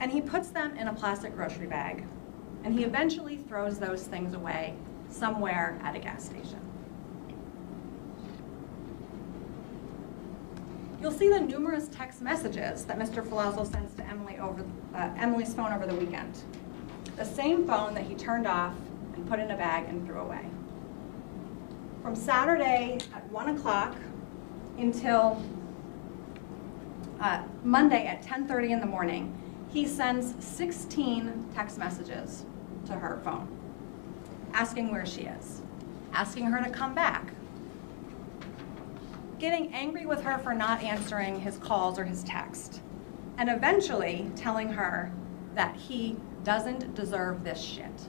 And he puts them in a plastic grocery bag, and he eventually throws those things away somewhere at a gas station. You'll see the numerous text messages that Mr. Ferlazzo sends to Emily over Emily's phone over the weekend. The same phone that he turned off and put in a bag and threw away. From Saturday at 1 o'clock until Monday at 10:30 in the morning, he sends 16 text messages to her phone, asking where she is, asking her to come back, getting angry with her for not answering his calls or his text, and eventually telling her that he doesn't deserve this shit.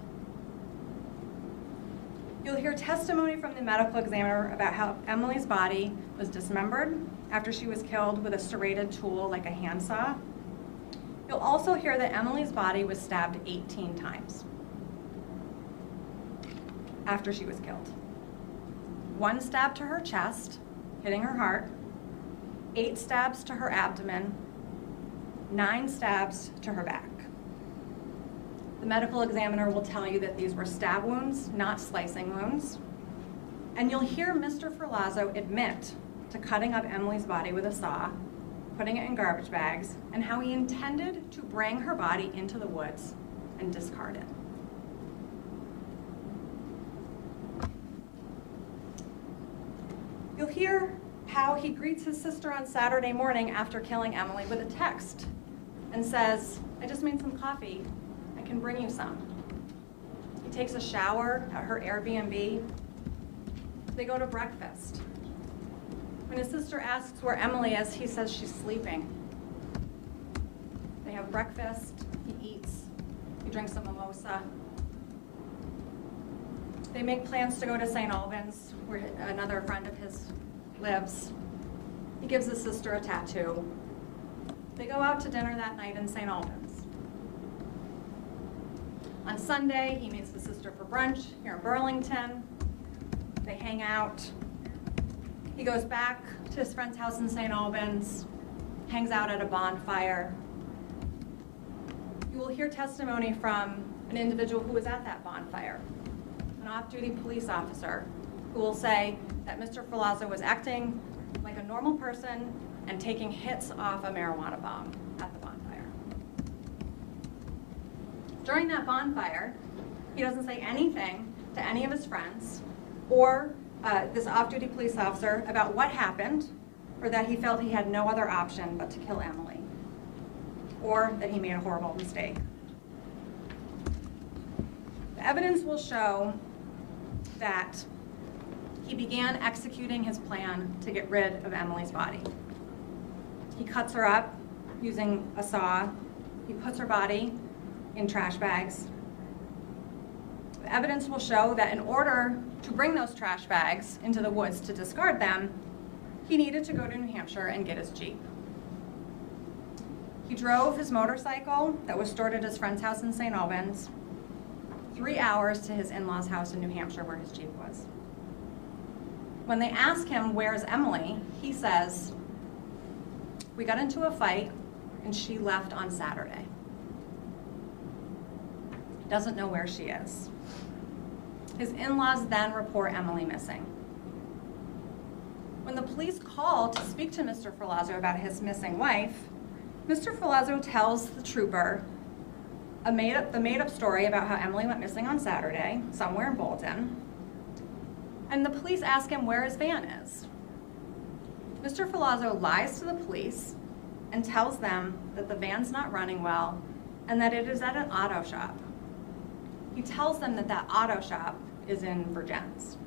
You'll hear testimony from the medical examiner about how Emily's body was dismembered after she was killed with a serrated tool like a handsaw. You'll also hear that Emily's body was stabbed 18 times after she was killed. 1 stab to her chest, hitting her heart, 8 stabs to her abdomen, 9 stabs to her back. The medical examiner will tell you that these were stab wounds, not slicing wounds. And you'll hear Mr. Ferlazzo admit to cutting up Emily's body with a saw, putting it in garbage bags, and how he intended to bring her body into the woods and discard it. You'll hear how he greets his sister on Saturday morning after killing Emily with a text and says, "I just made some coffee. I can bring you some." He takes a shower at her Airbnb. They go to breakfast. When his sister asks where Emily is, he says she's sleeping. They have breakfast, he eats, he drinks a mimosa. They make plans to go to St. Albans, where another friend of his lives. He gives his sister a tattoo. They go out to dinner that night in St. Albans. On Sunday, he meets his sister for brunch here in Burlington. They hang out. He goes back to his friend's house in St. Albans, hangs out at a bonfire. You will hear testimony from an individual who was at that bonfire, an off-duty police officer, who will say that Mr. Ferlazzo was acting like a normal person and taking hits off a marijuana bomb at the bonfire. During that bonfire, he doesn't say anything to any of his friends or this off-duty police officer about what happened, or that he felt he had no other option but to kill Emily, or that he made a horrible mistake. The evidence will show that he began executing his plan to get rid of Emily's body. He cuts her up using a saw. He puts her body in trash bags. The evidence will show that in order to bring those trash bags into the woods to discard them, he needed to go to New Hampshire and get his Jeep. He drove his motorcycle that was stored at his friend's house in St. Albans 3 hours to his in-laws' house in New Hampshire where his Jeep was. When they ask him, "Where's Emily?" he says, "We got into a fight and she left on Saturday." Doesn't know where she is. His in-laws then report Emily missing. When the police call to speak to Mr. Ferlazzo about his missing wife, Mr. Ferlazzo tells the trooper the made-up story about how Emily went missing on Saturday, somewhere in Bolton, and the police ask him where his van is. Mr. Ferlazzo lies to the police and tells them that the van's not running well and that it is at an auto shop. He tells them that that auto shop is in Vermont.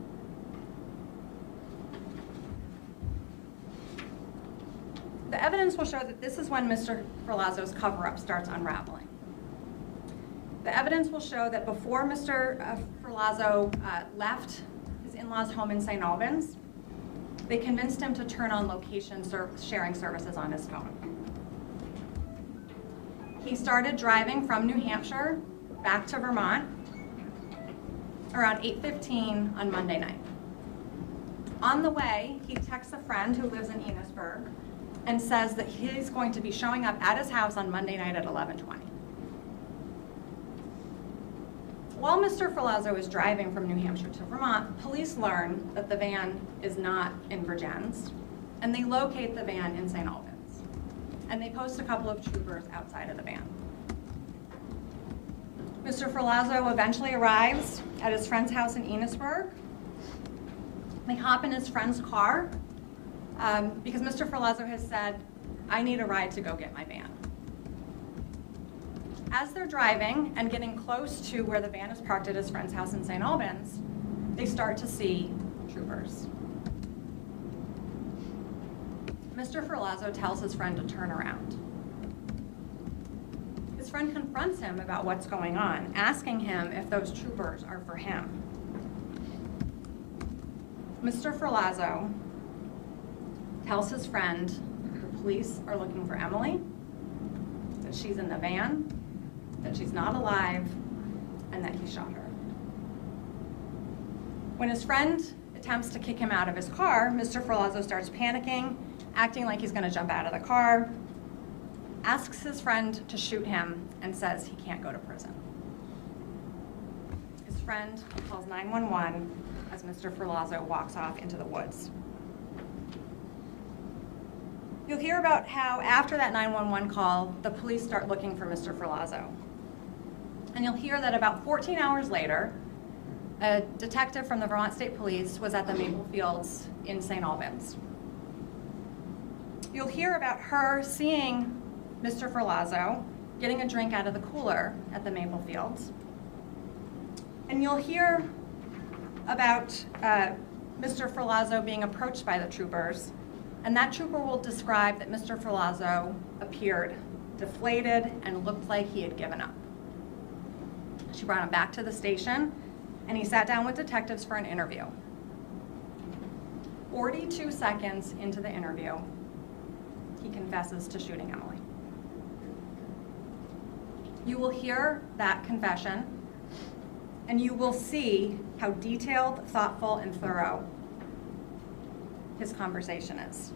The evidence will show that this is when Mr. Ferlazzo's cover-up starts unraveling. The evidence will show that before Mr. Ferlazzo left his in-laws' home in St. Albans, they convinced him to turn on location sharing services on his phone. He started driving from New Hampshire back to Vermont around 8:15 on Monday night. On the way, he texts a friend who lives in Enosburg and says that he's going to be showing up at his house on Monday night at 11:20. While Mr. Ferlazzo is driving from New Hampshire to Vermont, police learn that the van is not in Virgins, and they locate the van in St. Albans. And they post a couple of troopers outside of the van. Mr. Ferlazzo eventually arrives at his friend's house in Enosburg. They hop in his friend's car because Mr. Ferlazzo has said, "I need a ride to go get my van." As they're driving and getting close to where the van is parked at his friend's house in St. Albans, they start to see troopers. Mr. Ferlazzo tells his friend to turn around. His friend confronts him about what's going on, asking him if those troopers are for him. Mr. Ferlazzo tells his friend the police are looking for Emily, that she's in the van, that she's not alive, and that he shot her. When his friend attempts to kick him out of his car, Mr. Ferlazzo starts panicking, acting like he's going to jump out of the car, asks his friend to shoot him, and says he can't go to prison. His friend calls 911 as Mr. Ferlazzo walks off into the woods. You'll hear about how after that 911 call, the police start looking for Mr. Ferlazzo. And you'll hear that about 14 hours later, a detective from the Vermont State Police was at the Maple Fields in St. Albans. You'll hear about her seeing Mr. Ferlazzo getting a drink out of the cooler at the Maple Fields. And you'll hear about Mr. Ferlazzo being approached by the troopers, and that trooper will describe that Mr. Ferlazzo appeared deflated and looked like he had given up. She brought him back to the station, and he sat down with detectives for an interview. 42 seconds into the interview, he confesses to shooting Emily. You will hear that confession, and you will see how detailed, thoughtful, and thorough his conversation is.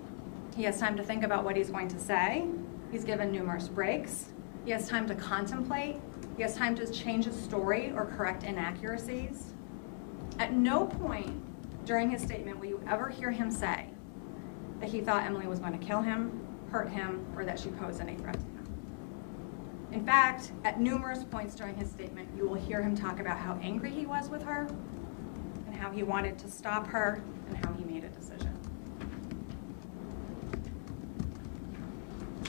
He has time to think about what he's going to say. He's given numerous breaks. He has time to contemplate. He has time to change his story or correct inaccuracies. At no point during his statement will you ever hear him say that he thought Emily was going to kill him, hurt him, or that she posed any threat to him. In fact, at numerous points during his statement, you will hear him talk about how angry he was with her and how he wanted to stop her and how he made a decision.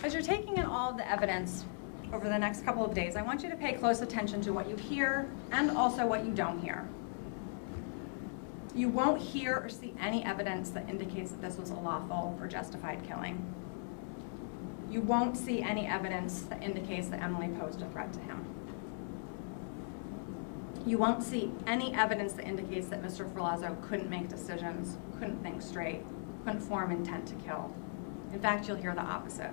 As you're taking in all of the evidence over the next couple of days, I want you to pay close attention to what you hear and also what you don't hear. You won't hear or see any evidence that indicates that this was a lawful or justified killing. You won't see any evidence that indicates that Emily posed a threat to him. You won't see any evidence that indicates that Mr. Ferlazzo couldn't make decisions, couldn't think straight, couldn't form intent to kill. In fact, you'll hear the opposite.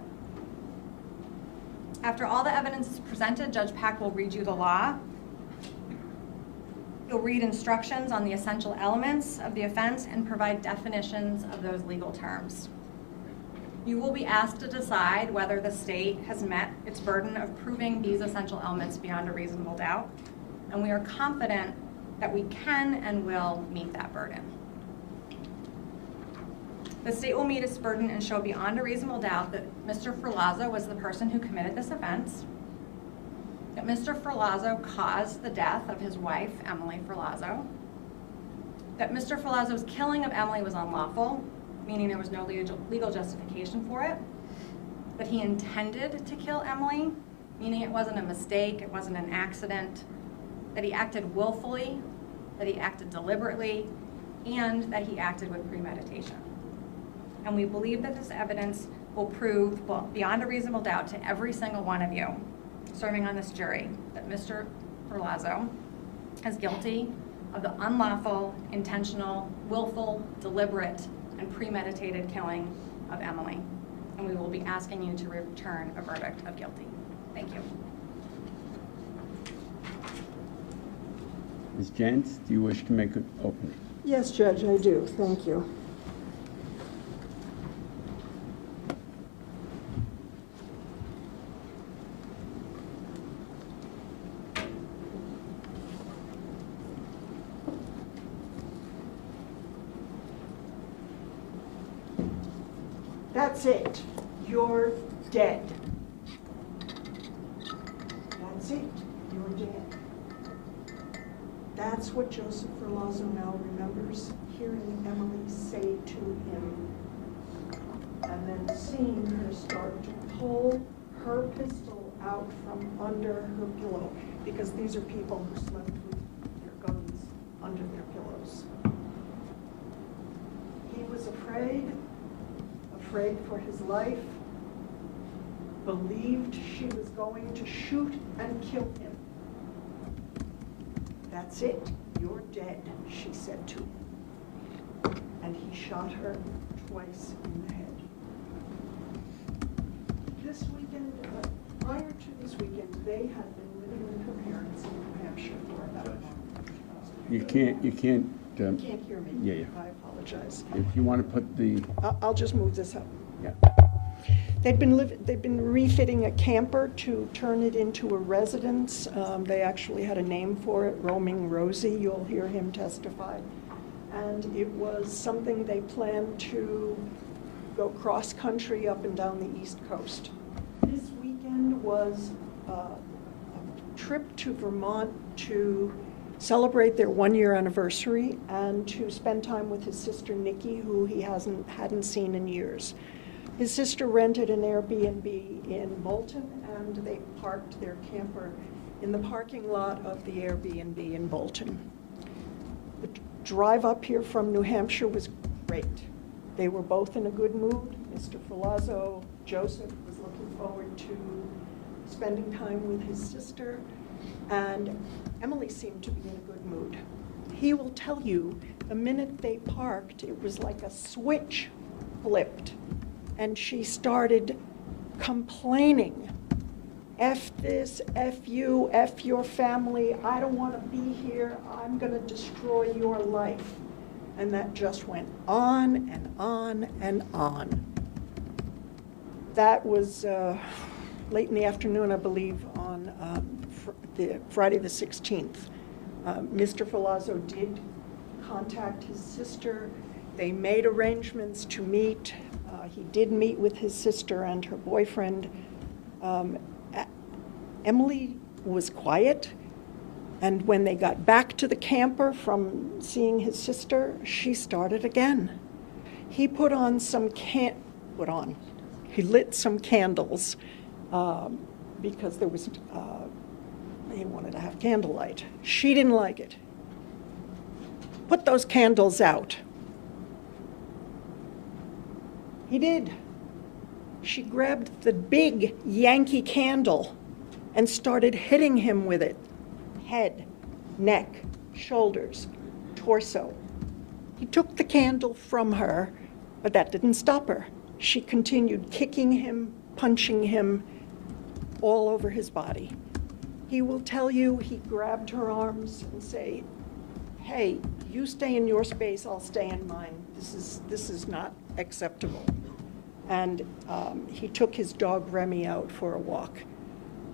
After all the evidence is presented, Judge Pack will read you the law. He'll read instructions on the essential elements of the offense and provide definitions of those legal terms. You will be asked to decide whether the state has met its burden of proving these essential elements beyond a reasonable doubt, and we are confident that we can and will meet that burden. The state will meet its burden and show beyond a reasonable doubt that Mr. Ferlazzo was the person who committed this offense, that Mr. Ferlazzo caused the death of his wife, Emily Ferlazzo, that Mr. Ferlazzo's killing of Emily was unlawful, meaning there was no legal justification for it, that he intended to kill Emily, meaning it wasn't a mistake, it wasn't an accident, that he acted willfully, that he acted deliberately, and that he acted with premeditation. And we believe that this evidence will prove, well, beyond a reasonable doubt to every single one of you serving on this jury that Mr. Ferlazzo is guilty of the unlawful, intentional, willful, deliberate, and premeditated killing of Emily. And we will be asking you to return a verdict of guilty. Thank you. Ms. Jantz, do you wish to make an opening? Yes, Judge, I do. Thank you. That's it. You're dead. That's it. You're dead. That's what Joseph Ferlazzo now remembers hearing Emily say to him, and then seeing her start to pull her pistol out from under her pillow, because these are people who slept with their guns under their pillows. He was afraid for his life, believed she was going to shoot and kill him. That's it, you're dead, she said to him. And he shot her twice in the head. This weekend, prior to this weekend, they had been living with her parents in New Hampshire for about a month. You can't, You can't hear me. Yeah, yeah. I apologize. if you want to put the, I'll just move this up. yeah. They've been refitting a camper to turn it into a residence. They actually had a name for it, Roaming Rosie. You'll hear him testify. And it was something they planned to go cross-country up and down the East Coast. This weekend was a trip to Vermont to celebrate their one-year anniversary and to spend time with his sister Nikki, who he hadn't seen in years. His sister rented an Airbnb in Bolton, and they parked their camper in the parking lot of the Airbnb in Bolton. The drive up here from New Hampshire was great. They were both in a good mood. Mr. Ferlazzo, Joseph, was looking forward to spending time with his sister, and Emily seemed to be in a good mood. He will tell you, the minute they parked, it was like a switch flipped. And she started complaining. F this, F you, F your family, I don't want to be here, I'm going to destroy your life. And that just went on and on and on. That was late in the afternoon, I believe, on Friday the 16th. Mr. Ferlazzo did contact his sister. They made arrangements to meet. He did meet with his sister and her boyfriend. Emily was quiet, and when they got back to the camper from seeing his sister, she started again. He put on some he lit some candles because there was, he wanted to have candlelight. She didn't like it. Put those candles out. He did. She grabbed the big Yankee candle and started hitting him with it. Head, neck, shoulders, torso. He took the candle from her, but that didn't stop her. She continued kicking him, punching him all over his body. He will tell you he grabbed her arms and say, hey, you stay in your space, I'll stay in mine. This is not acceptable. And he took his dog Remy out for a walk.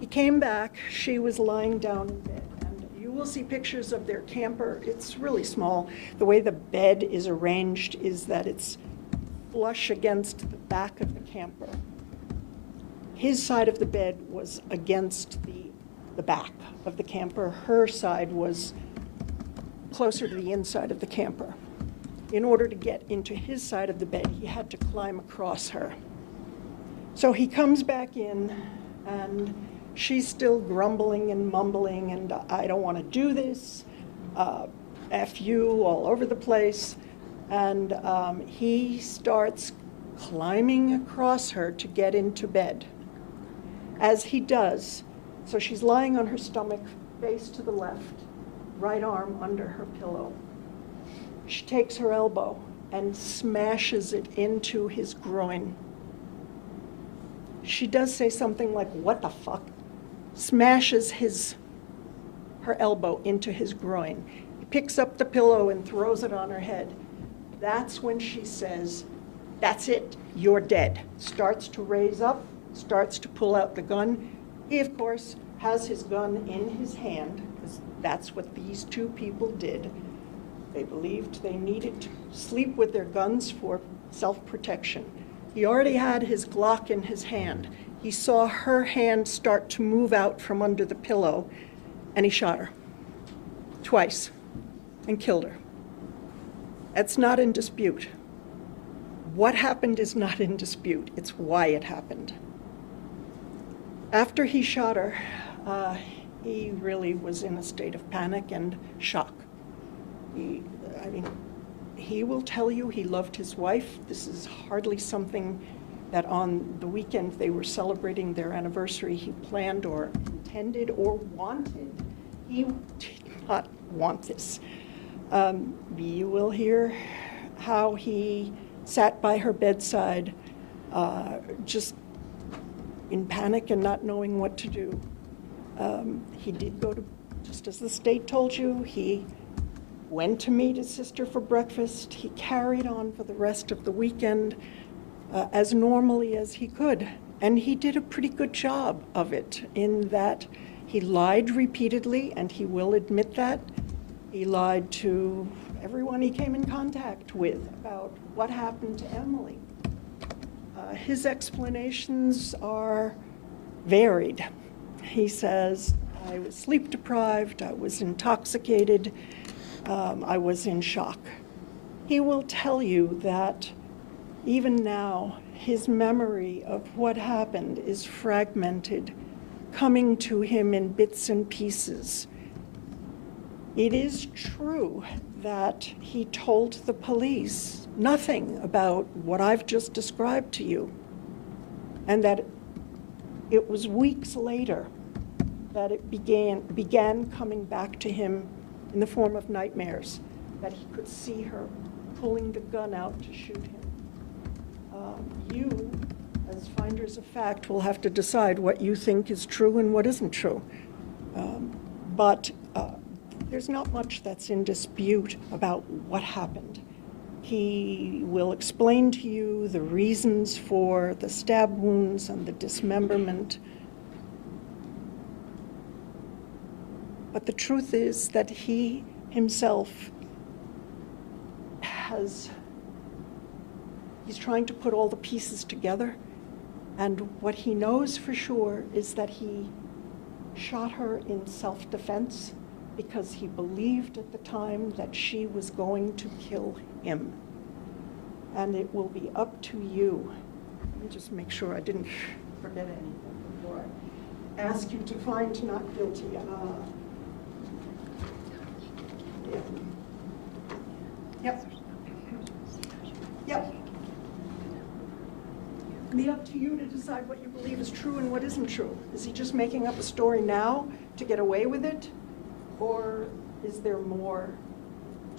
He came back, she was lying down in bed. And you will see pictures of their camper. It's really small. The way the bed is arranged is that it's flush against the back of the camper. His side of the bed was against the back of the camper. Her side was closer to the inside of the camper. In order to get into his side of the bed, he had to climb across her. So he comes back in, and she's still grumbling and mumbling, and I don't want to do this, F you, all over the place. And he starts climbing across her to get into bed. As he does, so she's lying on her stomach, face to the left, right arm under her pillow. She takes her elbow and smashes it into his groin. She does say something like, what the fuck? Smashes her elbow into his groin. He picks up the pillow and throws it on her head. That's when she says, that's it, you're dead. Starts to raise up, starts to pull out the gun. He, of course, has his gun in his hand, because that's what these two people did. They believed they needed to sleep with their guns for self-protection. He already had his Glock in his hand. He saw her hand start to move out from under the pillow, and he shot her twice and killed her. That's not in dispute. What happened is not in dispute. It's why it happened. After he shot her, he really was in a state of panic and shock. He will tell you he loved his wife. This is hardly something that on the weekend they were celebrating their anniversary he planned or intended or wanted. He did not want this. You will hear how he sat by her bedside, just in panic and not knowing what to do. He did go to, just as the state told you, he went to meet his sister for breakfast. He carried on for the rest of the weekend as normally as he could. And he did a pretty good job of it in that he lied repeatedly, and he will admit that. He lied to everyone he came in contact with about what happened to Emily. His explanations are varied. He says, I was sleep deprived, I was intoxicated, I was in shock. He will tell you that even now, his memory of what happened is fragmented, coming to him in bits and pieces. It is true that he told the police nothing about what I've just described to you, and that it was weeks later that it began coming back to him in the form of nightmares, that he could see her pulling the gun out to shoot him. You, as finders of fact, will have to decide what you think is true and what isn't true. But there's not much that's in dispute about what happened. He will explain to you the reasons for the stab wounds and the dismemberment. But the truth is that he himself he's trying to put all the pieces together. And what he knows for sure is that he shot her in self-defense because he believed at the time that she was going to kill him. And it will be up to you. Let me just make sure I didn't forget anything before I ask you to find not guilty. Yep. Yep. It'll be up to you to decide what you believe is true and what isn't true. Is he just making up a story now to get away with it? Or is there more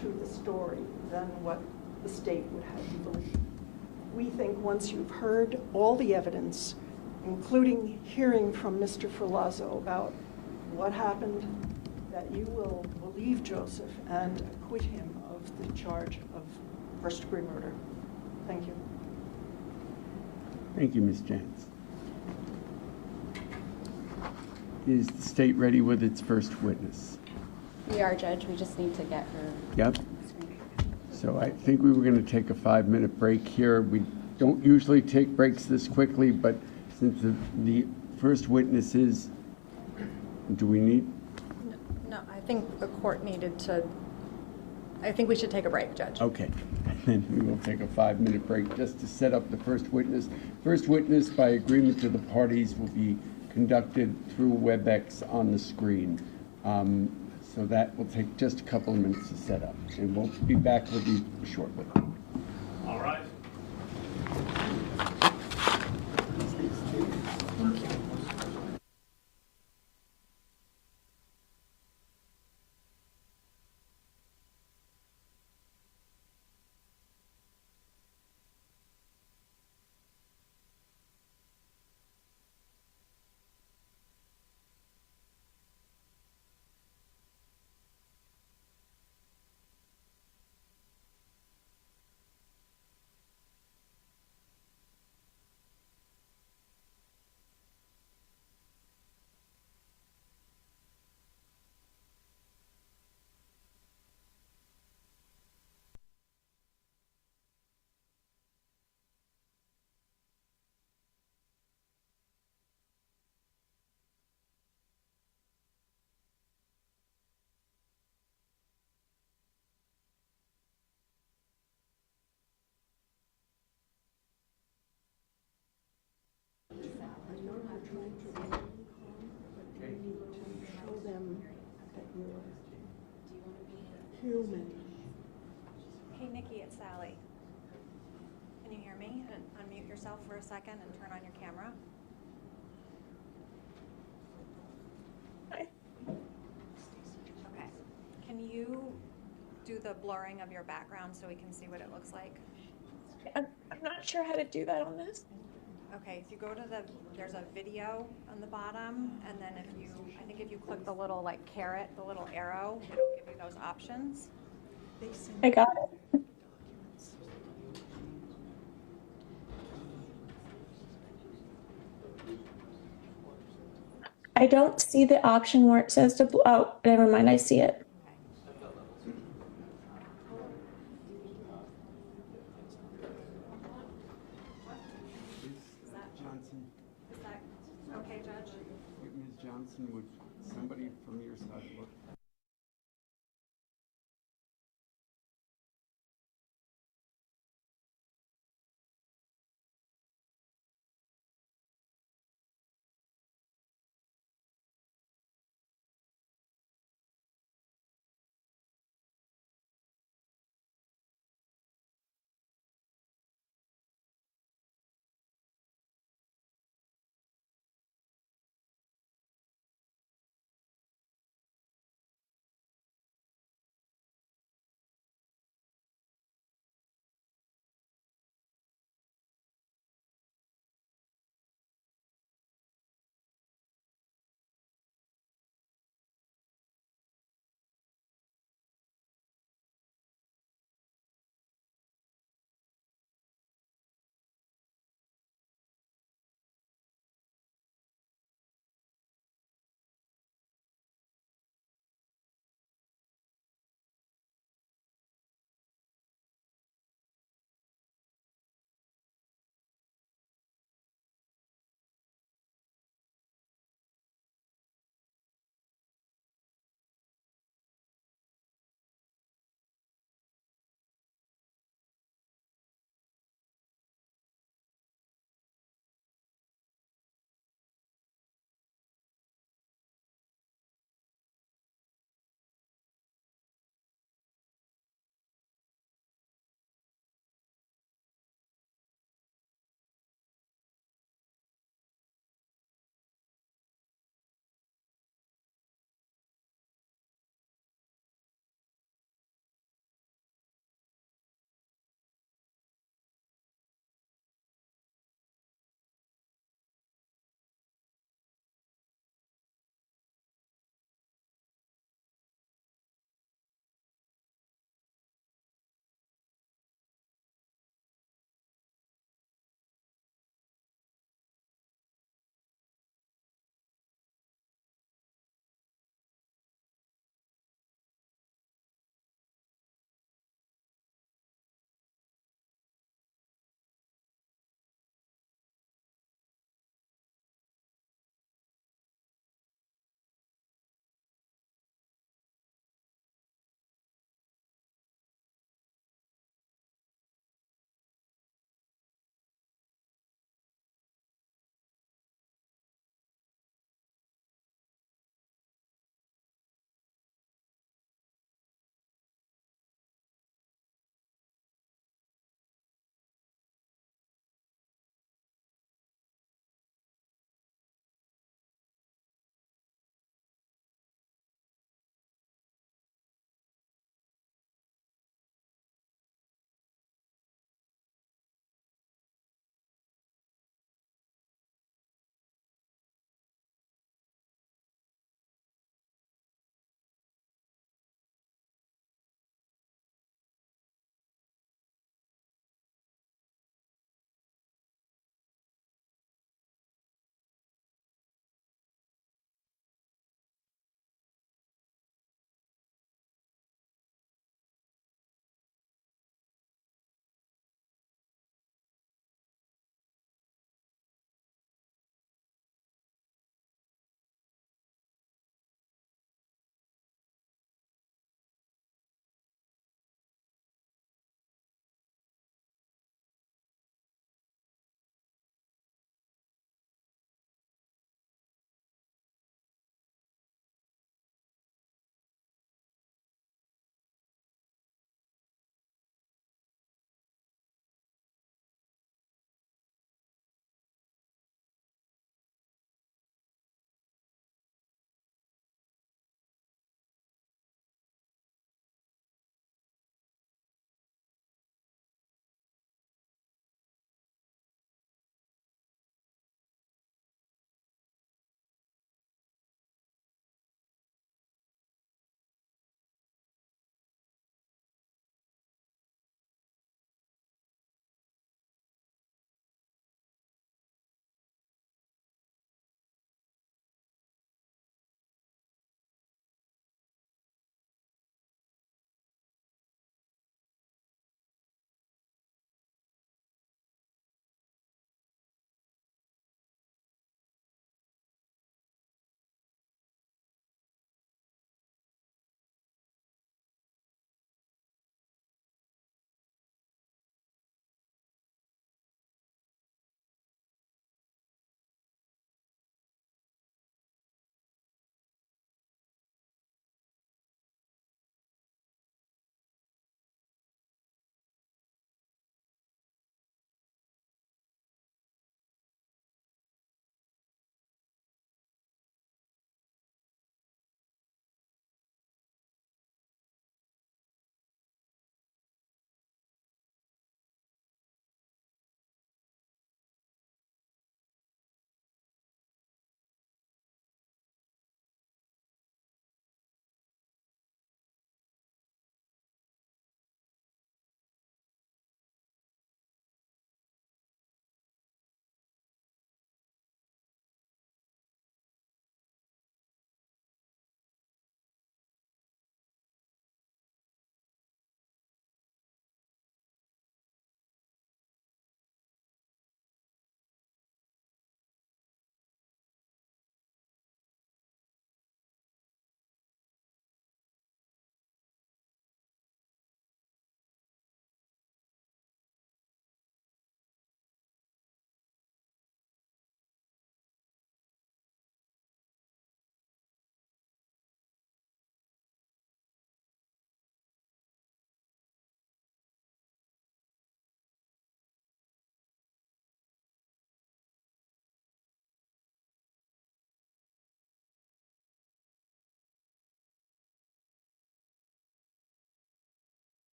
to the story than what the state would have you believe? We think once you've heard all the evidence, including hearing from Mr. Ferlazzo about what happened, that you will believe Joseph and acquit him of the charge of first-degree murder. Thank you. Thank you, Ms. Jantz. Is the state ready with its first witness? We are, Judge. We just need to get her. Yep. So I think we were going to take a 5-minute break here. We don't usually take breaks this quickly, but since the first witness is, do we need? No, I think the court needed to, I think we should take a break, Judge. Okay. Then we will take a 5-minute break just to set up the first witness. First witness, by agreement of the parties, will be conducted through WebEx on the screen. So that will take just a couple of minutes to set up, and we'll be back with you shortly. All right. Hey, Nikki, it's Sally. Can you hear me? And unmute yourself for a second and turn on your camera. Hi. Okay. Can you do the blurring of your background so we can see what it looks like? I'm not sure how to do that on this. Okay, if you go to there's a video on the bottom, and then I think if you click the little like caret, the little arrow, it'll give you those options. I got it. I don't see the option where it says to, oh, never mind, I see it. Johnson, Is that okay, Judge? Ms. Johnson, would somebody from your side look?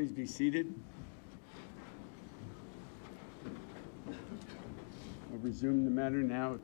Please be seated. We'll resume the matter now.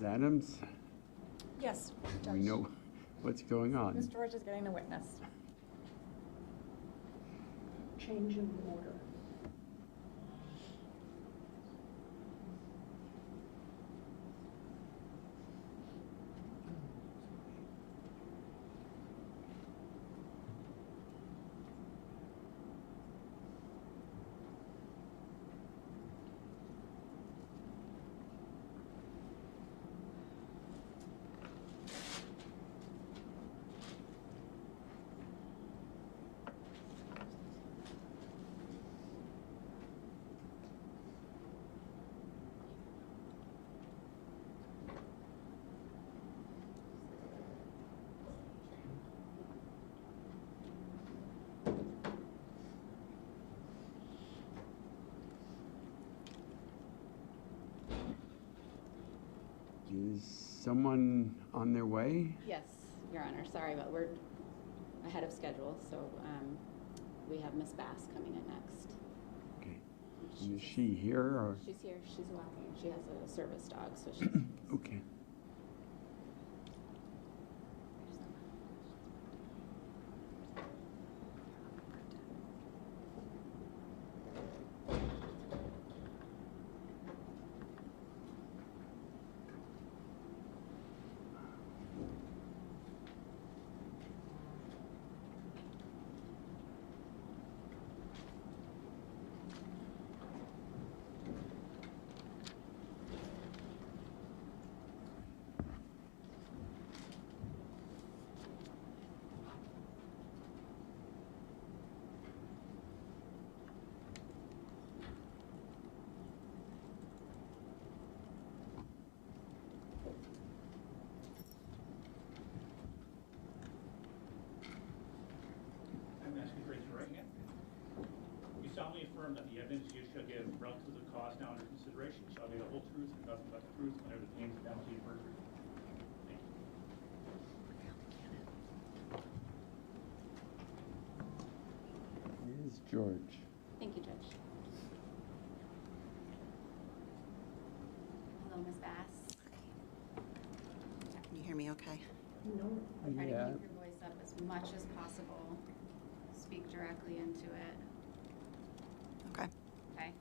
Ms. Adams, Yes, Judge. we know what's going on. Ms. George is getting the witness. Change in order. Is someone on their way? Yes, Your Honor, sorry, but we're ahead of schedule, so we have Miss Bass coming in next. Okay. And is she here or? She's here, she's walking, she has a service dog, so she's. Okay. I'm asking for your right hand. You solemnly affirm that the evidence you shall give relative to the cause now under consideration shall be the whole truth and nothing but the truth whenever the pains and penalty of perjury. Thank you. Ms. George. Thank you, Judge. Hello, Miss Bass. Can you hear me okay? Try to Yeah. keep your voice up as much as possible. Speak directly into it, Okay. okay?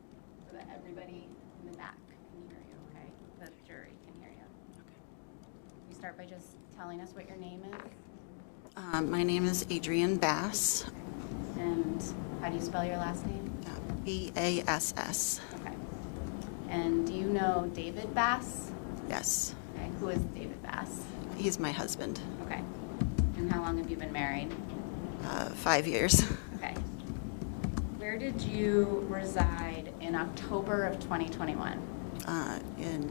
So that everybody in the back can hear you, okay? The jury can hear you. Okay. You start by just telling us what your name is, My name is Adrienne Bass, and how do you spell your last name? B-A-S-S. Okay. And do you know David Bass? Yes, Okay, who is David Bass? he's my husband. Okay. And how long have you been married? 5 years. Okay. Where did you reside in October of 2021? In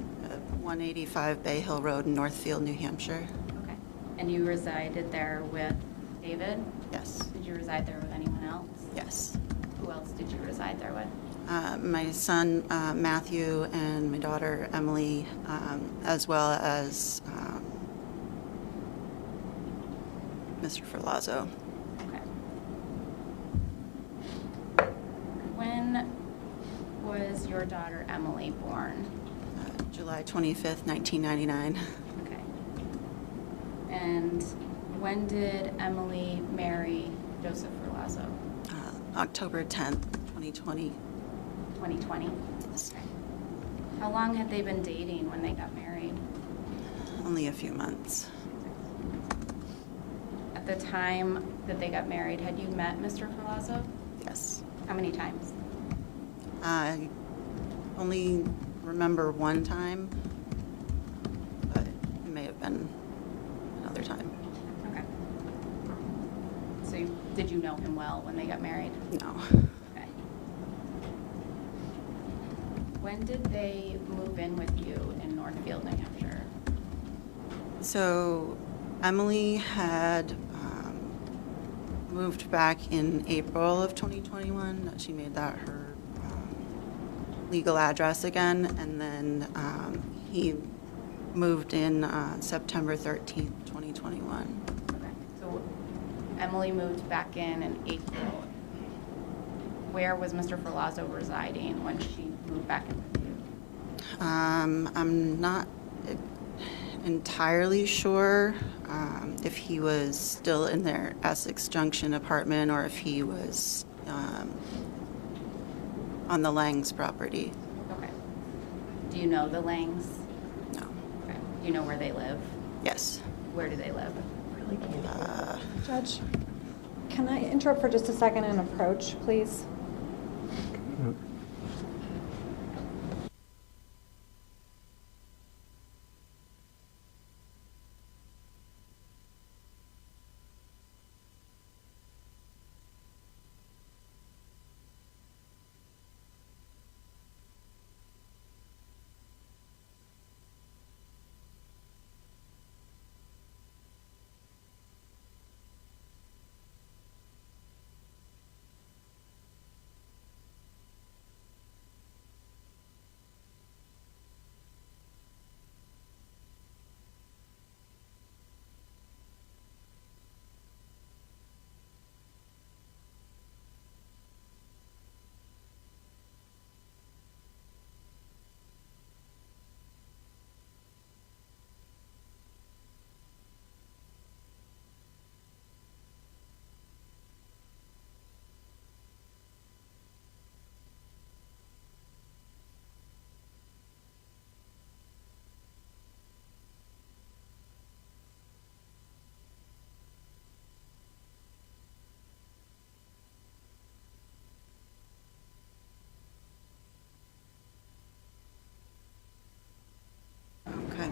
185 Bay Hill Road in Northfield, New Hampshire. Okay. And you resided there with David? Yes. Did you reside there with anyone else? Yes. Who else did you reside there with? My son Matthew and my daughter Emily, as well as Mr. Ferlazzo. Okay. When was your daughter Emily born? July 25th, 1999. Okay. And when did Emily marry Joseph Ferlazzo? October 10th, 2020. 2020? Yes. Okay. How long had they been dating when they got married? Only a few months. At the time that they got married, had you met Mr. Ferlazzo? Yes. How many times? I only remember one time, but it may have been another time. Okay. So did you know him well when they got married? No. Okay. When did they move in with you in Northfield, New Hampshire? So Emily had moved back in April of 2021. She made that her legal address again, and then he moved in September 13th, 2021. Okay. So Emily moved back in April. Where was Mr. Ferlazzo residing when she moved back in with you? I'm not entirely sure if he was still in their Essex Junction apartment or if he was on the Lang's property. Okay. Do you know the Langs? No. Okay. Do you know where they live? Yes. Where do they live? Judge, can I interrupt for just a second and approach, please? Okay.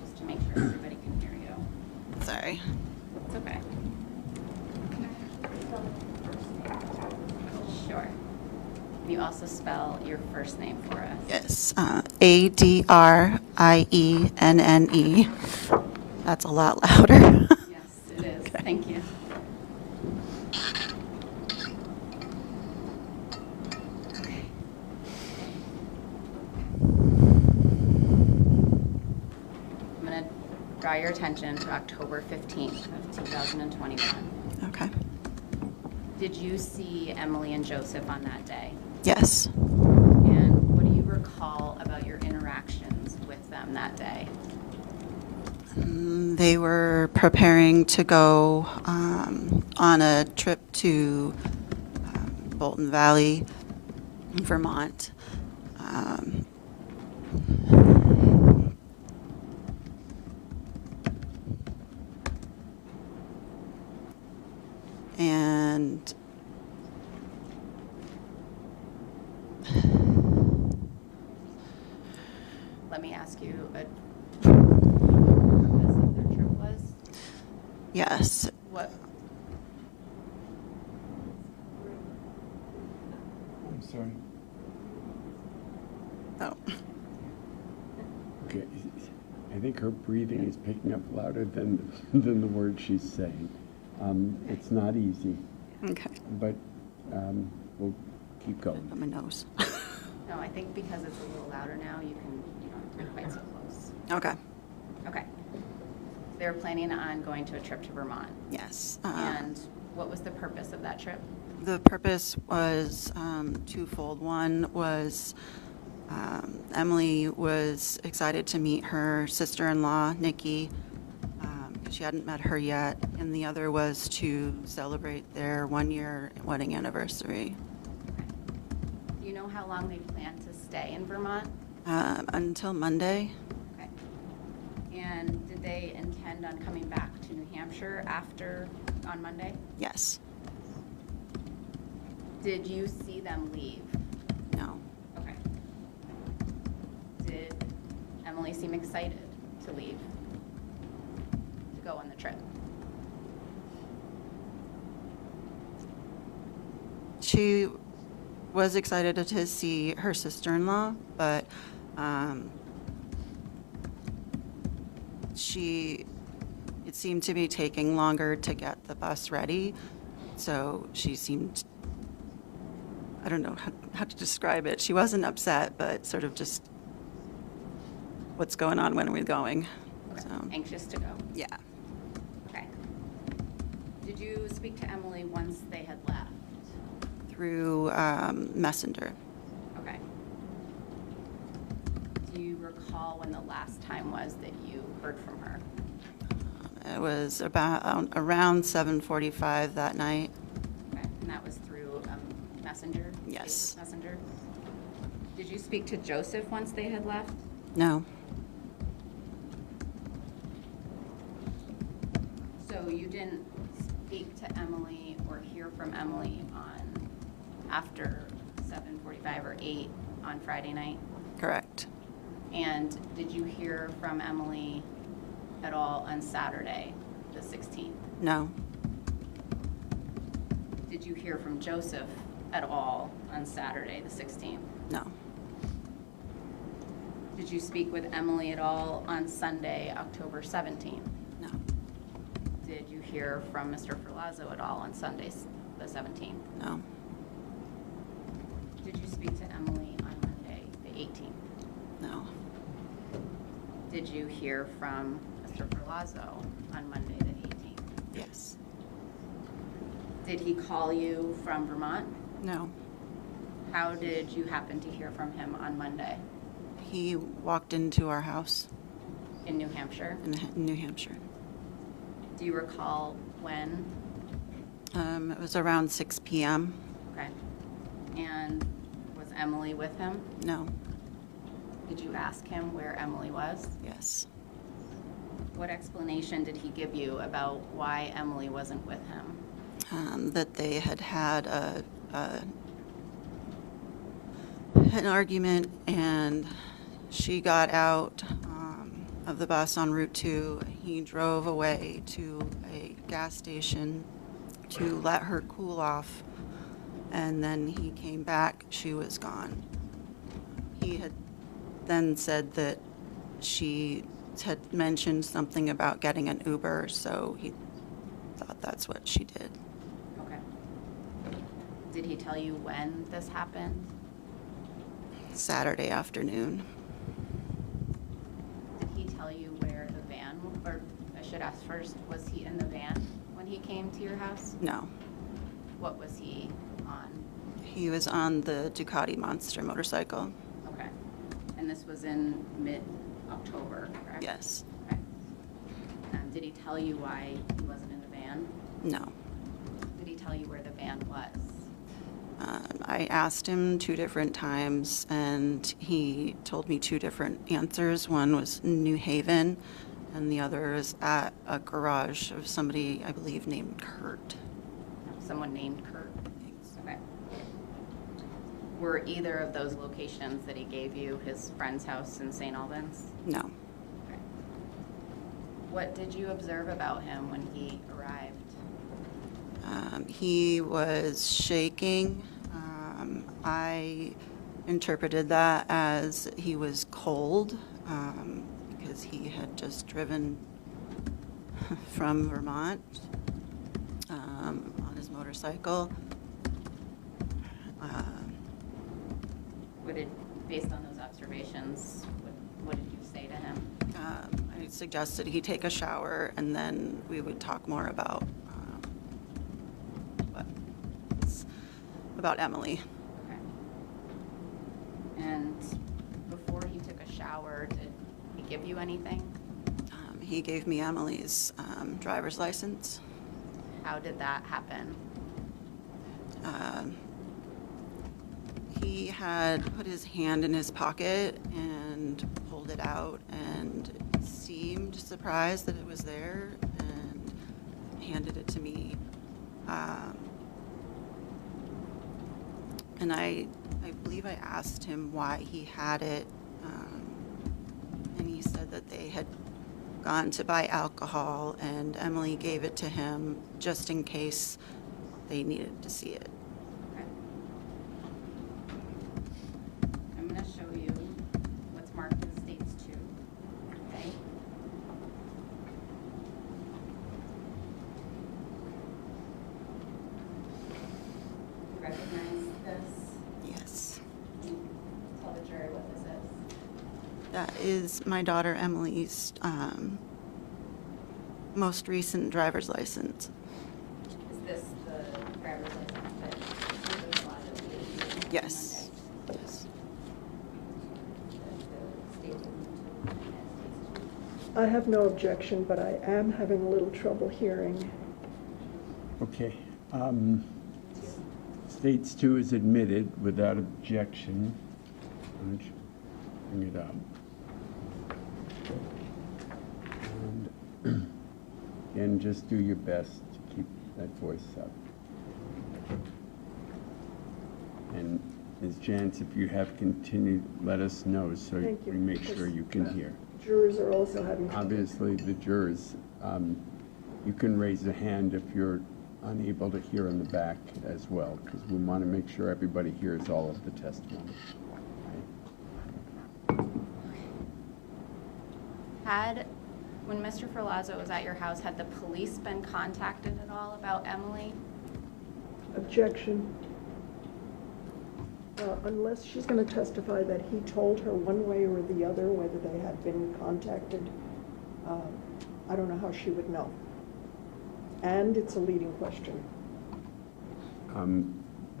Just to make sure everybody can hear you. Sorry. It's okay. Sure. Can you also spell your first name for us? Yes. Adrienne. That's a lot louder. Yes, it is. Thank you. Okay. I'm going to draw your attention to October 15th of 2021. Okay. Did you see Emily and Joseph on that day? Yes. And what do you recall about your interactions with them that day? They were preparing to go on a trip to Bolton Valley, Vermont. And Let me ask you what the purpose of their trip was. yes, What sorry. Oh, Okay, I think her breathing is picking up louder than the words she's saying. It's not easy, okay. but we'll keep going. On my nose. No, I think because it's a little louder now, you don't have to be quite so close. Okay. Okay. They're planning on going to a trip to Vermont. Yes. And what was the purpose of that trip? The purpose was twofold. One was Emily was excited to meet her sister-in-law, Nikki. She hadn't met her yet. And the other was to celebrate their 1-year wedding anniversary. Do you know how long they plan to stay in Vermont? Until Monday. Okay. And did they intend on coming back to New Hampshire on Monday? Yes. Did you see them leave? No. Okay. Did Emily seem excited to leave? To go on the trip? She was excited to see her sister-in-law, but it seemed to be taking longer to get the bus ready. So she seemed, I don't know how to describe it. She wasn't upset, but sort of just, what's going on, when are we going? Okay. So, Anxious to go? yeah. Okay. Did you speak to Emily once they had left? Through Messenger. Okay. Do you recall when the last time was that you heard from her? It was about around 7:45 that night. Okay, and that was through Messenger? Yes. Facebook Messenger? Did you speak to Joseph once they had left? No. So you didn't speak to Emily or hear from Emily after 7:45 or 8 on Friday night? Correct. And did you hear from Emily at all on Saturday, the 16th? No. Did you hear from Joseph at all on Saturday, the 16th? No. Did you speak with Emily at all on Sunday, October 17th? No. Did you hear from Mr. Ferlazzo at all on Sunday, the 17th? No. Did you speak to Emily on Monday, the 18th? No. Did you hear from Mr. Ferlazzo on Monday, the 18th? Yes. Did he call you from Vermont? No. How did you happen to hear from him on Monday He walked into our house in New Hampshire? in New Hampshire. Do you recall when? It was around 6 p.m. Okay. And was Emily with him? No. Did you ask him where Emily was? Yes. What explanation did he give you about why Emily wasn't with him? That they had an argument, and she got out of the bus on Route 2. He drove away to a gas station to let her cool off, and then he came back. She was gone. He had then said that she had mentioned something about getting an Uber, so he thought that's what she did. Okay. Did he tell you when this happened? Saturday afternoon. Did he tell you where the van, or I should ask first, was he in the van when he came to your house? No. What was he on? He was on the Ducati Monster motorcycle. Okay. And this was in mid-October, correct? Yes. Okay. Did he tell you why he wasn't in the van? No. Did he tell you where the van was? I asked him 2 different times, and he told me 2 different answers. One was New Haven, and the other is at a garage of somebody, I believe, named Kurt. Someone named Kurt? Okay. Were either of those locations that he gave you his friend's house in St. Albans? No. Okay. What did you observe about him when he arrived? He was shaking. I interpreted that as he was cold because he had just driven from Vermont on his motorcycle. Based on those observations, what did you say to him? I suggested he take a shower and then we would talk more about Emily. Okay. And before he took a shower, did he give you anything? He gave me Emily's driver's license. How did that happen? He had put his hand in his pocket and pulled it out and seemed surprised that it was there and handed it to me. And I believe I asked him why he had it, and he said that they had gone to buy alcohol and Emily gave it to him just in case they needed to see it. Okay. I'm going to show you what's marked as States 2. Okay. Recognize this? Yes. Tell the jury what this is. That is my daughter Emily's most recent driver's license. Is this the driver's license that Mr. Ferlazzo gave you? Yes. Monday? Yes. The States 2 and States 2. I have no objection, but I am having a little trouble hearing. Okay. States 2 is admitted without objection. Why don't you bring it up? And just do your best to keep that voice up. And Ms. Jantz, if you have continued, let us know so Thank you. we make sure you can hear. Jurors are also having trouble. Obviously, the jurors, you can raise a hand if you're unable to hear in the back as well, because we want to make sure everybody hears all of the testimony. When Mr. Ferlazzo was at your house, had the police been contacted at all about Emily? Objection. Unless she's going to testify that he told her one way or the other whether they had been contacted, I don't know how she would know. And it's a leading question.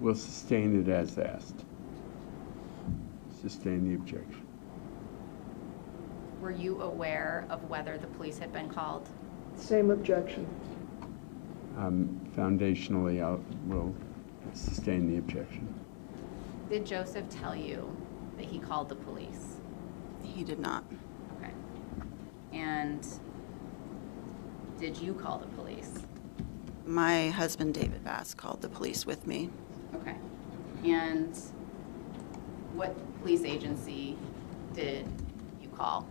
We'll sustain it as asked. Sustain the objection. Were you aware of whether the police had been called? Same objection. Foundationally, we'll sustain the objection. Did Joseph tell you that he called the police? He did not. Okay. And did you call the police? My husband, David Bass, called the police with me. Okay. And what police agency did you call?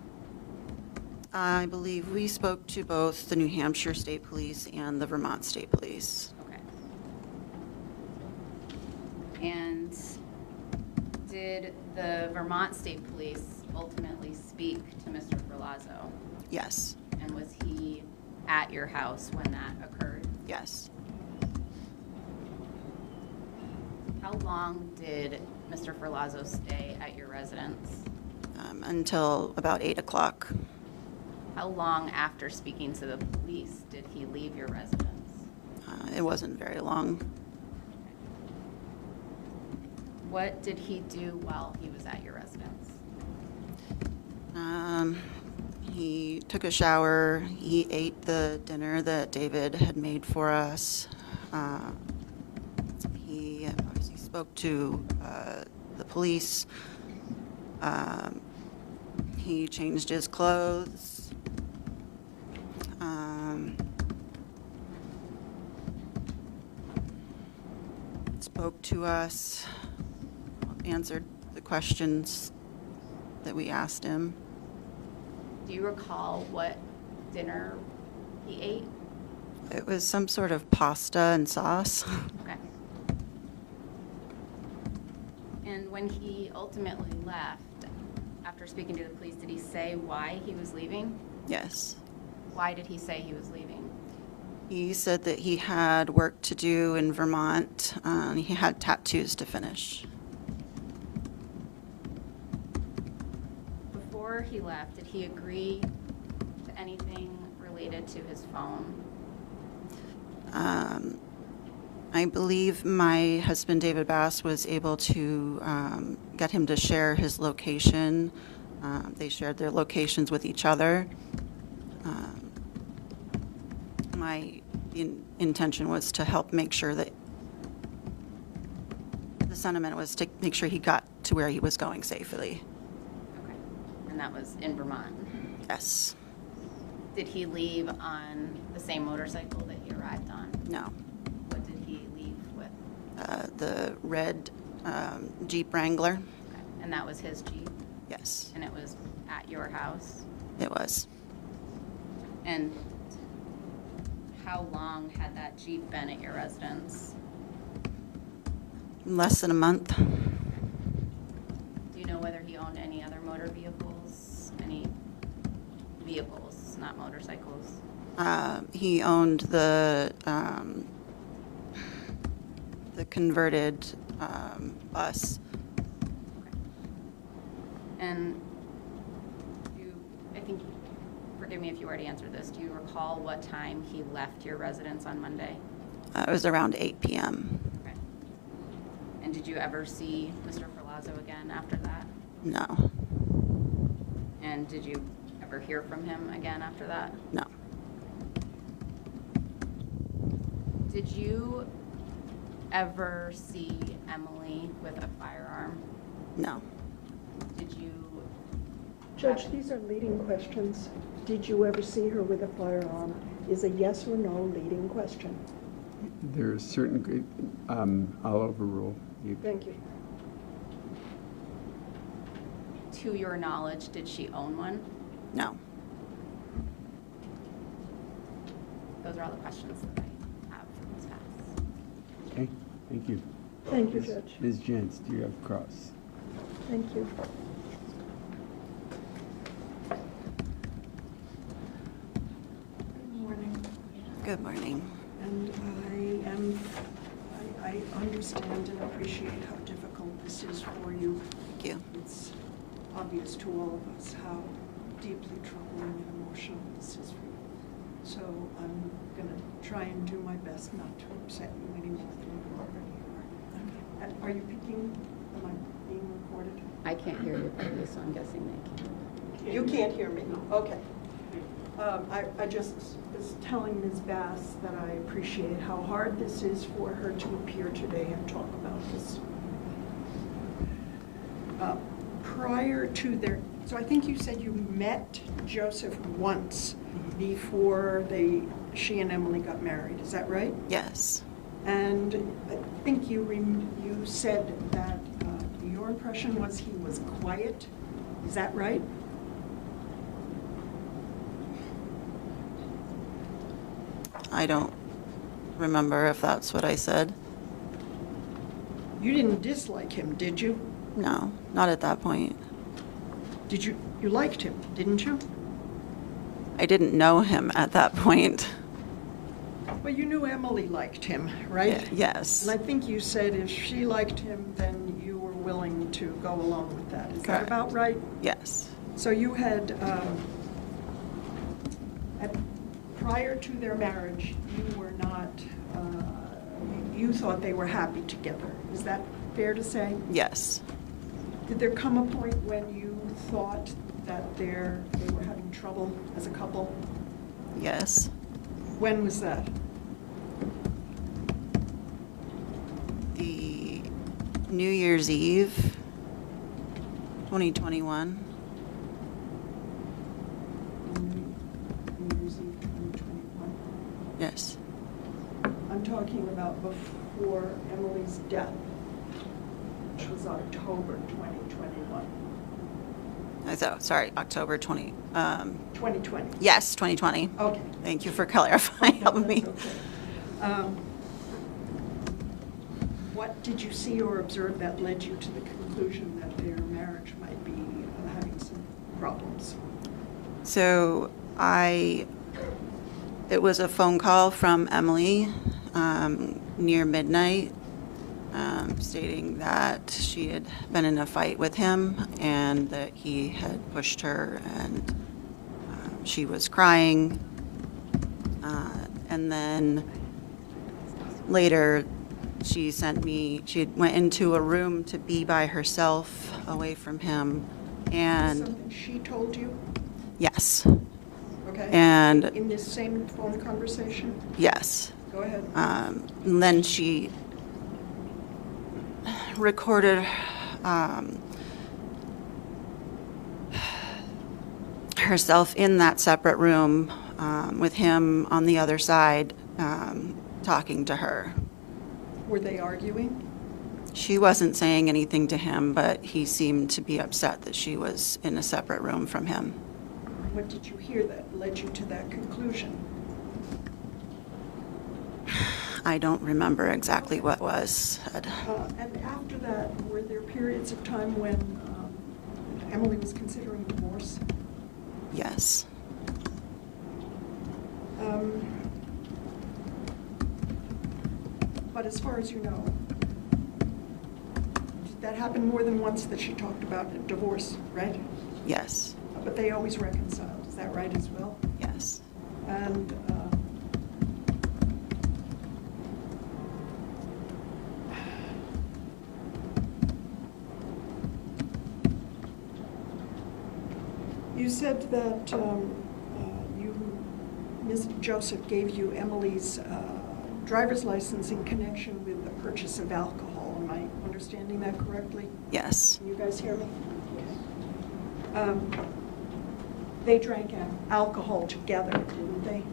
I believe we spoke to both the New Hampshire State Police and the Vermont State Police. Okay. And did the Vermont State Police ultimately speak to Mr. Ferlazzo? Yes. And was he at your house when that occurred? Yes. How long did Mr. Ferlazzo stay at your residence? Until about 8 o'clock. How long after speaking to the police did he leave your residence? It wasn't very long. What did he do while he was at your residence? He took a shower. He ate the dinner that David had made for us. He obviously spoke to the police. He changed his clothes. Spoke to us, answered the questions that we asked him. Do you recall what dinner he ate? It was some sort of pasta and sauce. Okay. When he ultimately left, after speaking to the police, did he say why he was leaving? Yes. Why did he say he was leaving? He said that he had work to do in Vermont. He had tattoos to finish. Before he left, did he agree to anything related to his phone? I believe my husband, David Bass, was able to get him to share his location. They shared their locations with each other. My intention was to help make sure that the sentiment was to make sure he got to where he was going safely. Okay. And that was in Vermont. Yes. Did he leave on the same motorcycle that he arrived on? No. What did he leave with? The red Jeep Wrangler. Okay. And that was his Jeep? Yes, And it was at your house? it was. And how long had that Jeep been at your residence? Less than a month. Do you know whether he owned any other motor vehicles? Any vehicles, not motorcycles? He owned the converted bus. And I think, forgive me if you already answered this, do you recall what time he left your residence on Monday? It was around 8 p.m. Okay. And did you ever see Mr. Ferlazzo again after that? No, And did you ever hear from him again after that? no. Did you ever see Emily with a firearm? No. Did you? Judge, these are leading questions. Did you ever see her with a firearm? Is a yes or no leading question. There are certain, I'll overrule you. Thank you. To your knowledge, did she own one? No. Those are all the questions that I have for Ms. Bass. Okay, thank you. Thank you, Judge. Ms. Jantz, do you have cross? Thank you. Good morning. Good morning. And I understand and appreciate how difficult this is for you. Thank you. It's obvious to all of us how deeply troubling and emotional this is for you. So I'm going to try and do my best not to upset you any more than you already are. Are you picking? Am I being recorded? I can't hear you clearly, so I'm guessing they can. You can't hear me? Okay. I just was telling Ms. Bass that I appreciate how hard this is for her to appear today and talk about this. Prior to their, so I think you said you met Joseph once before she and Emily got married. Is that right? Yes. And I think you said that your impression was he was quiet. Is that right? I don't remember if that's what I said. You didn't dislike him, did you? No, not at that point. Did you? You liked him, didn't you? I didn't know him at that point. Well, you knew Emily liked him, right? Yes. And I think you said if she liked him, then you were willing to go along with that. Is that Correct. about right? Yes. So you had, prior to their marriage, you were not, you thought they were happy together. Is that fair to say? Yes. Did there come a point when you thought that they were having trouble as a couple? Yes. When was that? The New Year's Eve, 2021. New Year's Eve 2021? Yes. I'm talking about before Emily's death, which was October 2021. Sorry, October 20. 2020. Yes, 2020. Okay. Thank you for clarifying. Helping me. That's okay. What did you see or observe that led you to the conclusion conclusion that their marriage might be having some problems? So it was a phone call from Emily near midnight stating that she had been in a fight with him and that he had pushed her and she was crying. And then later she went into a room to be by herself away from him. And Something she told you? yes. Okay. And in this same phone conversation? yes. Go ahead. And then she recorded herself in that separate room with him on the other side talking to her. Were they arguing? She wasn't saying anything to him, but he seemed to be upset that she was in a separate room from him. What did you hear that led you to that conclusion? I don't remember exactly what was said. And after that, were there periods of time when Emily was considering divorce? Yes. But as far as you know, did that happen more than once that she talked about a divorce, right? Yes. But they always reconciled, is that right as well? Yes. And you said that Ms. Joseph gave you Emily's driver's license in connection with the purchase of alcohol. Am I understanding that correctly? Yes. Can you guys hear me? They drank alcohol together, didn't they?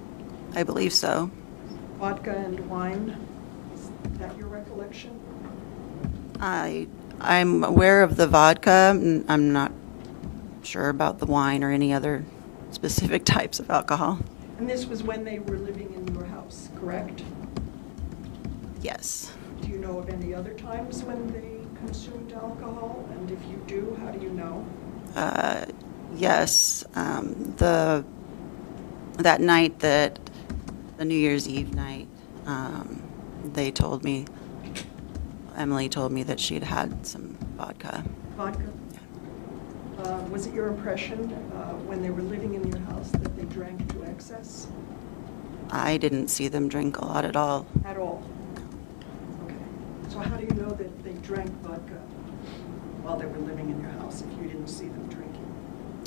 I believe so. Vodka and wine? Is that your recollection? I'm aware of the vodka. I'm not sure about the wine or any other specific types of alcohol. And this was when they were living in your house, correct? Yes. Do you know of any other times when they consumed alcohol? And if you do, how do you know? Yes. That night, the New Year's Eve night, Emily told me that she'd had some vodka. Vodka? Was it your impression when they were living in your house that they drank to excess? I didn't see them drink a lot at all. At all? Okay. So how do you know that they drank vodka while they were living in your house if you didn't see them drinking?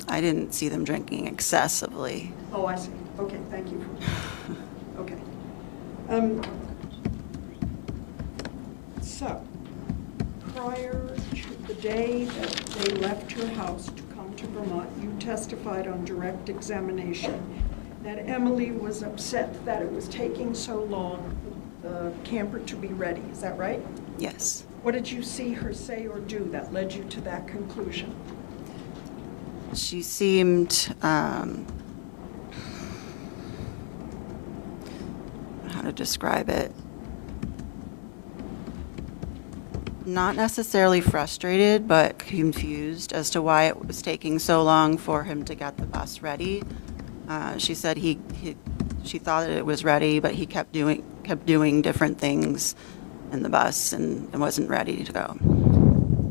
I didn't see them drinking excessively. Oh, I see. Okay, thank you. Okay. So, prior to the day that they left your house to come to Vermont, you testified on direct examination that Emily was upset that it was taking so long for the camper to be ready. Is that right? Yes. What did you see her say or do that led you to that conclusion? She seemed, how to describe it, not necessarily frustrated, but confused as to why it was taking so long for him to get the bus ready. She said she thought that it was ready, but he kept doing different things in the bus and wasn't ready to go.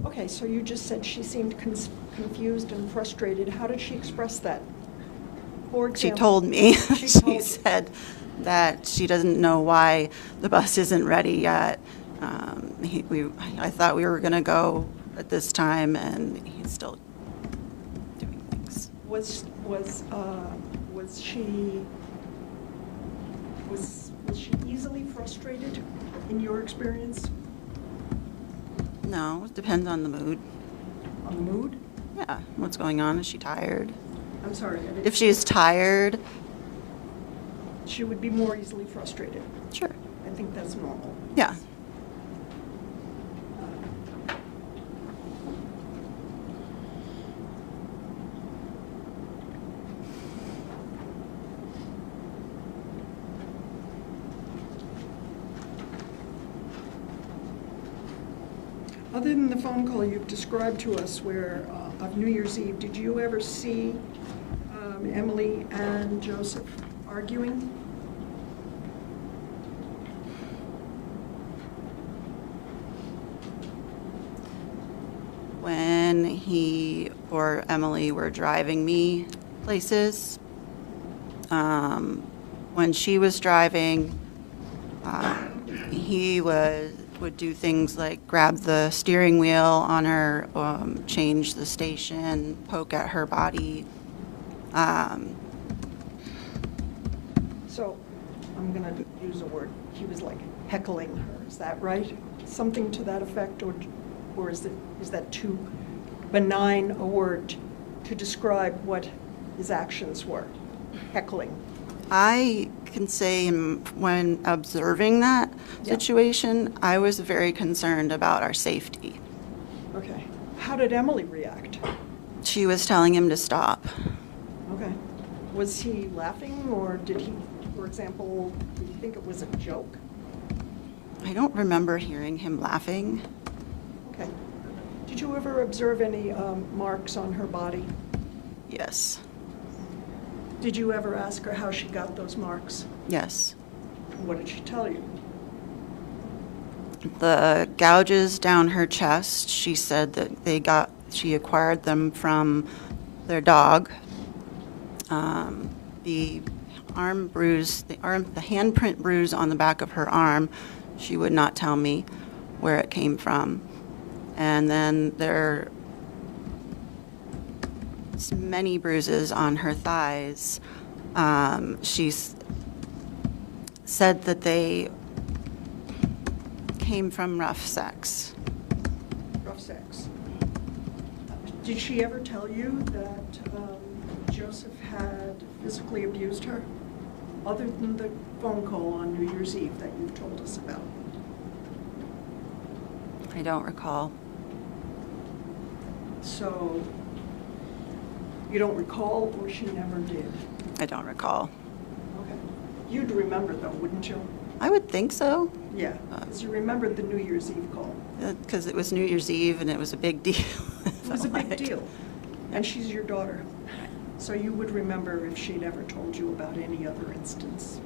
Okay, so you just said she seemed confused and frustrated. How did she express that? For example, She told me. She She told you. said that she doesn't know why the bus isn't ready yet. I thought we were going to go at this time, and he's still doing things. Was she easily frustrated in your experience? No, it depends on the mood. On the mood? Yeah, what's going on? Is she tired? I'm sorry. I didn't- If she's tired, She would be more easily frustrated. sure. I think that's normal. Yeah. Other than the phone call you've described to us where, of New Year's Eve, did you ever see Emily and Joseph arguing? When he or Emily were driving me places, when she was driving, he would do things like grab the steering wheel on her, change the station, poke at her body. So, I'm gonna use a word, he was like heckling her, is that right? Something to that effect, or is that too benign a word to describe what his actions were? Heckling. I can say when observing that situation, I was very concerned about our safety. Okay. How did Emily react? She was telling him to stop. Okay. Was he laughing, or did he, for example, do you think it was a joke? I don't remember hearing him laughing. Okay. Did you ever observe any marks on her body? Yes. Did you ever ask her how she got those marks? Yes. What did she tell you? The gouges down her chest, she said that she acquired them from their dog. The handprint bruise on the back of her arm, she would not tell me where it came from. And then there's many bruises on her thighs. She said that they came from rough sex. Rough sex. Did she ever tell you that Joseph had physically abused her, other than the phone call on New Year's Eve that you've told us about? I don't recall. So, you don't recall, or she never did? I don't recall. Okay. You'd remember though, wouldn't you? I would think so. Yeah, because you remembered the New Year's Eve call. Because it was New Year's Eve and it was a big deal. It was a big deal. And she's your daughter. So you would remember if she'd ever told you about any other instance.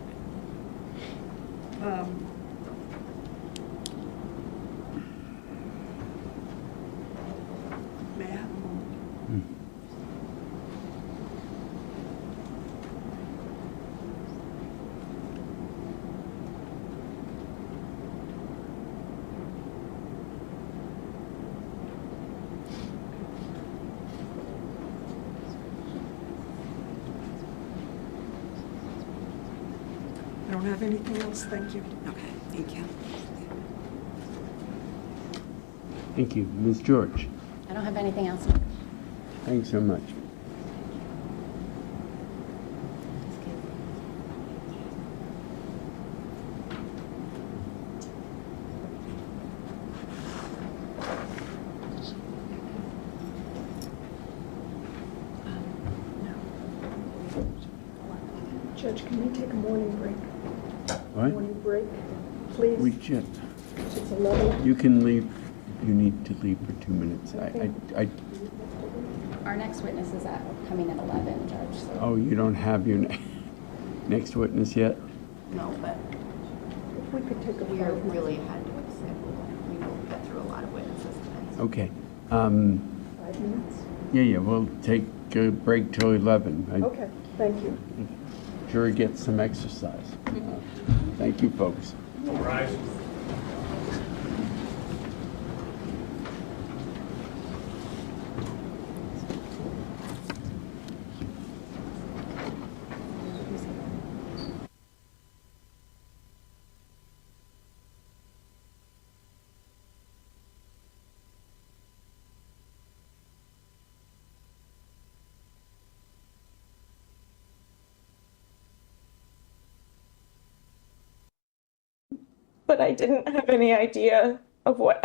May I have a moment? I don't have anything else, thank you. Okay, thank you. Thank you. Ms. George, I don't have anything else. thanks so much. Judge, can we take a morning break? What? Morning break, please? We should. It's 11. You can leave. You need to leave for 2 minutes. I Our next witness is coming at 11, Judge, so. oh, you don't have your next witness yet? No, but If we could take a we are 5 minute. really ahead of schedule. We will get through a lot of witnesses today. Okay. 5 minutes? Yeah, we'll take a break till 11. Okay, thank you. Jury gets some exercise. Thank you, folks. All rise. But I didn't have any idea of what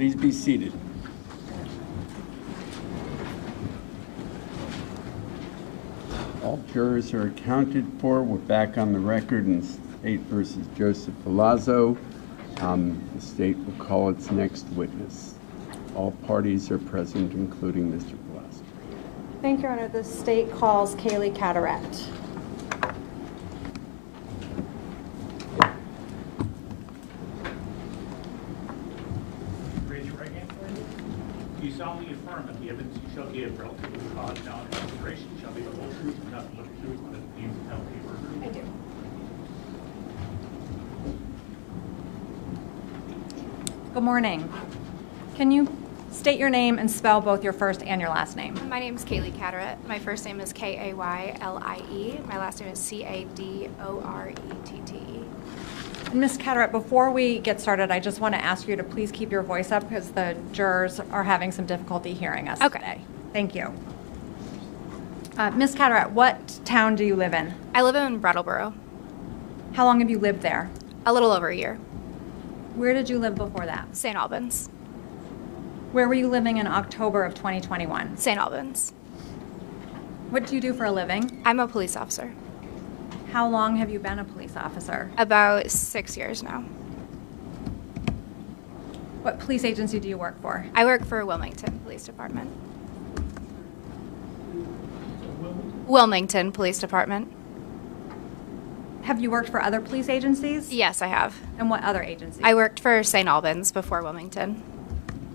Please be seated. All jurors are accounted for. We're back on the record in State versus Joseph Ferlazzo. The state will call its next witness. All parties are present, including Mr. Ferlazzo. Thank you, Your Honor. The state calls Kaylee Carteret. Raise your right hand, please. Do you solemnly affirm that the evidence you shall give relative to the cause now in consideration shall be the whole truth and nothing but the truth under the pains of penalty of perjury? I do. Good morning. Can you state your name and spell both your first and your last name? My name is Kaylee Carteret. My first name is Kaylie. My last name is Cadorettte. And Ms. Carteret, before we get started, I just want to ask you to please keep your voice up because the jurors are having some difficulty hearing us Okay. today. Thank you. Ms. Carteret, what town do you live in? I live in Brattleboro. How long have you lived there? A little over a year. Where did you live before that? St. Albans. Where were you living in October of 2021? St. Albans. What do you do for a living? I'm a police officer. How long have you been a police officer? About 6 years now. What police agency do you work for? I work for Wilmington Police Department. Wilmington Police Department. Have you worked for other police agencies? Yes, I have. And what other agencies? I worked for St. Albans before Wilmington.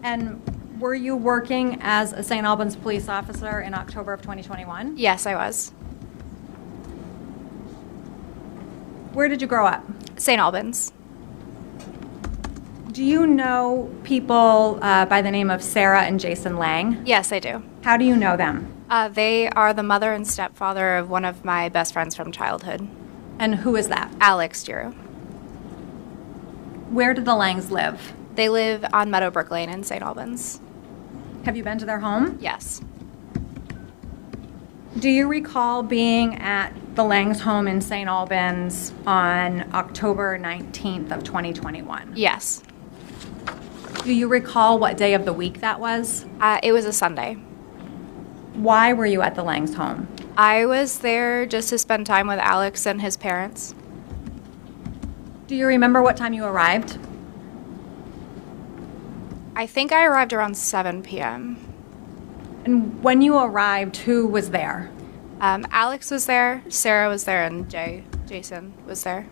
And were you working as a St. Albans police officer in October of 2021? Yes, I was. Where did you grow up? St. Albans. Do you know people by the name of Sarah and Jason Lang? Yes, I do. How do you know them? They are the mother and stepfather of one of my best friends from childhood, And who is that? Alex Giroux. Where do the Langs live? They live on Meadowbrook Lane in St. Albans. Have you been to their home? Yes. Do you recall being at the Langs' home in St. Albans on October 19th of 2021? Yes. Do you recall what day of the week that was? It was a Sunday. Why were you at the Langs' home? I was there just to spend time with Alex and his parents. Do you remember what time you arrived? I think I arrived around 7 p.m. And when you arrived, who was there? Alex was there, Sarah was there, and Jason was there.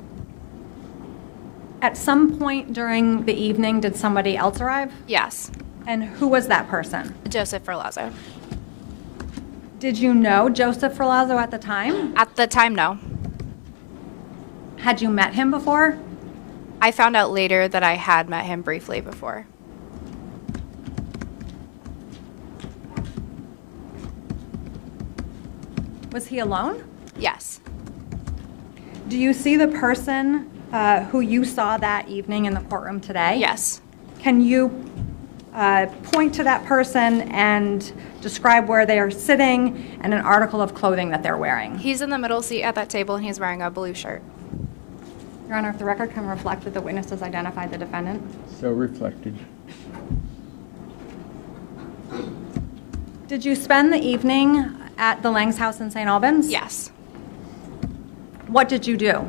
At some point during the evening, did somebody else arrive? Yes. And who was that person? Joseph Ferlazzo. Did you know Joseph Ferlazzo at the time? At the time, no. Had you met him before? I found out later that I had met him briefly before. Was he alone? Yes. Do you see the person who you saw that evening in the courtroom today? Yes. Can you point to that person and describe where they are sitting and an article of clothing that they're wearing? He's in the middle seat at that table, and he's wearing a blue shirt. Your Honor, if the record can reflect that the witness has identified the defendant. So reflected. Did you spend the evening at the Lang's house in St. Albans? Yes. What did you do?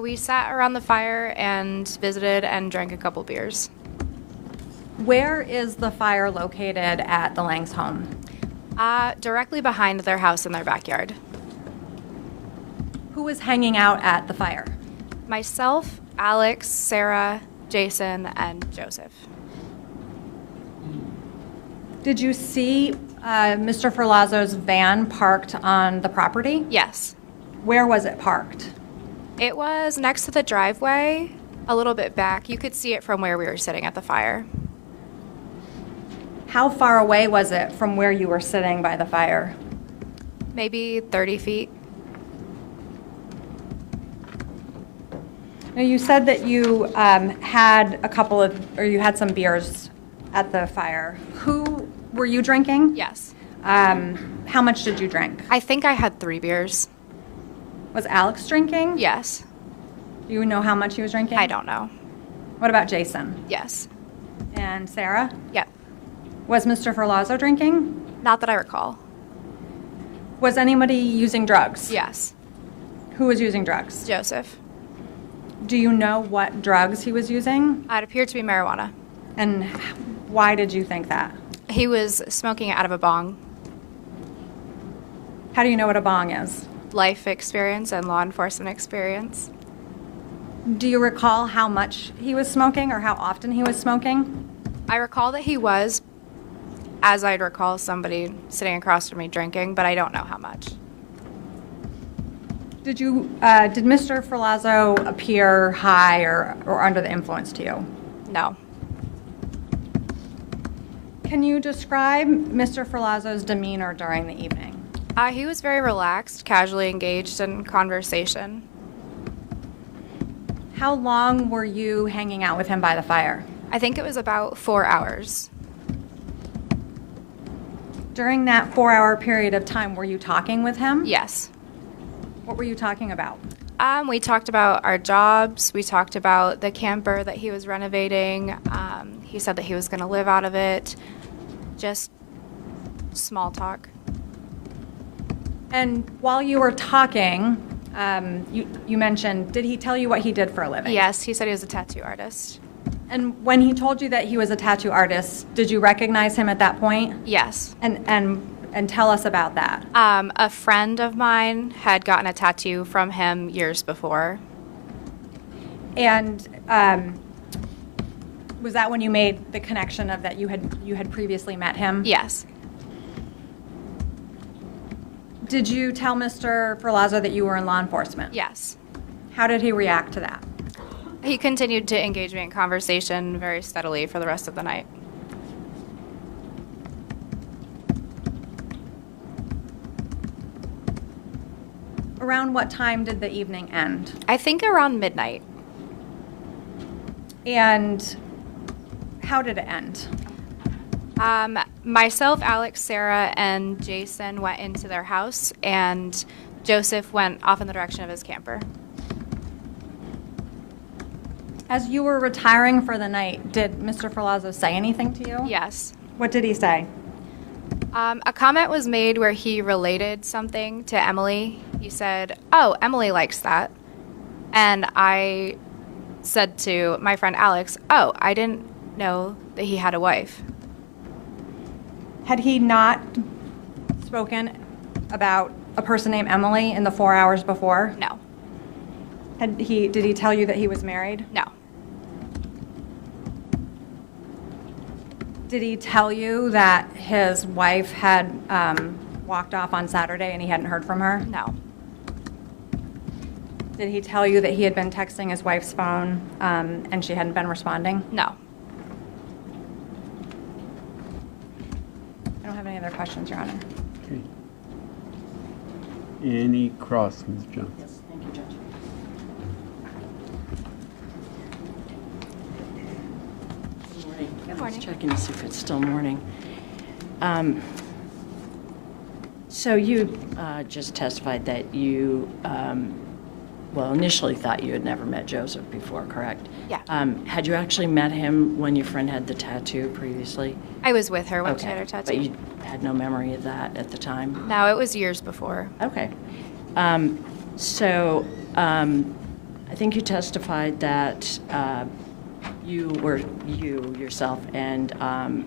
We sat around the fire and visited and drank a couple beers. Where is the fire located at the Lang's home? Directly behind their house in their backyard. Who was hanging out at the fire? Myself, Alex, Sarah, Jason, and Joseph. Did you see Mr. Ferlazzo's van parked on the property? Yes. Where was it parked? It was next to the driveway, a little bit back. You could see it from where we were sitting at the fire. How far away was it from where you were sitting by the fire? Maybe 30 feet. Now, you said that you had you had some beers at the fire. Who were you drinking? Yes. How much did you drink? I think I had 3 beers. Was Alex drinking? Yes. Do you know how much he was drinking? I don't know. What about Jason? Yes. And Sarah? Yep. Was Mr. Ferlazzo drinking? Not that I recall. Was anybody using drugs? Yes. Who was using drugs? Joseph. Do you know what drugs he was using? It appeared to be marijuana. And why did you think that? He was smoking it out of a bong. How do you know what a bong is? Life experience and law enforcement experience. Do you recall how much he was smoking or how often he was smoking? I recall that he was, as I'd recall somebody sitting across from me drinking, but I don't know how much. Did Mr. Ferlazzo appear high or under the influence to you? No. Can you describe Mr. Ferlazzo's demeanor during the evening? He was very relaxed, casually engaged in conversation. How long were you hanging out with him by the fire? I think it was about 4 hours. During that 4-hour period of time, were you talking with him? Yes. What were you talking about? We talked about our jobs. We talked about the camper that he was renovating. He said that he was going to live out of it. Just small talk. And while you were talking, you mentioned, did he tell you what he did for a living? Yes, he said he was a tattoo artist. And when he told you that he was a tattoo artist, did you recognize him at that point? Yes. And tell us about that. A friend of mine had gotten a tattoo from him years before. And was that when you made the connection of that you had previously met him? Yes. Did you tell Mr. Ferlazzo that you were in law enforcement? Yes. How did he react to that? He continued to engage me in conversation very steadily for the rest of the night. Around what time did the evening end? I think around midnight. And how did it end? Myself, Alex, Sarah, and Jason went into their house, and Joseph went off in the direction of his camper. As you were retiring for the night, did Mr. Ferlazzo say anything to you? Yes. What did he say? A comment was made where he related something to Emily. He said, "Oh, Emily likes that." And I said to my friend Alex, "Oh, I didn't know that he had a wife." Had he not spoken about a person named Emily in the 4 hours before? No. Did he tell you that he was married? No. Did he tell you that his wife had walked off on Saturday and he hadn't heard from her? No. Did he tell you that he had been texting his wife's phone and she hadn't been responding? No. I don't have any other questions, Your Honor. Okay. Any cross, Ms. Jones? Yes, thank you, Judge. Good morning. Good morning. I was checking to see if it's still morning. So you just testified that you, initially thought you had never met Joseph before, correct? Yeah. Had you actually met him when your friend had the tattoo previously? I was with her when she Okay, had her tattoo. but you had no memory of that at the time? No, it was years before. Okay. I think you testified that you yourself and I'm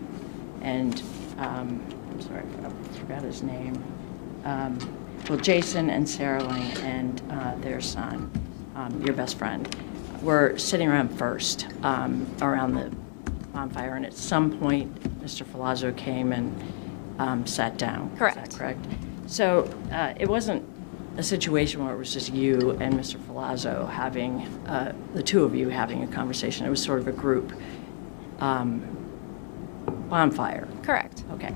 sorry, I forgot his name. Jason and Sarah Lang and their son, your best friend, were sitting around first around the bonfire, and at some point, Mr. Ferlazzo came and sat down. Correct. Is that correct? So it wasn't a situation where it was just you and Mr. Ferlazzo having, the two of you having a conversation. It was sort of a group bonfire. Correct. Okay.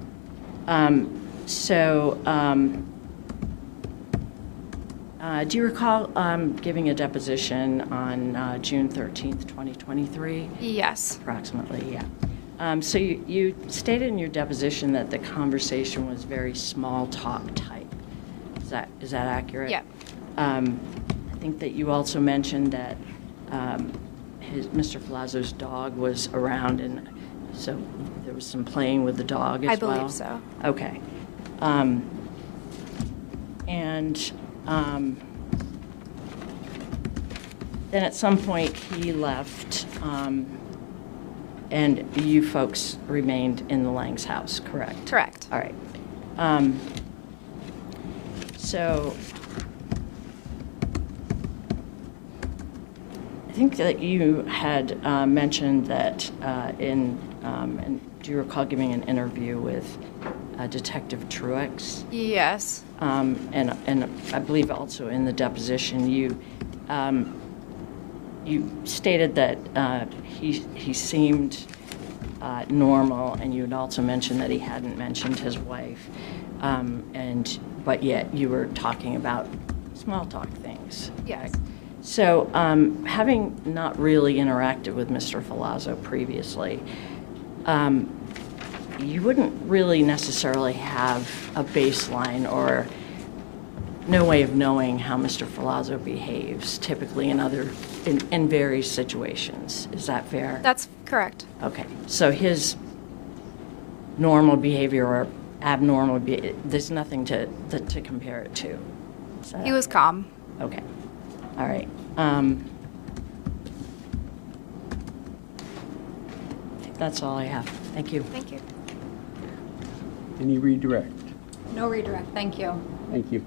Do you recall giving a deposition on June 13th, 2023? Yes. Approximately, yeah. So you stated in your deposition that the conversation was very small talk type. Is that accurate? Yeah. I think that you also mentioned that Mr. Ferlazzo's dog was around, and So there was some playing with the dog as well? I believe so. Okay. Then at some point he left, and you folks remained in the Lang's house, correct? Correct. All right. So I think that you had mentioned that and do you recall giving an interview with Detective Truex? Yes. And I believe also in the deposition you stated that he seemed normal, and you had also mentioned that he hadn't mentioned his wife, but yet you were talking about small talk things. Yes. So, having not really interacted with Mr. Ferlazzo previously, you wouldn't really necessarily have a baseline or no way of knowing how Mr. Ferlazzo behaves typically in various situations. Is that fair? That's correct. Okay. So his normal behavior or abnormal behavior, there's nothing to compare it to. He was calm. Okay. All right. I think that's all I have. Thank you. Thank you. Any redirect? No redirect, thank you. Thank you.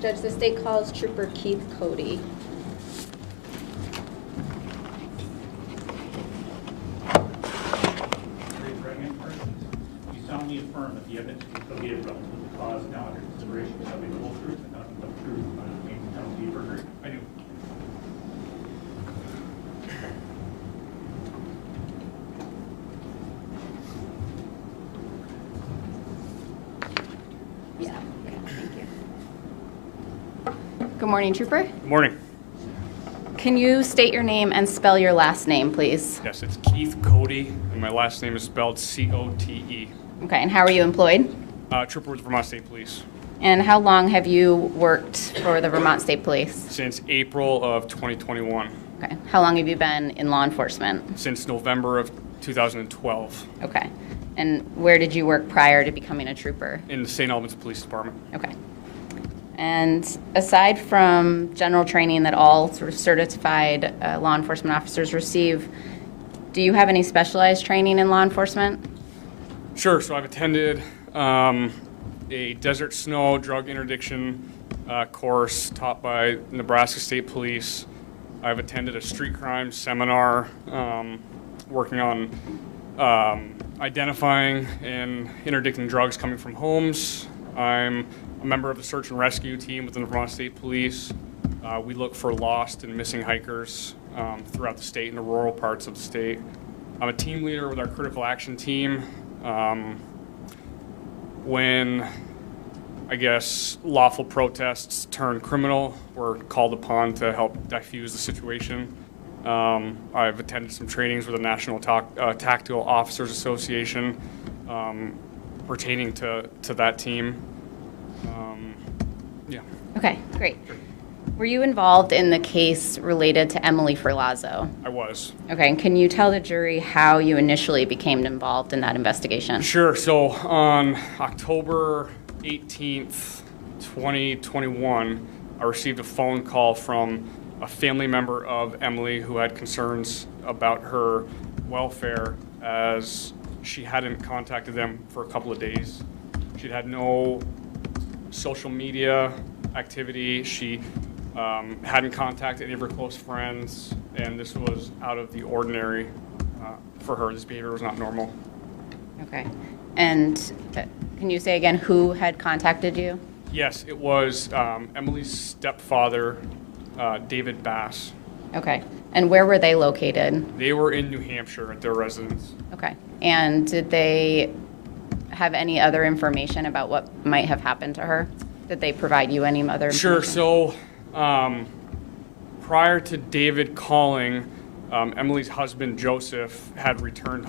Judge, the state calls Trooper Keith Cody. Raise your right hand, first. You solemnly affirm that the evidence you shall give relative to the cause now under consideration shall be the whole truth and nothing but the truth under the pain and penalty of perjury? I do. Yeah. Okay, thank you. Good morning, Trooper. Good morning. Can you state your name and spell your last name, please? Yes, it's Keith Cody, and my last name is spelled C-O-T-E. Okay, and how are you employed? Trooper with Vermont State Police. And how long have you worked for the Vermont State Police? Since April of 2021. Okay. How long have you been in law enforcement? Since November of 2012. Okay. And where did you work prior to becoming a trooper? In the St. Albans Police Department. Okay. And aside from general training that all sort of certified law enforcement officers receive, do you have any specialized training in law enforcement? Sure, so I've attended a desert snow drug interdiction course taught by Nebraska State Police. I've attended a street crime seminar working on identifying and interdicting drugs coming from homes. I'm a member of the search and rescue team within the Vermont State Police. We look for lost and missing hikers throughout the state and the rural parts of the state. I'm a team leader with our critical action team. When, I guess, lawful protests turn criminal, we're called upon to help diffuse the situation. I've attended some trainings with the National Tactical Officers Association pertaining to that team. Yeah. Okay, great. Were you involved in the case related to Emily Ferlazzo? I was. Okay, and can you tell the jury how you initially became involved in that investigation? Sure. So on October 18th, 2021, I received a phone call from a family member of Emily who had concerns about her welfare as she hadn't contacted them for a couple of days. She'd had no social media activity. She hadn't contacted any of her close friends, and this was out of the ordinary for her. This behavior was not normal. Okay. And can you say again who had contacted you? Yes, it was Emily's stepfather, David Bass. Okay. And where were they located? They were in New Hampshire at their residence. Okay. And did they have any other information about what might have happened to her? Did they provide you any other information? Sure. So prior to David calling, Emily's husband, Joseph, had returned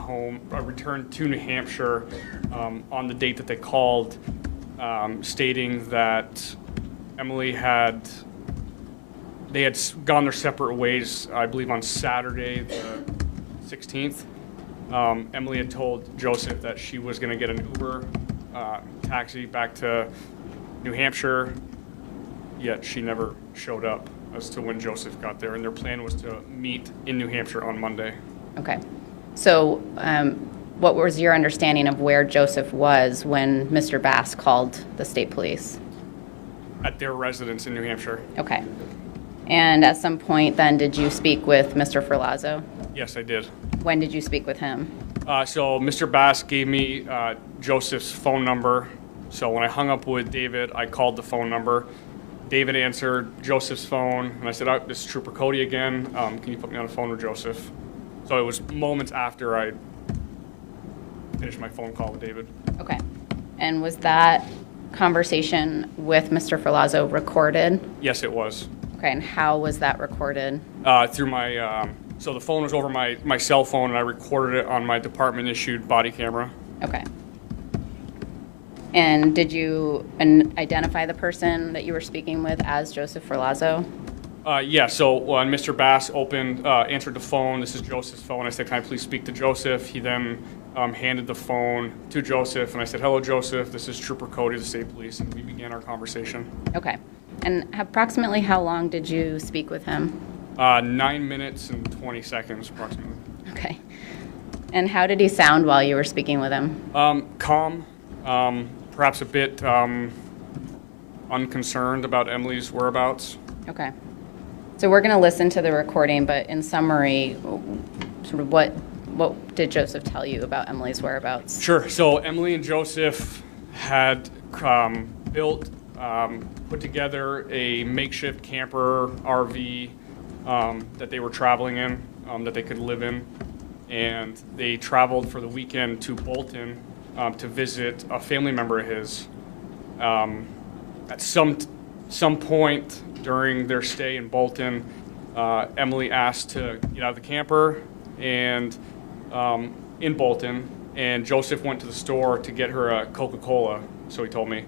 to New Hampshire on the date that they called, stating that they had gone their separate ways, I believe on Saturday, the 16th. Emily had told Joseph that she was going to get an Uber taxi back to New Hampshire, yet she never showed up as to when Joseph got there, and their plan was to meet in New Hampshire on Monday. Okay. So what was your understanding of where Joseph was when Mr. Bass called the state police? At their residence in New Hampshire. Okay. And at some point then, did you speak with Mr. Ferlazzo? Yes, I did. When did you speak with him? So Mr. Bass gave me Joseph's phone number. So when I hung up with David, I called the phone number. David answered Joseph's phone, and I said, oh, this is Trooper Cody again. Can you put me on the phone with Joseph? So it was moments after I finished my phone call with David. Okay. And was that conversation with Mr. Ferlazzo recorded? Yes, it was. Okay, and how was that recorded? Through my, so the phone was over my cell phone, and I recorded it on my department-issued body camera. Okay. And did you identify the person that you were speaking with as Joseph Ferlazzo? Yeah, so when Mr. Bass answered the phone, this is Joseph's phone, I said, can I please speak to Joseph? He then handed the phone to Joseph, and I said, hello, Joseph, this is Trooper Cody of the State Police, and we began our conversation. Okay. And approximately how long did you speak with him? 9 minutes and 20 seconds, approximately. Okay. And how did he sound while you were speaking with him? Calm, perhaps a bit unconcerned about Emily's whereabouts. Okay. So we're going to listen to the recording, but in summary, sort of what did Joseph tell you about Emily's whereabouts? Sure. So Emily and Joseph had put together a makeshift camper RV that they were traveling in, that they could live in. And they traveled for the weekend to Bolton to visit a family member of his. At some point during their stay in Bolton, Emily asked to get out of the camper and in Bolton, and Joseph went to the store to get her a Coca-Cola, so he told me.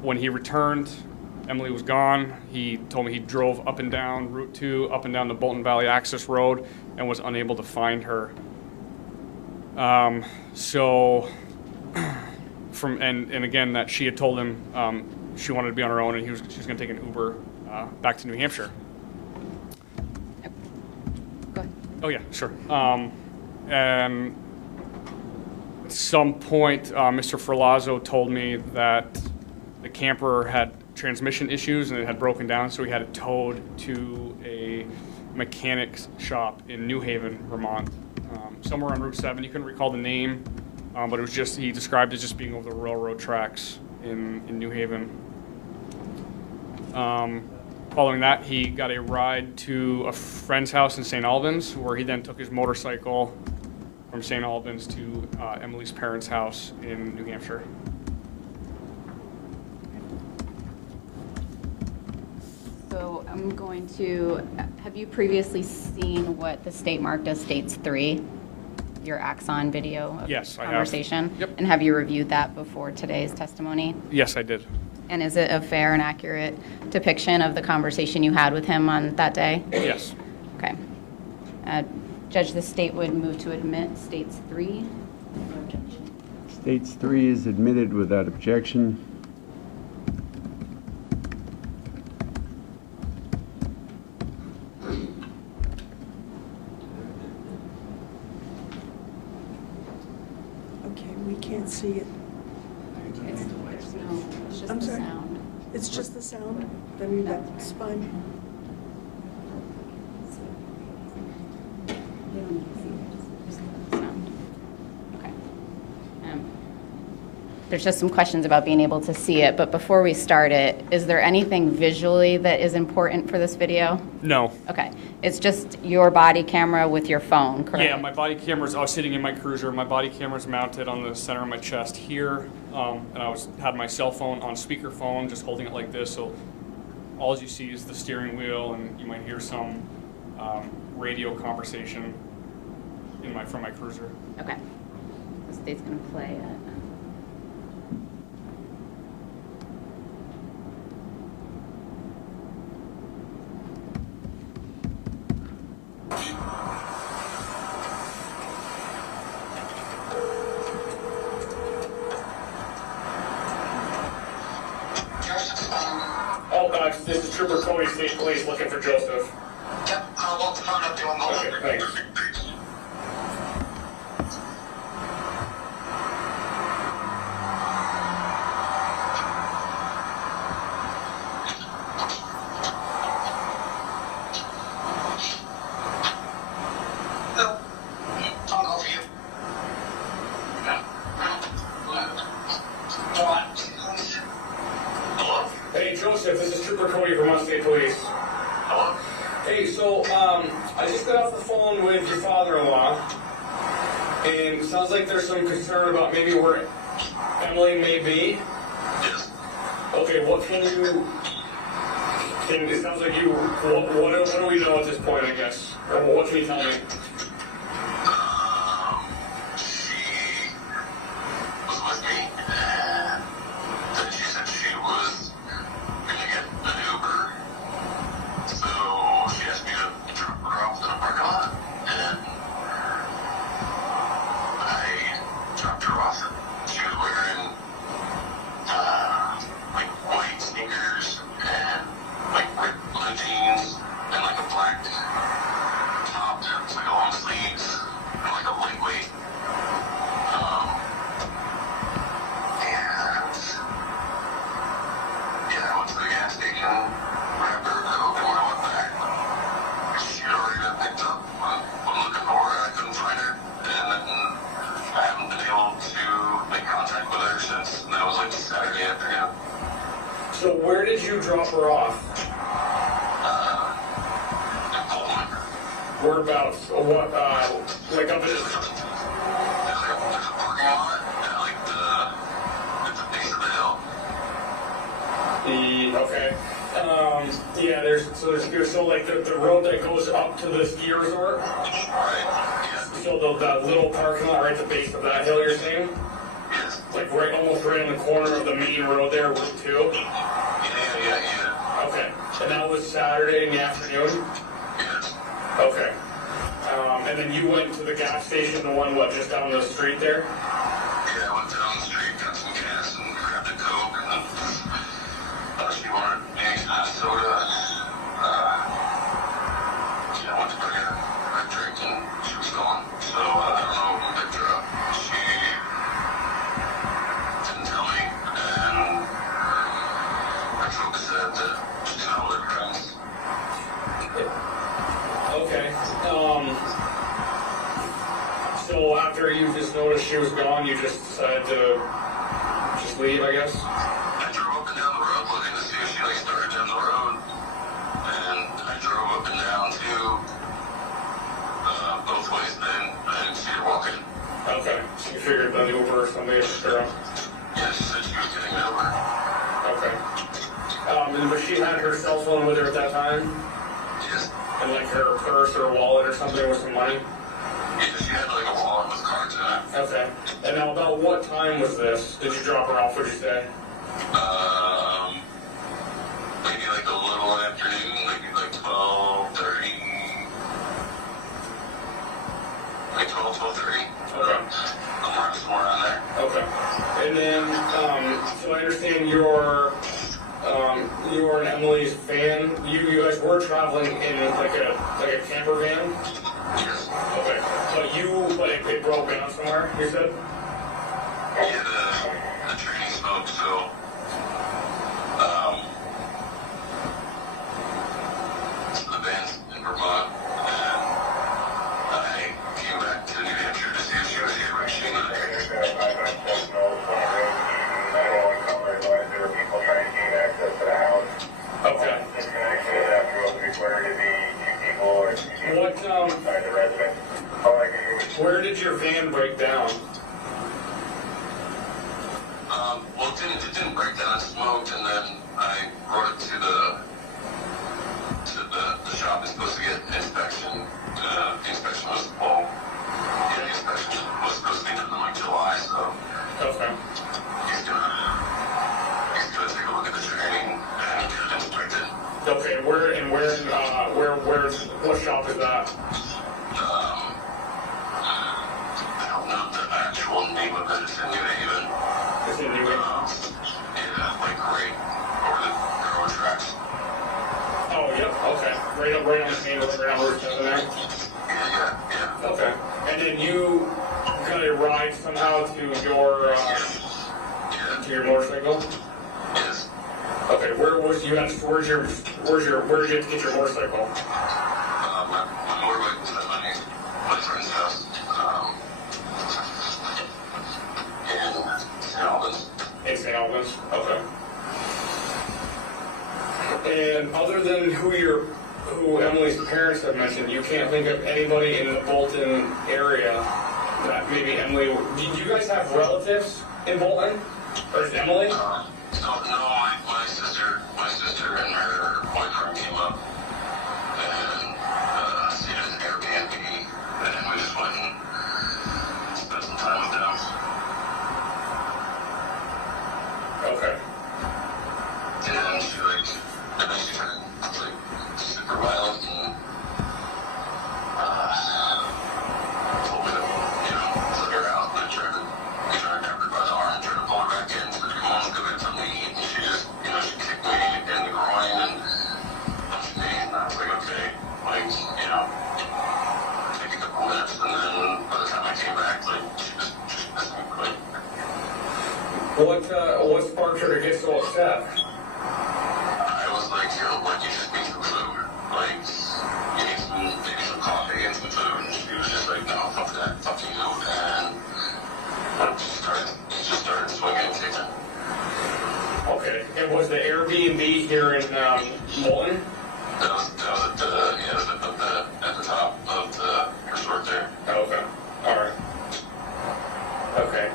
When he returned, Emily was gone. He told me he drove up and down Route 2, up and down the Bolton Valley Access Road, and was unable to find her. And again, that she had told him she wanted to be on her own, and she was going to take an Uber back to New Hampshire. Go ahead. Oh yeah, sure. And at some point, Mr. Ferlazzo told me that the camper had transmission issues and it had broken down, so he had it towed to a mechanic's shop in New Haven, Vermont, somewhere on Route 7. He couldn't recall the name, but it was just, he described it just being over the railroad tracks in New Haven. Following that, he got a ride to a friend's house in St. Albans, where he then took his motorcycle from St. Albans to Emily's parents' house in New Hampshire. So I'm going to, have you previously seen what the state marked as States 3, your Axon video of Yes, I have. conversation? Yep. And have you reviewed that before today's testimony? Yes, I did. And is it a fair and accurate depiction of the conversation you had with him on that day? Yes. Okay. Judge, the state would move to admit States 3. States 3 is admitted without objection. Okay, we can't see it. It's just I'm the sorry? sound. It's just the sound, then that's fine. Okay. There's just some questions about being able to see it, but before we start it, is there anything visually that is important for this video? No. Okay. It's just your body camera with your phone, correct? Yeah, my body camera's, I was sitting in my cruiser, my body camera's mounted on the center of my chest here, and I had my cell phone on speakerphone, just holding it like this, so all you see is the steering wheel, and you might hear some radio conversation from my cruiser. Okay. The state's gonna play it. This is Trooper Cody, State Police, looking for Joseph. Yep, I'll walk the phone up to him. Okay, thanks. No, I'll go for you. What? Hello? Hey, Joseph, this is Trooper Cody, Vermont State Police. Hello? Hey, so, I just got off the phone with your father-in-law, and it sounds like there's some concern about maybe where Emily may be. Yes. Okay, what can you, it sounds like you, what do we know at this point, I guess? Or what can you tell me? She was with me, and then she said she was gonna get an Uber. So she asked me to drop her off in the parking lot, and I dropped her off. She was wearing like white sneakers and like ripped blue jeans and like a black top, it's like a long sleeves and like a lightweight. And yeah, I went to the gas station, grabbed her a Coke, and when I went back, she had already been picked up. I'm looking for her, I couldn't find her, and then I haven't been able to make contact with her since. And that was like Saturday afternoon. So where did you drop her off? In Pullman. Whereabouts? Or what, like up in There's a parking lot at like at the base of the hill. okay. Yeah, there's like the road that goes up to the ski resort. Right, yeah. So the little parking lot right at the base of that hill, you're saying? Yes. Like almost right on the corner of the main road there, Route 2? Yeah. Okay. And that was Saturday in the afternoon? Yes. Okay. And then you went to the gas station, the one, just down the street there? Yeah, I went down the street, got some gas, and grabbed a Coke, and she wanted maybe a soda. Yeah, I went to bring her a drink, and she was gone. So I don't know who picked her up. She didn't tell me, and her folks said that she's not with her friends. Okay. So after you just noticed she was gone, you just decided to just leave, I guess? I drove up and down the road looking to see if she started down the road, and I drove up and down to both ways, and I didn't see her walking. Okay. So you figured the Uber or somebody picked her up? Yeah, she said she was getting it over. Okay. But she had her cell phone with her at that time? Yes. And like her purse or wallet or something with some money? Yeah, she had like a wallet with cards in it. Okay. And now about what time was this? Did you drop her off, would you say? Maybe like a little afternoon, like 12:30. Like 12:30. Okay. Somewhere around there. Okay. And then, so I understand you're an Emily's fan. You guys were traveling in like a camper van? Yes. Okay. But it broke down somewhere, you said? Yeah, the training smoke, so Vermont, and I came back to New Hampshire to see if she was here, but she was there. There were people trying to gain access to the house. Okay. Disconnection after what was required to be two people or two people inside the residence. All I can hear was Where did your van break down? well, it didn't break down. It smoked, and then I brought it to the shop. It's supposed to get inspection. The inspection was the inspection was supposed to be done in like July, so Okay. he's gonna take a look at the training and get it inspected. Okay, what shop is that? I don't know the actual name of it. It's in New Haven. It's in New Haven. Yeah, like right over the railroad tracks. Oh, yep, okay. Right on the main road, right on Route 7 there? Yeah. Okay. And then you got a ride somehow to your motorcycle? Yes. Okay, where did you have to get your motorcycle? My motorbike was at my friend's house. In St. Albans. In St. Albans? Okay. And other than who Emily's parents have mentioned, you can't think of anybody in the Bolton area that maybe Emily. Do you guys have relatives in Bolton? Or is Emily? No, my sister and her boyfriend came up and stayed at an Airbnb, and we just went and spent some time with them. Okay. And she turned super violent and told me to, let her out, and I tried to grab her by the arm and try to pull her back in, so come on, go get something to eat, and she just, she kicked me in the groin and punched me, and I was like, okay, take a couple minutes, and then by the time I came back, she just missed me quick. What sparked her to get so upset? I was like, you just need some food. You need maybe some coffee and some food. And she was just like, no, fuck that, fuck you. And she just started swinging and kicking. Okay. And was the Airbnb here in Bolton? That was at the top of the resort there. Okay. All right. Okay.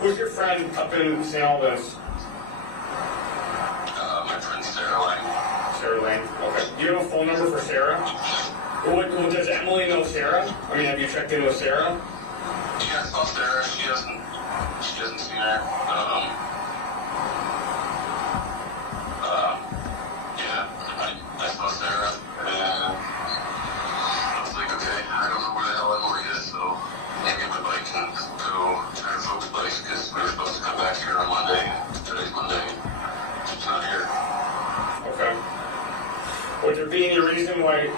Who's your friend up in St. Albans? My friend Sarah Lane. Sarah Lane. Okay. Do you have a phone number for Sarah? Does Emily know Sarah? I mean, have you checked in with Sarah? Yeah, I saw Sarah. She hasn't seen her. I saw Sarah, and I was like, okay, I don't know where the hell Emily is, so I get my bike and go to her folks' place, because we were supposed to come back here on Monday. Today's Monday. She's not here. Okay. Would there be any reason why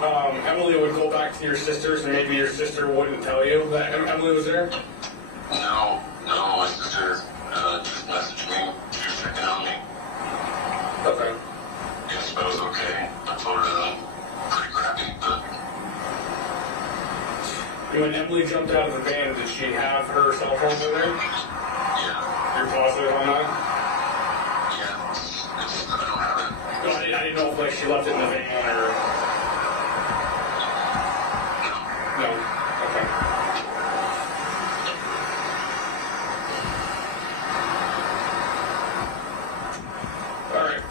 Emily would go back to your sisters and maybe your sister wouldn't tell you that Emily was there? No, my sister just messaged me. She was checking on me. Okay. Yes, I was okay. I told her that I'm pretty crappy, but... When Emily jumped out of the van, did she have her cell phone with her? Yeah. You're positive on that? Yeah. I don't have it. No, I didn't know if she left it in the van or... No. Okay. All right.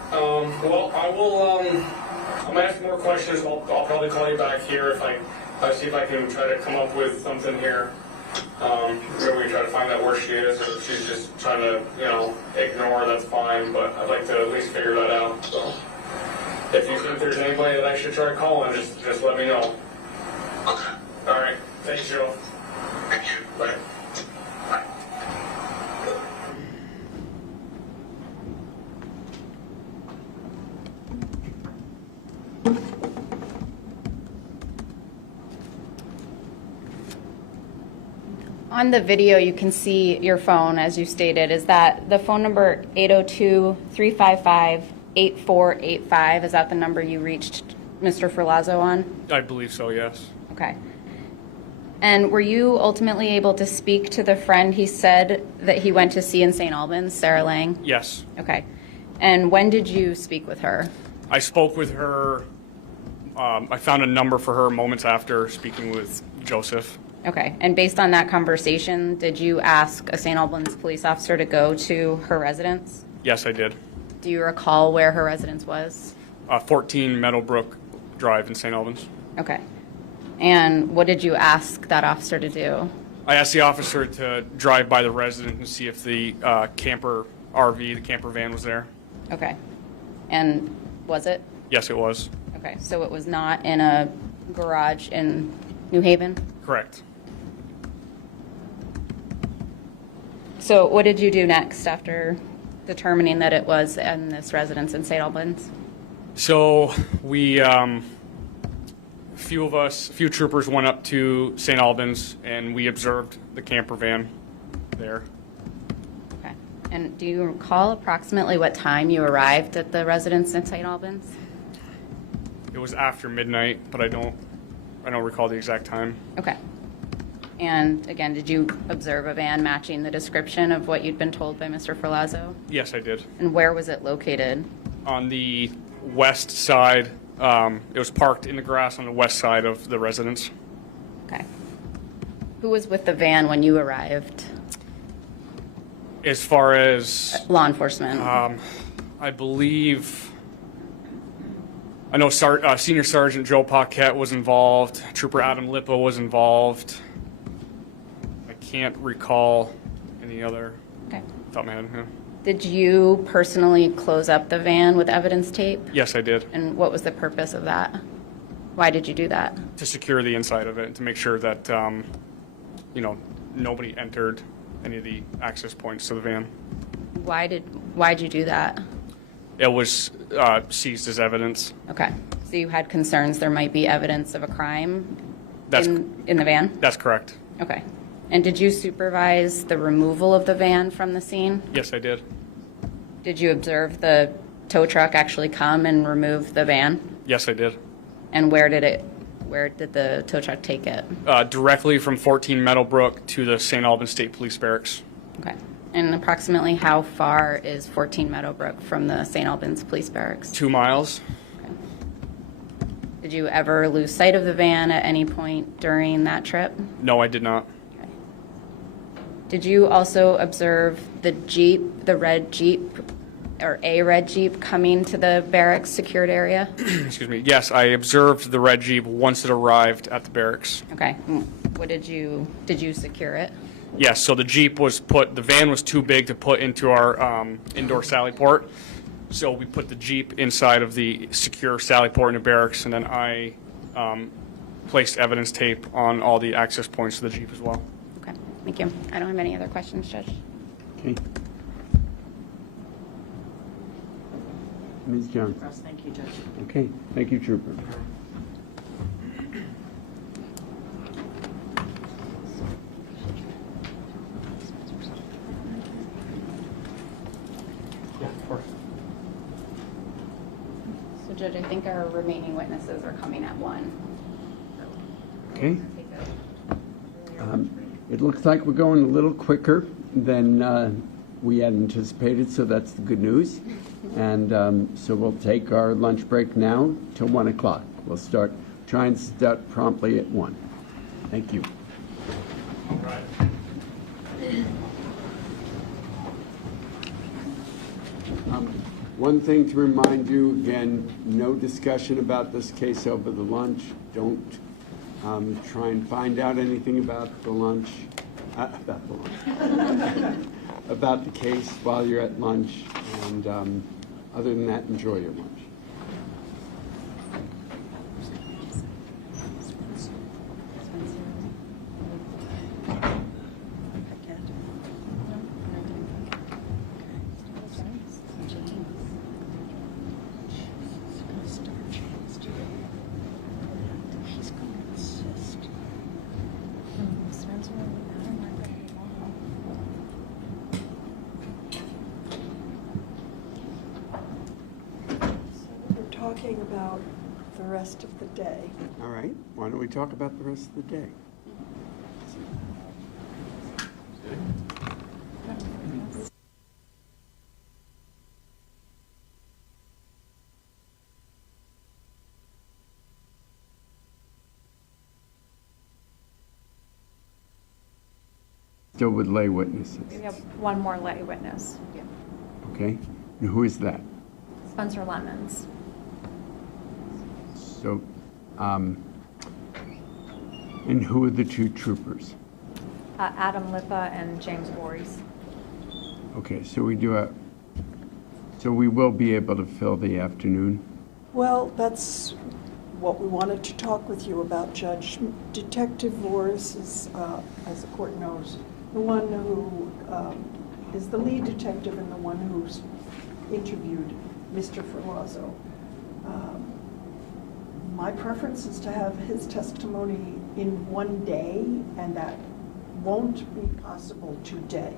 Well, I will. I'm gonna ask more questions. I'll probably call you back here if I see if I can try to come up with something here. Maybe we try to find out where she is, or if she's just trying to, ignore. That's fine. But I'd like to at least figure that out. So, if you think there's anybody that I should try calling, just let me know. Okay. All right. Thanks, Joe. Thank you. Bye. Bye. On the video, you can see your phone, as you stated. Is that the phone number 802-355-8485? Is that the number you reached Mr. Ferlazzo on? I believe so, yes. Okay. And were you ultimately able to speak to the friend he said that he went to see in St. Albans, Sarah Lang? Yes. Okay. And when did you speak with her? I spoke with her. I found a number for her moments after speaking with Joseph. Okay. And based on that conversation, did you ask a St. Albans police officer to go to her residence? Yes, I did. Do you recall where her residence was? 14 Meadowbrook Drive in St. Albans. Okay. And what did you ask that officer to do? I asked the officer to drive by the residence and see if the camper RV, the camper van, was there. Okay. And was it? Yes, it was. Okay. So it was not in a garage in New Haven? Correct. So what did you do next after determining that it was in this residence in St. Albans? So we, a few troopers went up to St. Albans and we observed the camper van there. Okay. And do you recall approximately what time you arrived at the residence in St. Albans? It was after midnight, but I don't recall the exact time. Okay. And again, did you observe a van matching the description of what you'd been told by Mr. Ferlazzo? Yes, I did. And where was it located? On the west side. It was parked in the grass on the west side of the residence. Okay. Who was with the van when you arrived? As far as law enforcement. I believe, I know Senior Sergeant Joe Paquette was involved. Trooper Adam Lippa was involved. I can't recall any other. Okay. Top of my head, yeah. Did you personally close up the van with evidence tape? Yes, I did. And what was the purpose of that? Why did you do that? To secure the inside of it and to make sure that, nobody entered any of the access points to the van. Why'd you do that? It was seized as evidence. Okay. So you had concerns there might be evidence of a crime That's in the van? That's correct. Okay. And did you supervise the removal of the van from the scene? Yes, I did. Did you observe the tow truck actually come and remove the van? Yes, I did. And where did the tow truck take it? Directly from 14 Meadowbrook to the St. Albans State Police Barracks. Okay. And approximately how far is 14 Meadowbrook from the St. Albans Police Barracks? 2 miles. Okay. Did you ever lose sight of the van at any point during that trip? No, I did not. Okay. Did you also observe the Jeep, the red Jeep, or a red Jeep coming to the barracks secured area? Excuse me. Yes, I observed the red Jeep once it arrived at the barracks. Okay. What did you secure it? Yes, so the Jeep the van was too big to put into our indoor sally port. So we put the Jeep inside of the secure sally port in the barracks, and then I placed evidence tape on all the access points to the Jeep as well. Okay, thank you. I don't have any other questions, Judge. Okay. Ms. Jones. Thank you, Judge. Okay, thank you, Trooper. Yeah, of course. So, Judge, I think our remaining witnesses are coming at 1. Okay. It looks like we're going a little quicker than we had anticipated, so that's the good news. And so we'll take our lunch break now till 1 o'clock. We'll try and start promptly at 1. Thank you. All right. One thing to remind you, again, no discussion about this case over the lunch. Don't try and find out anything about the lunch, about the case while you're at lunch. And other than that, enjoy your lunch. Talking about the rest of the day. All right, why don't we talk about the rest of the day? Still with lay witnesses, We have one more lay witness, okay? And who is that? Spencer Lemons. So, and who are the two troopers? Adam Lippa and James Voorhees. Okay, so we will be able to fill the afternoon? Well, that's what we wanted to talk with you about, Judge. Detective Voorhees is, as the court knows, the one who is the lead detective and the one who's interviewed Mr. Ferlazzo. My preference is to have his testimony in one day, and that won't be possible today.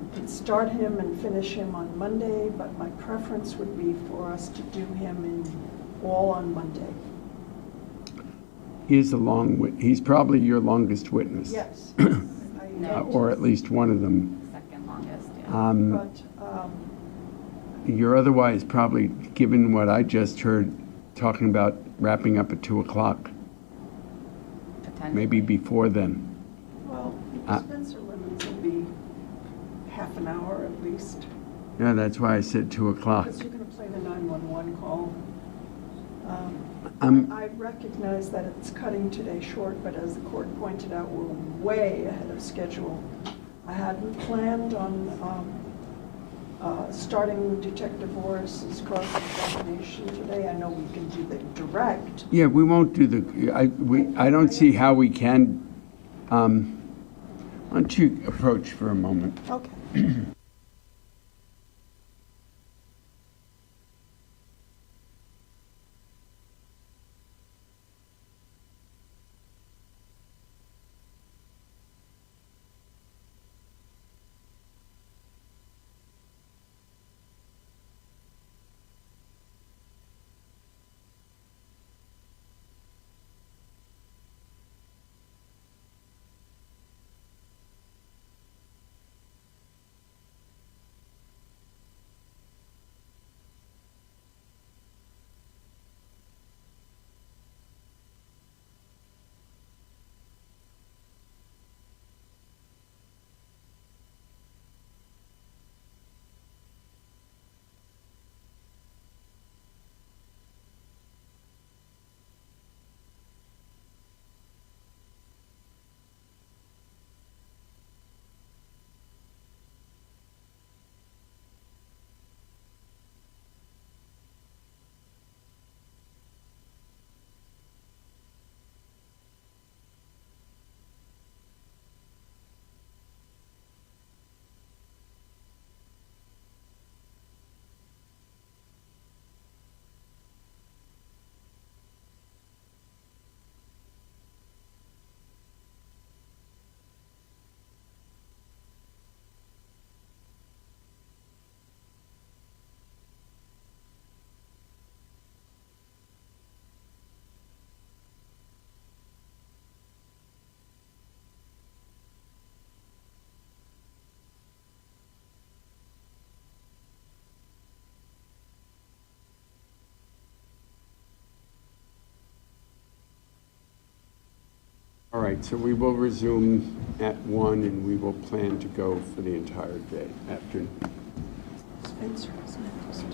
We could start him and finish him on Monday, but my preference would be for us to do him all on Monday. He's probably your longest witness. Yes. Or at least one of them. Second longest, yeah. You're otherwise probably, given what I just heard, talking about wrapping up at 2 o'clock. Maybe before then. Well, Spencer Lemons will be half an hour at least. Yeah, that's why I said 2 o'clock. Because you're going to play the 911 call. I recognize that it's cutting today short, but as the court pointed out, we're way ahead of schedule. I hadn't planned on starting Detective Voorhees' cross-examination today. I know we can do the direct. Yeah, we won't do I don't see how we can. Why don't you approach for a moment? Okay. All right, so we will resume at 1, and we will plan to go for the entire day, afternoon. Spencer is next.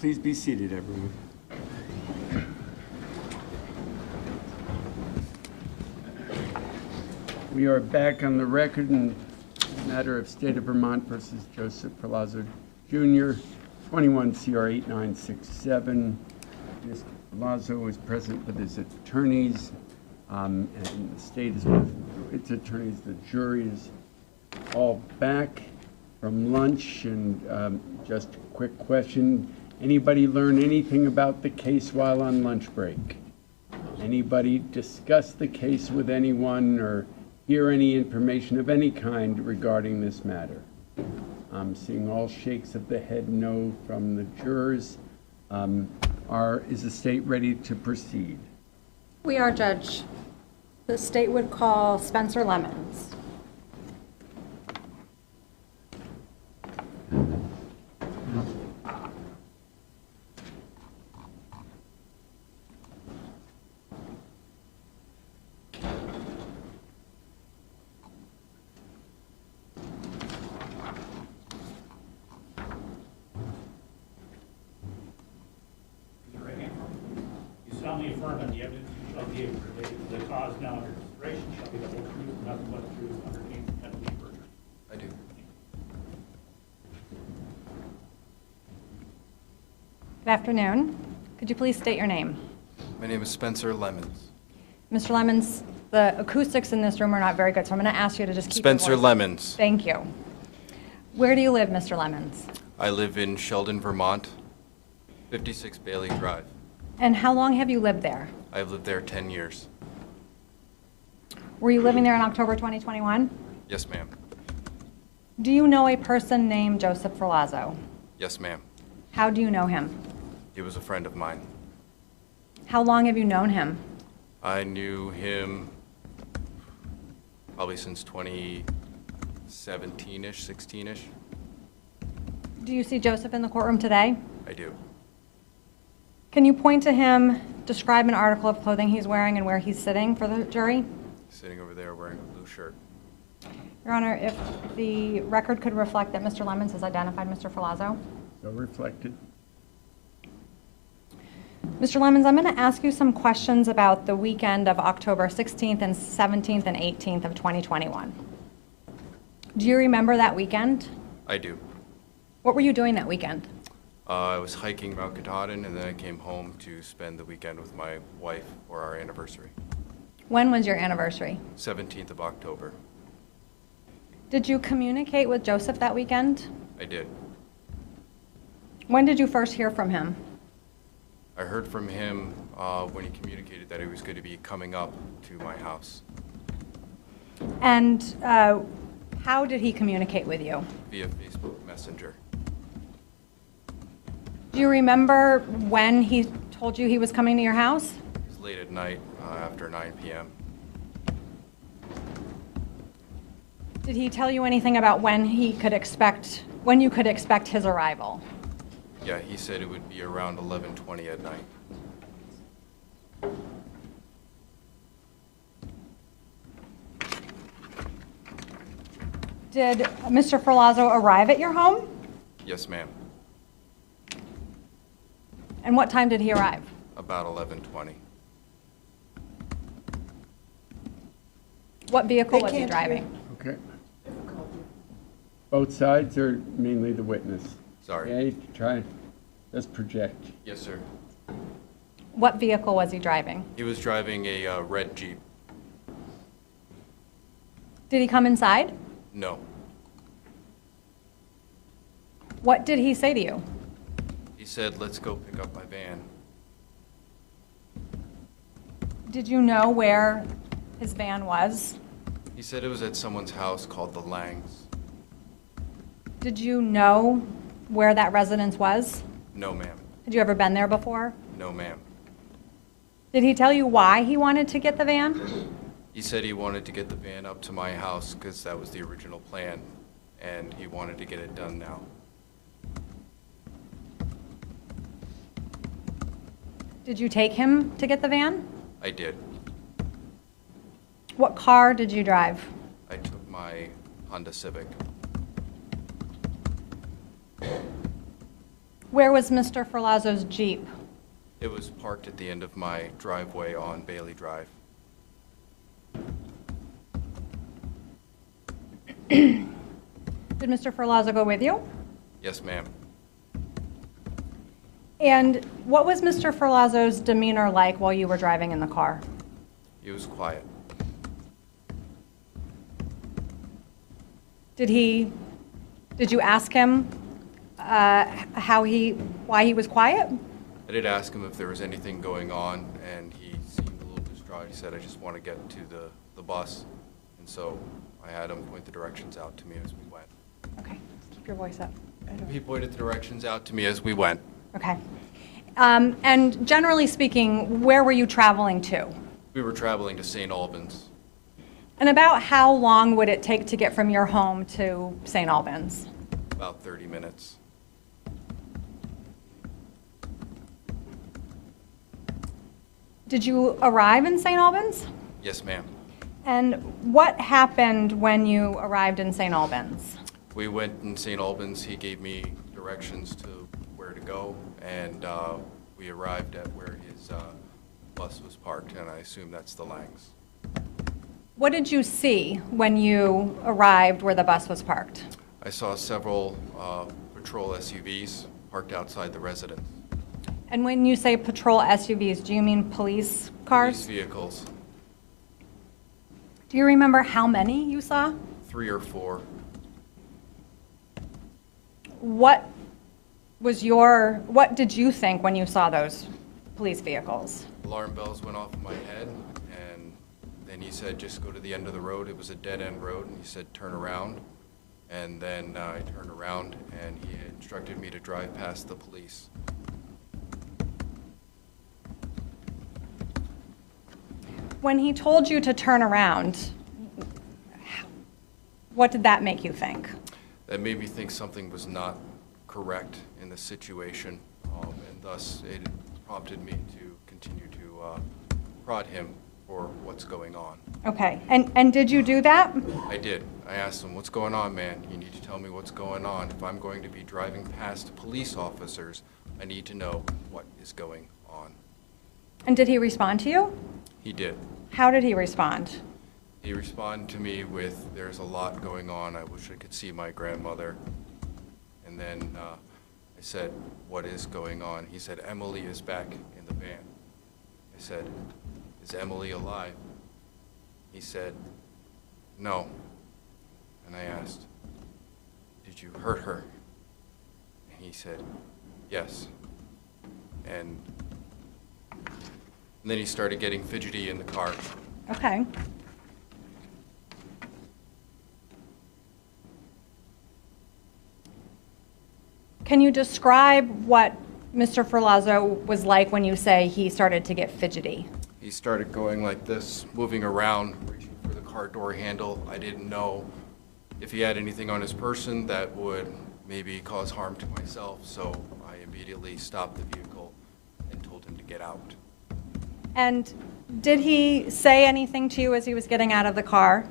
Please be seated, everyone. We are back on the record in the matter of State of Vermont versus Joseph Ferlazzo Jr., 21 CR 8967. Mr. Ferlazzo is present with his attorneys, and the state is with its attorneys. The jury is all back from lunch, and just a quick question. Anybody learn anything about the case while on lunch break? Anybody discuss the case with anyone or hear any information of any kind regarding this matter? I'm seeing all shakes of the head no from the jurors. Is the state ready to proceed? We are, Judge. The state would call Spencer Lemons. Solemnly affirm that the evidence you shall give related to the cause now under consideration shall be the whole truth, and nothing but the truth under pain of penalty of perjury. I do. Good afternoon. Could you please state your name? My name is Spencer Lemons. Mr. Lemons, the acoustics in this room are not very good, so I'm going to ask you to just keep your Spencer voice. Lemons. Thank you. Where do you live, Mr. Lemons? I live in Sheldon, Vermont, 56 Bailey Drive. And how long have you lived there? I've lived there 10 years. Were you living there in October 2021? Yes, ma'am. Do you know a person named Joseph Ferlazzo? Yes, ma'am. How do you know him? He was a friend of mine. How long have you known him? I knew him probably since 2017-ish, 16-ish. Do you see Joseph in the courtroom today? I do. Can you point to him, describe an article of clothing he's wearing and where he's sitting for the jury? Sitting over there wearing a blue shirt. Your Honor, if the record could reflect that Mr. Lemons has identified Mr. Ferlazzo. So reflected. Mr. Lemons, I'm going to ask you some questions about the weekend of October 16th and 17th and 18th of 2021. Do you remember that weekend? I do. What were you doing that weekend? I was hiking Mount Katahdin, and then I came home to spend the weekend with my wife for our anniversary. When was your anniversary? 17th of October. Did you communicate with Joseph that weekend? I did. When did you first hear from him? I heard from him when he communicated that he was going to be coming up to my house And how did he communicate with you? via Facebook Messenger. Do you remember when he told you he was coming to your house? It was late at night after 9 p.m. Did he tell you anything about when you could expect his arrival? Yeah, he said it would be around 11:20 at night. Did Mr. Ferlazzo arrive at your home? Yes, ma'am. And what time did he arrive? About 11:20. What vehicle They was he can't driving? Okay. Both sides or mainly the witness? Sorry. Okay, try, just project. Yes, sir. What vehicle was he driving? He was driving a red Jeep. Did he come inside? No. What did he say to you? He said, "Let's go pick up my van." Did you know where his van was? He said it was at someone's house called the Langs. Did you know where that residence was? No, ma'am. Had you ever been there before? No, ma'am. Did he tell you why he wanted to get the van? He said he wanted to get the van up to my house because that was the original plan, and he wanted to get it done now. Did you take him to get the van? I did. What car did you drive? I took my Honda Civic. Where was Mr. Ferlazzo's Jeep? It was parked at the end of my driveway on Bailey Drive. Did Mr. Ferlazzo go with you? Yes, ma'am. And what was Mr. Ferlazzo's demeanor like while you were driving in the car? He was quiet. Did you ask him why he was quiet? I did ask him if there was anything going on, and he seemed a little distraught. He said, I just want to get to the bus. And so I had him point the directions out to me as we went. Okay, keep your voice up. He pointed the directions out to me as we went. Okay. And generally speaking, where were you traveling to? We were traveling to St. Albans. And about how long would it take to get from your home to St. Albans? About 30 minutes. Did you arrive in St. Albans? Yes, ma'am. And what happened when you arrived in St. Albans? We went in St. Albans. He gave me directions to where to go, and we arrived at where his bus was parked, and I assume that's the Langs. What did you see when you arrived where the bus was parked? I saw several patrol SUVs parked outside the residence. And when you say patrol SUVs, do you mean police cars? Police vehicles. Do you remember how many you saw? 3 or 4. What did you think when you saw those police vehicles? Alarm bells went off in my head, and then he said, just go to the end of the road. It was a dead-end road, and he said, turn around. And then I turned around, and he instructed me to drive past the police. When he told you to turn around, what did that make you think? That made me think something was not correct in the situation, and thus it prompted me to continue to prod him for what's going on. Okay, and did you do that? I did. I asked him, what's going on, man? You need to tell me what's going on. If I'm going to be driving past police officers, I need to know what is going on. And did he respond to you? He did. How did he respond? He responded to me with, there's a lot going on. I wish I could see my grandmother. And then I said, what is going on? He said, Emily is back in the van. I said, is Emily alive? He said, no. And I asked, did you hurt her? And he said, yes. And then he started getting fidgety in the car. Okay. Can you describe what Mr. Ferlazzo was like when you say he started to get fidgety? He started going like this, moving around, reaching for the car door handle. I didn't know if he had anything on his person that would maybe cause harm to myself, so I immediately stopped the vehicle and told him to get out. And did he say anything to you as he was getting out of the car?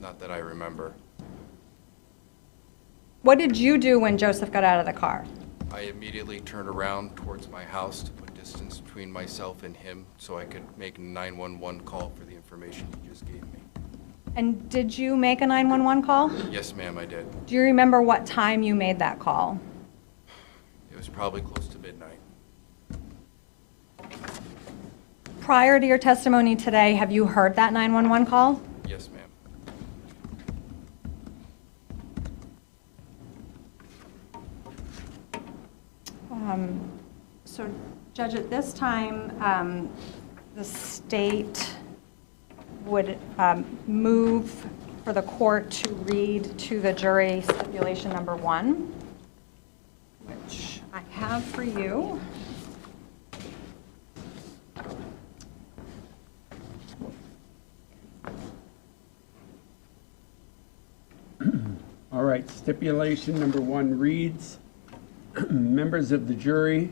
Not that I remember. What did you do when Joseph got out of the car? I immediately turned around towards my house to put distance between myself and him so I could make a 911 call for the information he just gave me. And did you make a 911 call? Yes, ma'am, I did. Do you remember what time you made that call? It was probably close to midnight. Prior to your testimony today, have you heard that 911 call? Yes, ma'am. So, Judge, at this time, the state would move for the court to read to the jury stipulation number 1, which I have for you. All right, stipulation number 1 reads, members of the jury,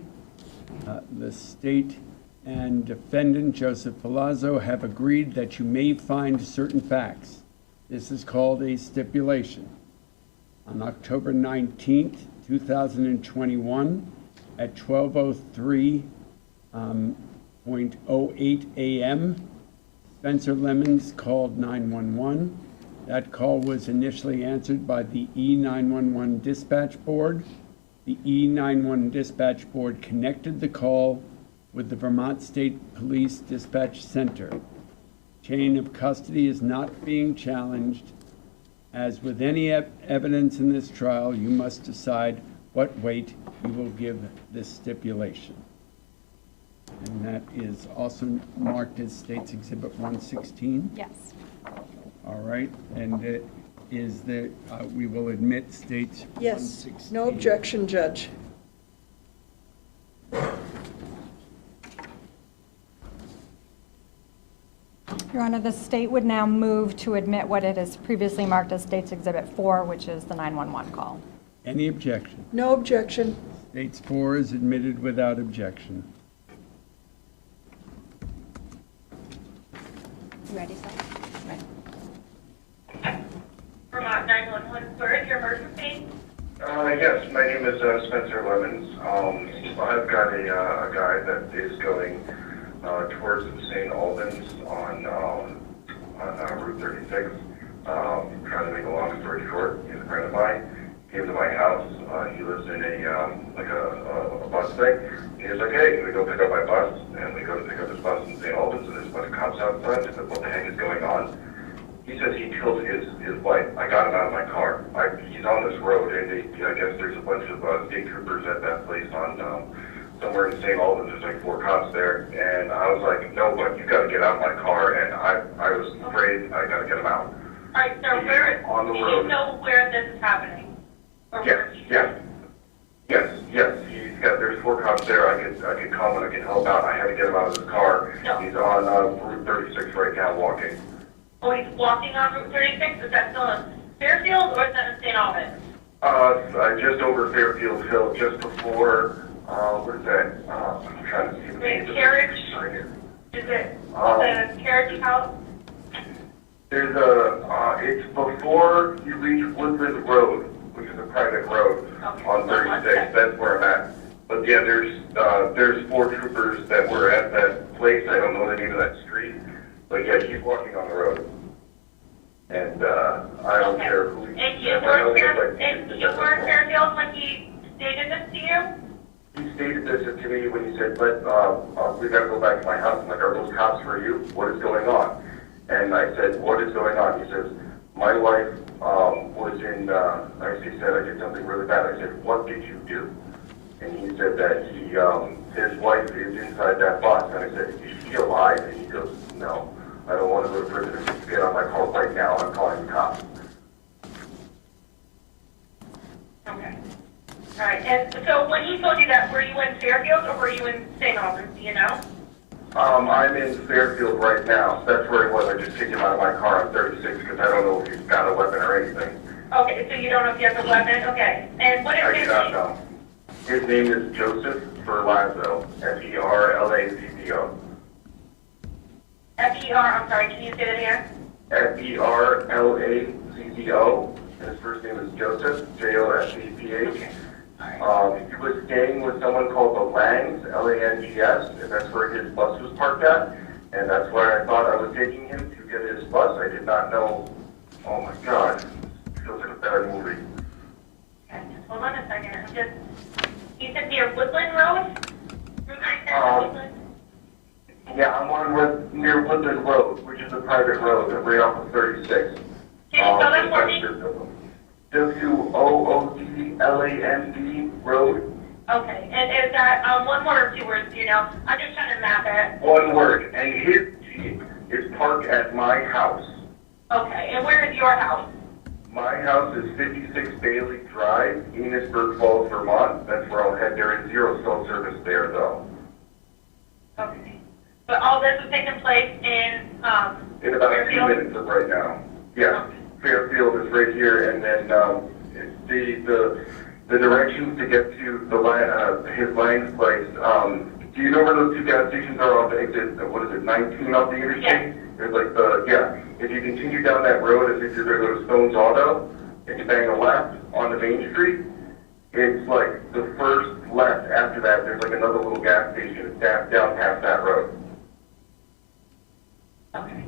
the state and defendant Joseph Ferlazzo have agreed that you may find certain facts. This is called a stipulation. On October 19th, 2021 at 12:03.08 a.m. Spencer Lemons called 911. That call was initially answered by the E911 dispatch board. The E911 dispatch board connected the call with the Vermont State Police Dispatch Center. Chain of custody is not being challenged. As with any evidence in this trial, you must decide what weight you will give this stipulation. And that is also marked as State's Exhibit 116? Yes. All right, and it is that we will admit State's Yes, 116. no objection, Judge. Your Honor, the state would now move to admit what it has previously marked as State's Exhibit 4, which is the 911 call. Any objection? No objection. State's 4 is admitted without objection. You ready, sir? Right. Vermont 911, where is your emergency? Yes, my name is Spencer Lemons. I've got a guy that is going towards St. Albans on Route 36. Trying to make a long story short, he's a friend of mine. Came to my house. He lives in a bus thing. He was like, "Hey, can we go pick up my bus?" And we go to pick up his bus in St. Albans, and there's a bunch of cops outside. I said, "What the heck is going on?" He says he killed his wife. I got him out of my car. He's on this road, and I guess there's a bunch of state troopers at that place on somewhere in St. Albans. There's like 4 cops there, and I was like, "No, but you got to get out of my car." And I was afraid. I got to get him out. All right, so where, on the do road. you know where this is happening? Or where he is? Yes. There's 4 cops there. I could come and I could help out. I had to get him out of his car. No. He's on Route 36 right now walking. Oh, he's walking on Route 36? Is that still in Fairfield or is that in St. Albans? Just over Fairfield Hill, just before, what is that? I'm trying to see the name. Carriage? Is it the Carriage House? There's it's before you reach Woodland Road, which is a private road on 36. That's where I'm at. But yeah, there's 4 troopers that were at that place. I don't know the name of that street. But yeah, he's walking on the road. And I don't care who he And you were in Fairfield when he stated this to you? He stated this to me when he said, we got to go back to my house. I'm like, "Are those cops for you? What is going on?" And I said, "What is going on?" He says, "My wife was in, he said, I did something really bad." I said, "What did you do?" And he said that his wife is inside that bus. And I said, "Is she alive?" And he goes, "No, I don't want to go to prison. Just get on my car right now. I'm calling the cops." Okay. All right, and so when he told you that, were you in Fairfield or were you in St. Albans, do you know? I'm in Fairfield right now. That's where he was. I just kicked him out of my car on 36 because I don't know if he's got a weapon or anything. Okay, so you don't know if he has a weapon? Okay. And what is I his do not name? know. His name is Joseph Ferlazzo, Ferlazzo. F-E-R, I'm sorry, can you say that again? Ferlazzo. And his first name is Joseph, Josephh. Okay. He was staying with someone called the Langs, Langs, and that's where his bus was parked at. And that's where I thought I was taking him to get his bus. I did not know. Oh my God. It feels like a bad movie. Okay, hold on a second. You said near Woodland Road? Woodland? Yeah, I'm on near Woodland Road, which is a private road, right off of 36. Can you spell that for me? Woodland Road. Okay, and is that one word or 2 words, do you know? I'm just trying to map it. 1 word, and his Jeep is parked at my house. Okay, and where is your house? My house is 56 Bailey Drive, Enosburg Falls, Vermont. That's where I'll head. There is 0 cell service there, though. Okay. But all this is taking place in about Fairfield? 2 minutes of right now. Yeah, Fairfield is right here, and then the directions to get to his Lang's place. Do you know where those 2 gas stations are off the exit? What is it, 19 off the interstate? Yeah. There's like if you continue down that road as if you're going to go to Stone's Auto, and you bang a left on the main street, It's like the first left after that, there's like another little gas station. It's down past that road. Okay.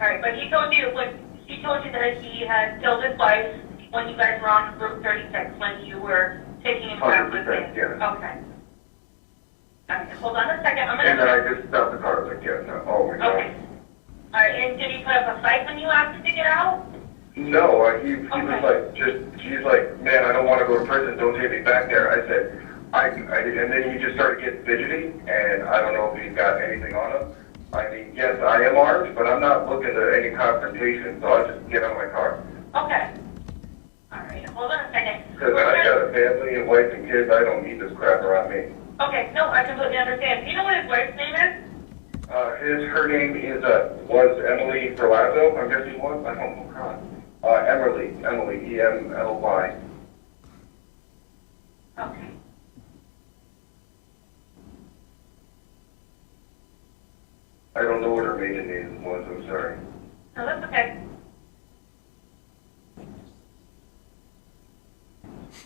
All right, but he told you that he had killed his wife when you guys were on Route 36 when you were taking him back with 100%, you. yeah. Okay. All right, hold on a second. I'm And then gonna. I just stopped the car. I was like, yeah, no, oh my God. Okay. All right, and did he put up a fight when you asked him to get out? No, he was like, he's like, man, I don't want to go to prison. Don't take me back there. I said, and then he just started getting fidgety, and I don't know if he's got anything on him. I mean, yes, I am armed, but I'm not looking at any confrontation, so I'll just get out of my car. Okay. All right, hold on a second. Because I got a family and wife and kids. I don't need this crap around me. Okay, no, I completely understand. Do you know what his wife's name is? Her name was Emily Ferlazzo. I'm guessing was. I don't know. God. Emily, E-M-L-Y. Okay. I don't know what her maiden name was. I'm sorry. No, that's okay.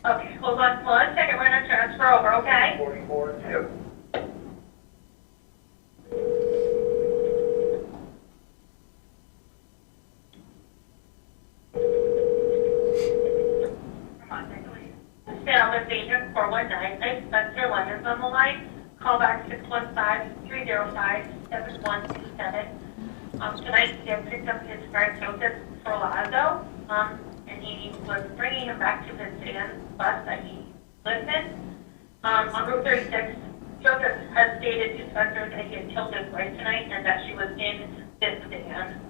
Okay, hold on 1 second. We're gonna transfer over, okay? 44. Yep. Salvage agent 419. I Spencer Lemons on the line. Call back 615-305-7127. Tonight he had picked up his friend Joseph Ferlazzo, and he was bringing him back to his van bus that he lives in. On Route 36, Joseph has stated to Spencer that he had killed his wife tonight and that she was in this van.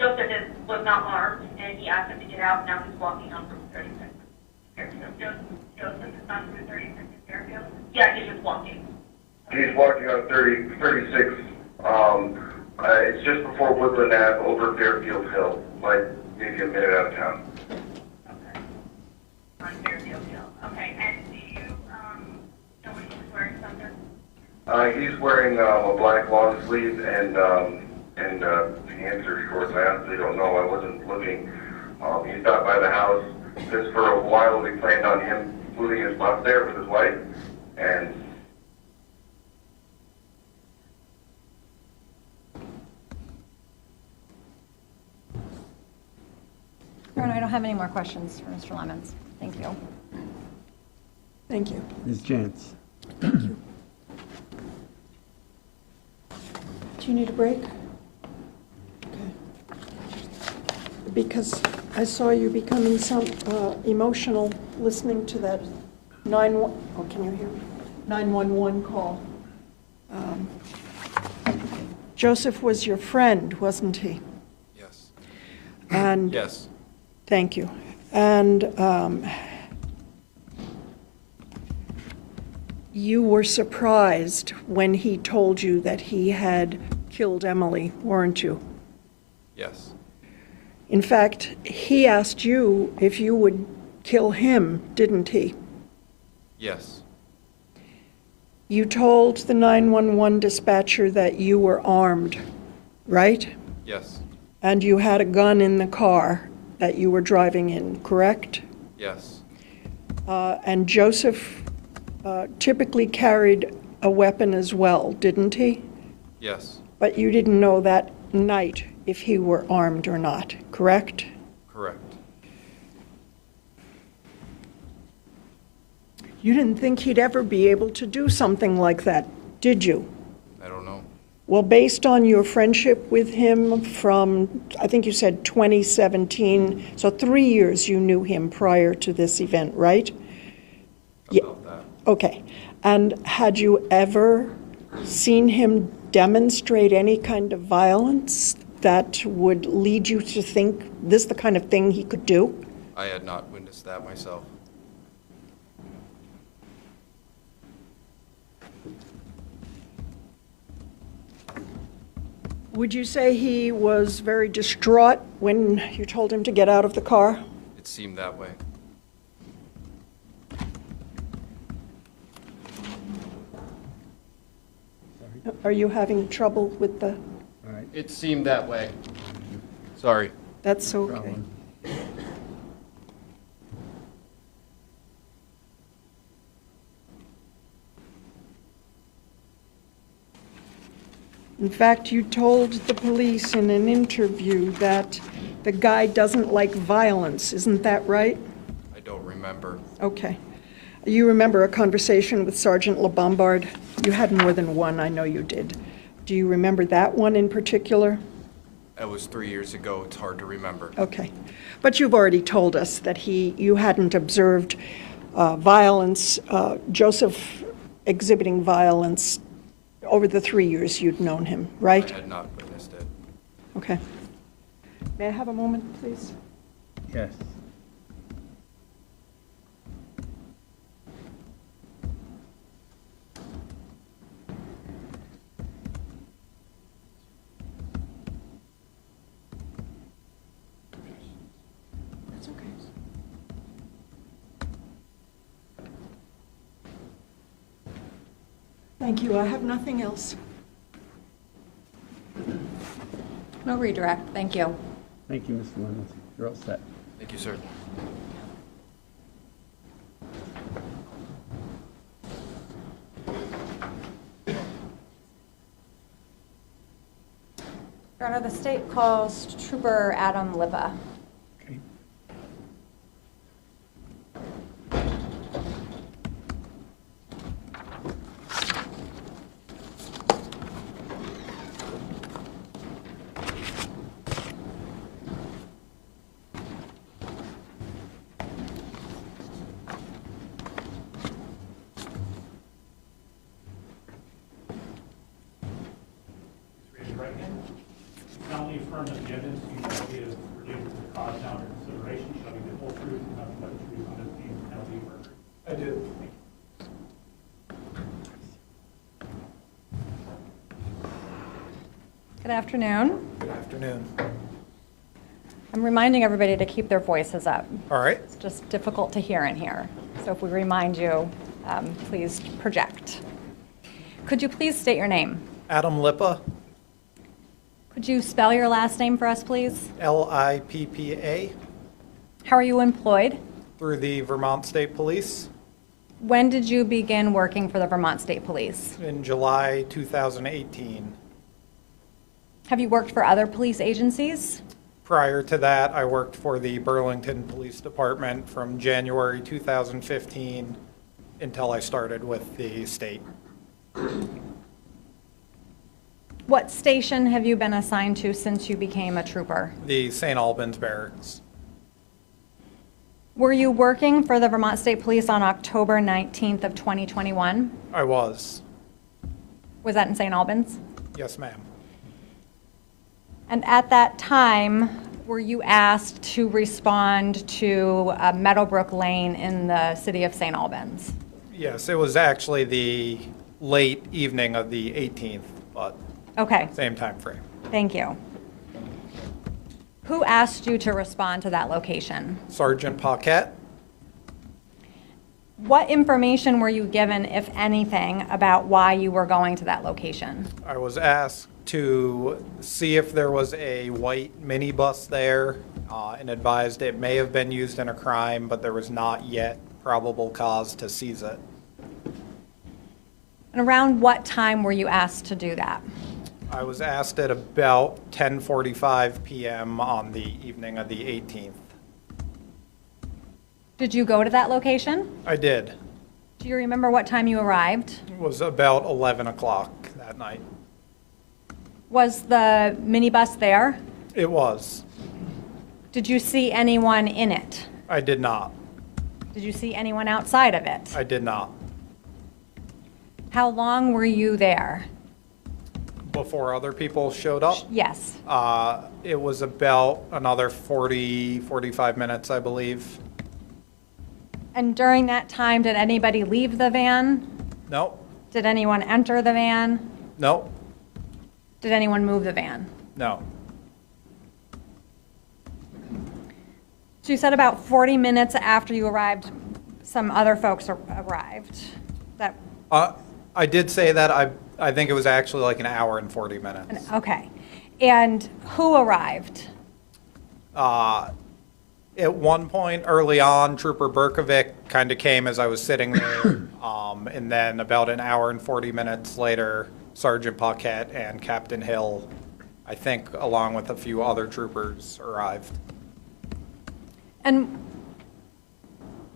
Joseph was not armed, and he asked him to get out. Now he's walking on Route 36. Joseph is on Route 36 in Fairfield? Yeah, he's just walking. He's walking on 36. It's just before Woodland Ave, over Fairfield Hill, like maybe a minute out of town. Okay. On Fairfield Hill. Okay, and do you know what he's wearing, Spencer? He's wearing a black long sleeve and pants or shorts. I honestly don't know. I wasn't looking. He stopped by the house because for a while we planned on him moving his bus there with his wife, and Aaron, I don't have any more questions for Mr. Lemons. Thank you. Thank you. Ms. Jantz. Do you need a break? Okay. Because I saw you becoming emotional listening to that 911 call. Joseph was your friend, wasn't he? Yes. And Yes. thank you. And you were surprised when he told you that he had killed Emily, weren't you? Yes. In fact, he asked you if you would kill him, didn't he? Yes. You told the 911 dispatcher that you were armed, right? Yes. And you had a gun in the car that you were driving in, correct? Yes. And Joseph typically carried a weapon as well, didn't he? Yes. But you didn't know that night if he were armed or not, correct? Correct. You didn't think he'd ever be able to do something like that, did you? I don't know. Well, based on your friendship with him from, I think you said 2017, so 3 years you knew him prior to this event, right? About that. Okay. And had you ever seen him demonstrate any kind of violence that would lead you to think this is the kind of thing he could do? I had not witnessed that myself. Would you say he was very distraught when you told him to get out of the car? It seemed that way. Are you having trouble with the... All right. It seemed that way. Sorry. That's okay. In fact, you told the police in an interview that the guy doesn't like violence. Isn't that right? I don't remember. Okay. You remember a conversation with Sergeant LeBombard? You had more than one, I know you did. Do you remember that one in particular? That was 3 years ago. It's hard to remember. Okay. But you've already told us that you hadn't observed violence, Joseph exhibiting violence over the 3 years you'd known him, right? I had not witnessed it. Okay. May I have a moment, please? Yes. That's okay. Thank you. I have nothing else. No redirect, thank you. Thank you, Mr. Lemons. You're all set. Thank you, sir. Your Honor, the state calls Trooper Adam Lippa. Okay. Raise your right hand. Solemnly affirm that the evidence you shall give related to the cause now under consideration shall be the whole truth and nothing but the truth under the penalty of murder. I do. Good afternoon. Good afternoon. I'm reminding everybody to keep their voices up. All right. It's just difficult to hear in here. So if we remind you, please project. Could you please state your name? Adam Lippa, Could you spell your last name for us, please? Lippa, How are you employed? through the Vermont State Police When did you begin working for the Vermont State Police? in July 2018. Have you worked for other police agencies? Prior to that, I worked for the Burlington Police Department from January 2015 until I started with the state. What station have you been assigned to since you became a trooper? The St. Albans Barracks. Were you working for the Vermont State Police on October 19th of 2021? I was. Was that in St. Albans? Yes, ma'am. And at that time, were you asked to respond to Meadowbrook Lane in the city of St. Albans? Yes, it was actually the late evening of the 18th, but Okay, same time frame. thank you. Who asked you to respond to that location? Sergeant Paquette. What information were you given, if anything, about why you were going to that location? I was asked to see if there was a white minibus there and advised it may have been used in a crime, but there was not yet probable cause to seize it. And around what time were you asked to do that? I was asked at about 10:45 p.m. on the evening of the 18th. Did you go to that location? I did. Do you remember what time you arrived? It was about 11 o'clock that night. Was the minibus there? It was. Did you see anyone in it? I did not. Did you see anyone outside of it? I did not. How long were you there? Before other people showed up? Yes. It was about another 45 minutes, I believe. And during that time, did anybody leave the van? Nope. Did anyone enter the van? Nope. Did anyone move the van? No. So you said about 40 minutes after you arrived, some other folks arrived. That I did say that. I think it was actually like an hour and 40 minutes. okay. And who arrived? At one point early on, Trooper Berkovic kind of came as I was sitting there. And then about an hour and 40 minutes later, Sergeant Paquette and Captain Hill, I think, along with a few other troopers, arrived. And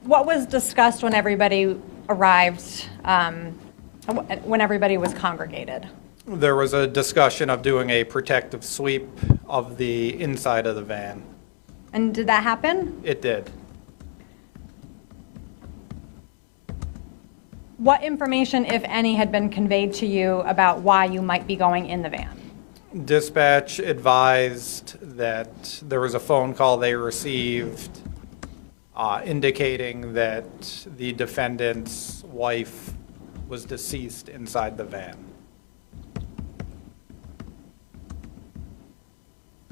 what was discussed when everybody arrived, when everybody was congregated? There was a discussion of doing a protective sweep of the inside of the van. And did that happen? It did. What information, if any, had been conveyed to you about why you might be going in the van? Dispatch advised that there was a phone call they received indicating that the defendant's wife was deceased inside the van.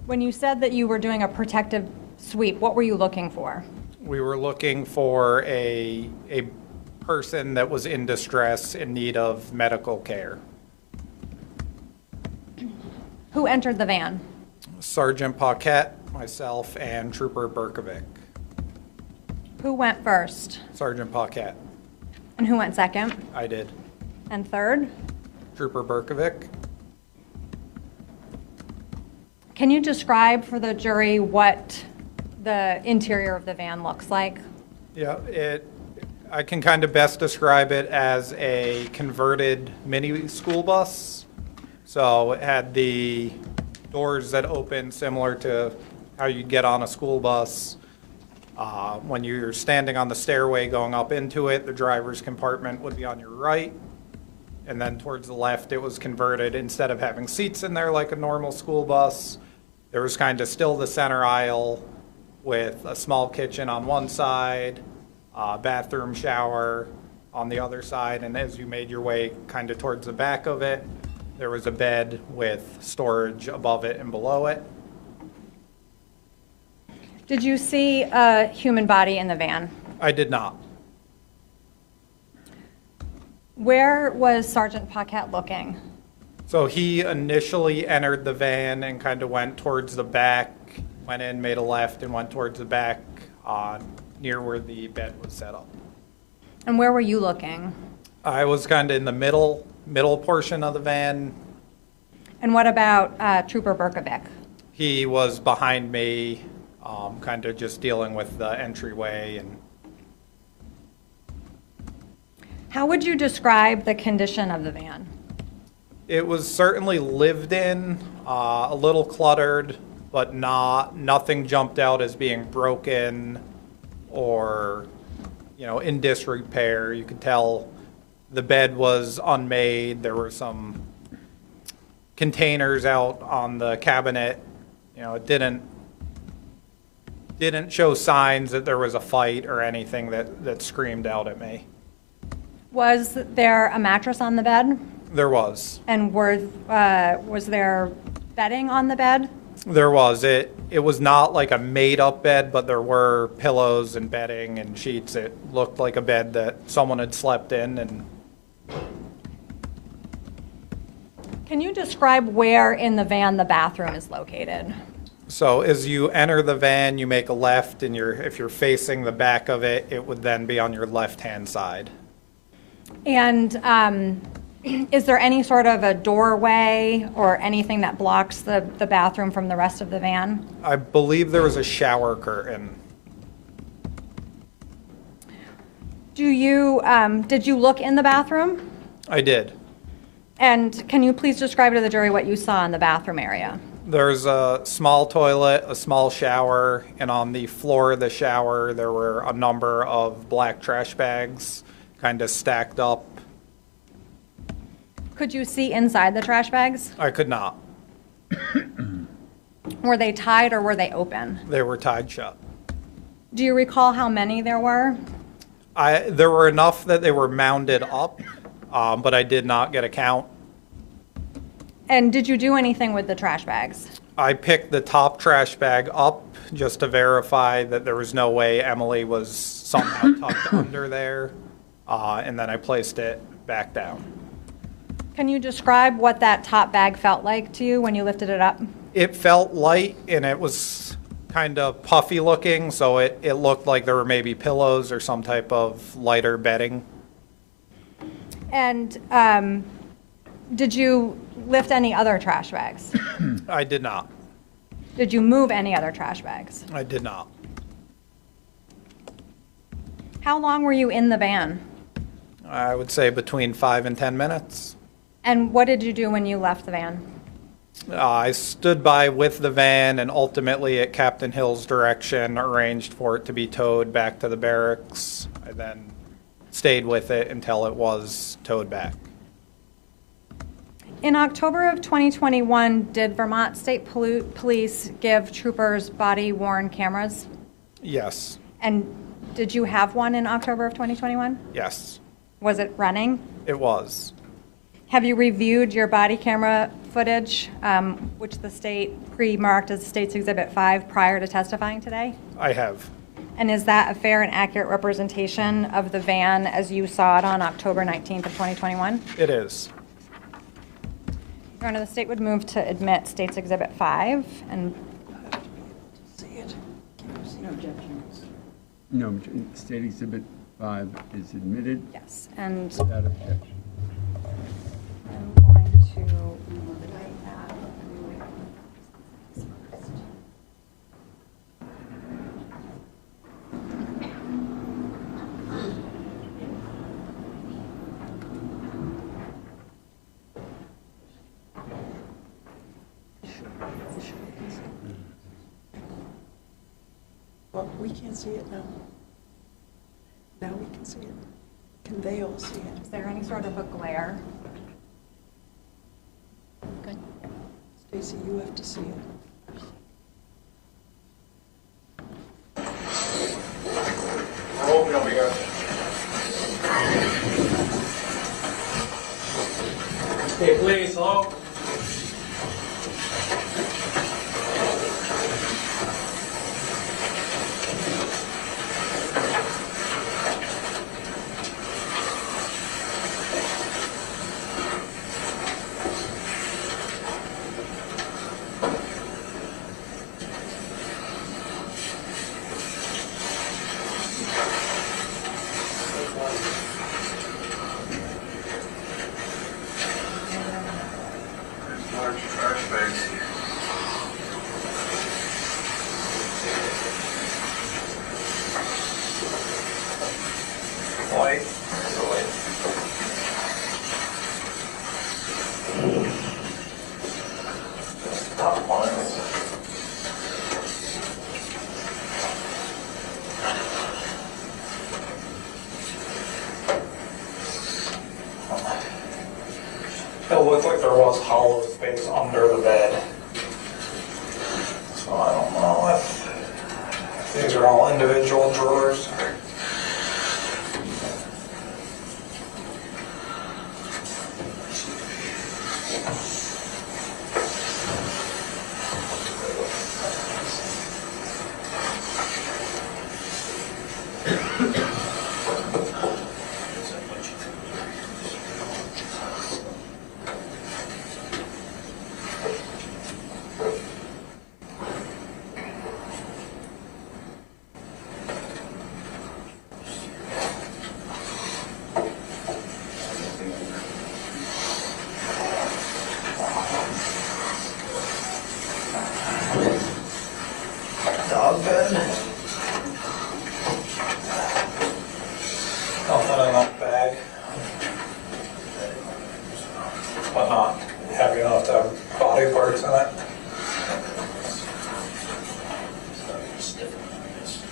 When you said that you were doing a protective sweep, what were you looking for? We were looking for a person that was in distress in need of medical care. Who entered the van? Sergeant Paquette, myself, and Trooper Berkovic. Who went first? Sergeant Paquette. And who went second? I did. And third? Trooper Berkovic. Can you describe for the jury what the interior of the van looks like? Yeah, I can kind of best describe it as a converted mini school bus. So it had the doors that open similar to how you'd get on a school bus. When you're standing on the stairway going up into it, the driver's compartment would be on your right. And then towards the left, it was converted. Instead of having seats in there like a normal school bus, there was kind of still the center aisle with a small kitchen on one side, bathroom, shower on the other side, and as you made your way kind of towards the back of it, there was a bed with storage above it and below it. Did you see a human body in the van? I did not. Where was Sergeant Paquette looking? So he initially entered the van and kind of went towards the back, went in, made a left, and went towards the back near where the bed was set up. And where were you looking? I was kind of in the middle portion of the van. And what about Trooper Berkovic? He was behind me, kind of just dealing with the entryway. And how would you describe the condition of the van? it was certainly lived in, a little cluttered, but nothing jumped out as being broken or, in disrepair. You could tell the bed was unmade. There were some containers out on the cabinet. It didn't show signs that there was a fight or anything that screamed out at me. Was there a mattress on the bed? There was. And was there bedding on the bed? There was. It was not like a made-up bed, but there were pillows and bedding and sheets. It looked like a bed that someone had slept in. And can you describe where in the van the bathroom is located? so as you enter the van, you make a left, and if you're facing the back of it, it would then be on your left-hand side. And is there any sort of a doorway or anything that blocks the bathroom from the rest of the van? I believe there was a shower curtain. Did you look in the bathroom? I did. And can you please describe to the jury what you saw in the bathroom area? There's a small toilet, a small shower, and on the floor of the shower, there were a number of black trash bags kind of stacked up. Could you see inside the trash bags? I could not. Were they tied or were they open? They were tied shut. Do you recall how many there were? There were enough that they were mounded up, but I did not get a count. And did you do anything with the trash bags? I picked the top trash bag up just to verify that there was no way Emily was somehow tucked under there, and then I placed it back down. Can you describe what that top bag felt like to you when you lifted it up? It felt light, and it was kind of puffy looking, so it looked like there were maybe pillows or some type of lighter bedding. And Did you lift any other trash bags? I did not. Did you move any other trash bags? I did not. How long were you in the van? I would say between 5 and 10 minutes. And what did you do when you left the van? I stood by with the van and ultimately at Captain Hill's direction arranged for it to be towed back to the barracks. I then stayed with it until it was towed back. In October of 2021, did Vermont State Police give troopers body-worn cameras? Yes. And did you have one in October of 2021? Yes. Was it running? It was. Have you reviewed your body camera footage, which the state pre-marked as State's Exhibit 5 prior to testifying today? I have. And is that a fair and accurate representation of the van as you saw it on October 19th of 2021? It is. Your Honor, the state would move to admit State's Exhibit 5 and No, State Exhibit 5 is admitted. yes, and Without objection. I'm going to write that. Well, we can't see it now. Now we can see it. Can they all see it? Is there any sort of a glare? Good. Stacy, you have to see it. We're open over here. Hey, please, hello? Large trash bags. White. Top ones. It looked like there was hollow space under the bed. So I don't know if these are all individual drawers. Dog bed. Nothing in that bag. But not heavy enough to have body parts in it.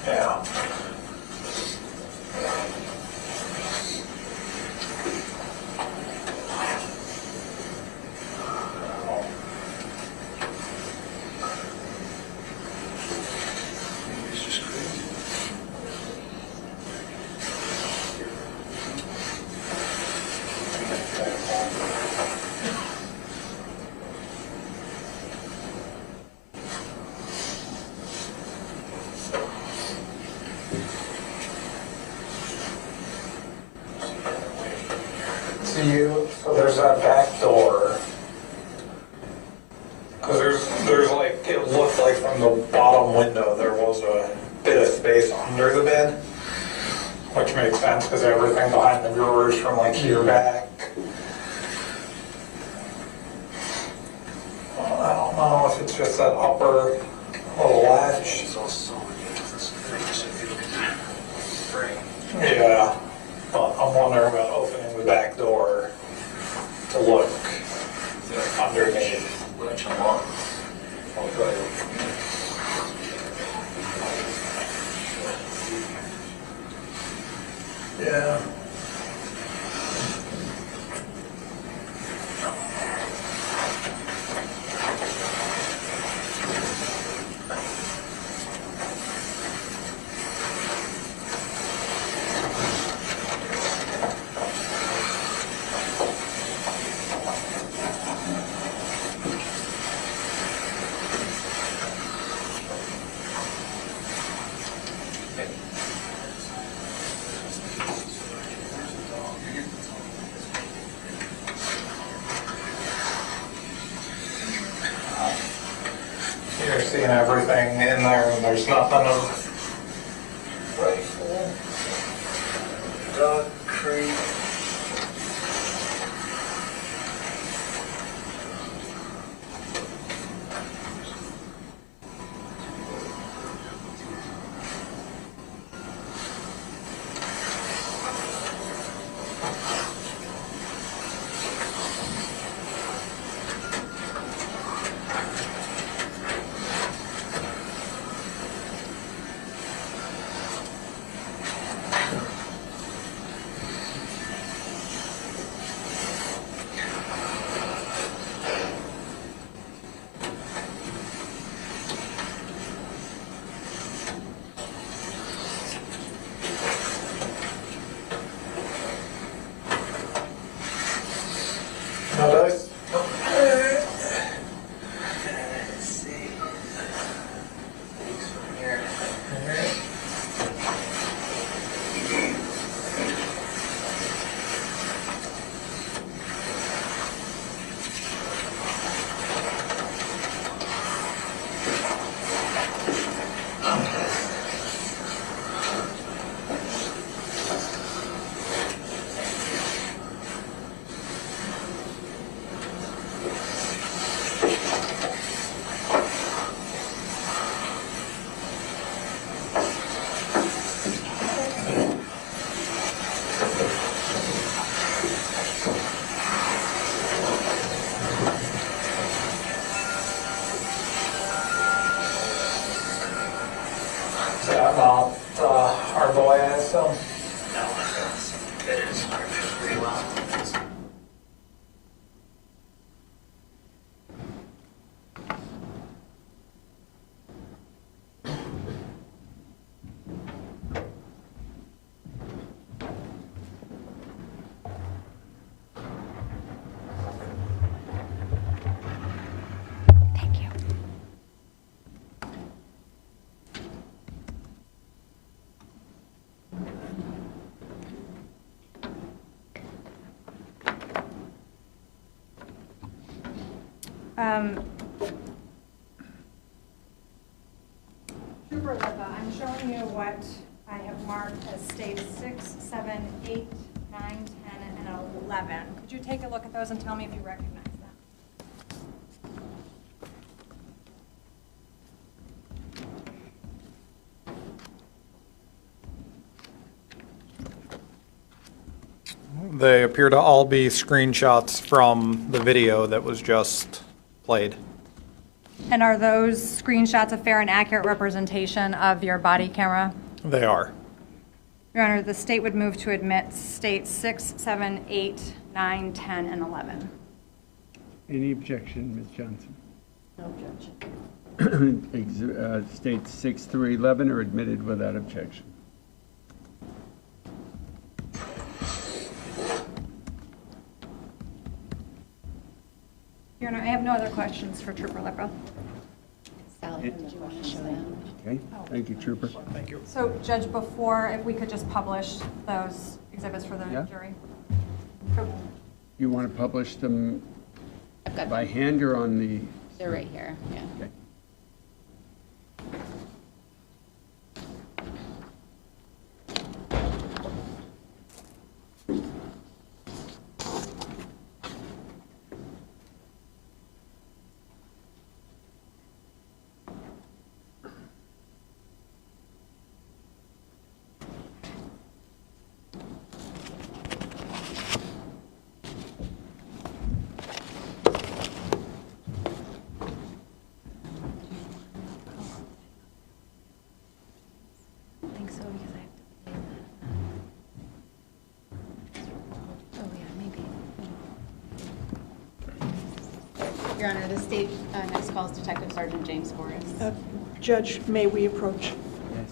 Yeah. So there's that back door. Because there's like, it looked like from the bottom window there was a bit of space under the bed. Which makes sense because everything behind the drawers from like here back. It's just that upper little latch. Yeah, but I'm wondering about opening the back door to look underneath. Okay. Yeah. You're seeing everything in there, and there's nothing of. Duck Creek. Is that not our boy I assume? No, it is pretty well. Thank you. Trooper Lipa, I'm showing you what I have marked as stage 6, 7, 8, 9, 10, and 11. Could you take a look at those and tell me if you recognize them? They appear to all be screenshots from the video that was just played. And are those screenshots a fair and accurate representation of your body camera? They are. Your Honor, the state would move to admit states 6, 7, 8, 9, 10, and 11. Any objection, Ms. Johnson? No objection. States 6 through 11 are admitted without objection. Your Honor, I have no other questions for Trooper Lipa. Sally, did you want to show them? Okay, thank you, Trooper. Thank you. So, Judge, before, if we could just publish those exhibits for the Yeah. jury? You want to publish them I've got by hand or on the? They're right here, yeah. Okay. Your Honor, the state next calls Detective Sergeant James Forrest. Judge, may we approach? Yes.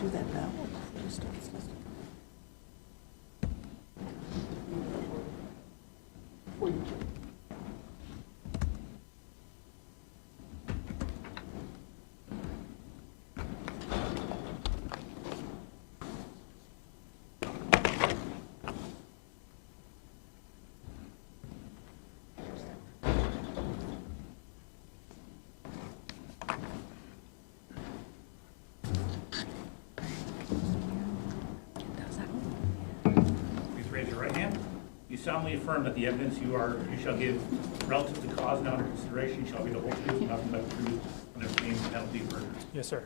Do that now. Before he starts listening. Before you- Please raise your right hand. You solemnly affirm that the evidence you shall give relative to cause now under consideration shall be the whole truth, and nothing but the truth, under pain and penalty of perjury. Yes, sir.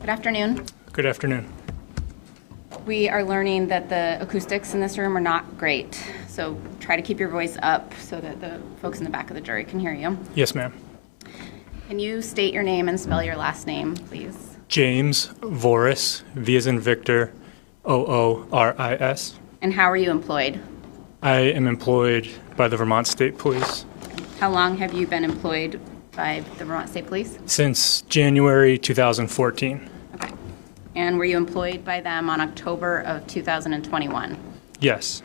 Good afternoon. Good afternoon. We are learning that the acoustics in this room are not great, so try to keep your voice up so that the folks in the back of the jury can hear you. Yes, ma'am. Can you state your name and spell your last name, please? James Voris, V as in Victor, Ooris. And how are you employed? I am employed by the Vermont State Police How long have you been employed by the Vermont State Police? since January 2014. Okay. And were you employed by them on October of 2021? Yes,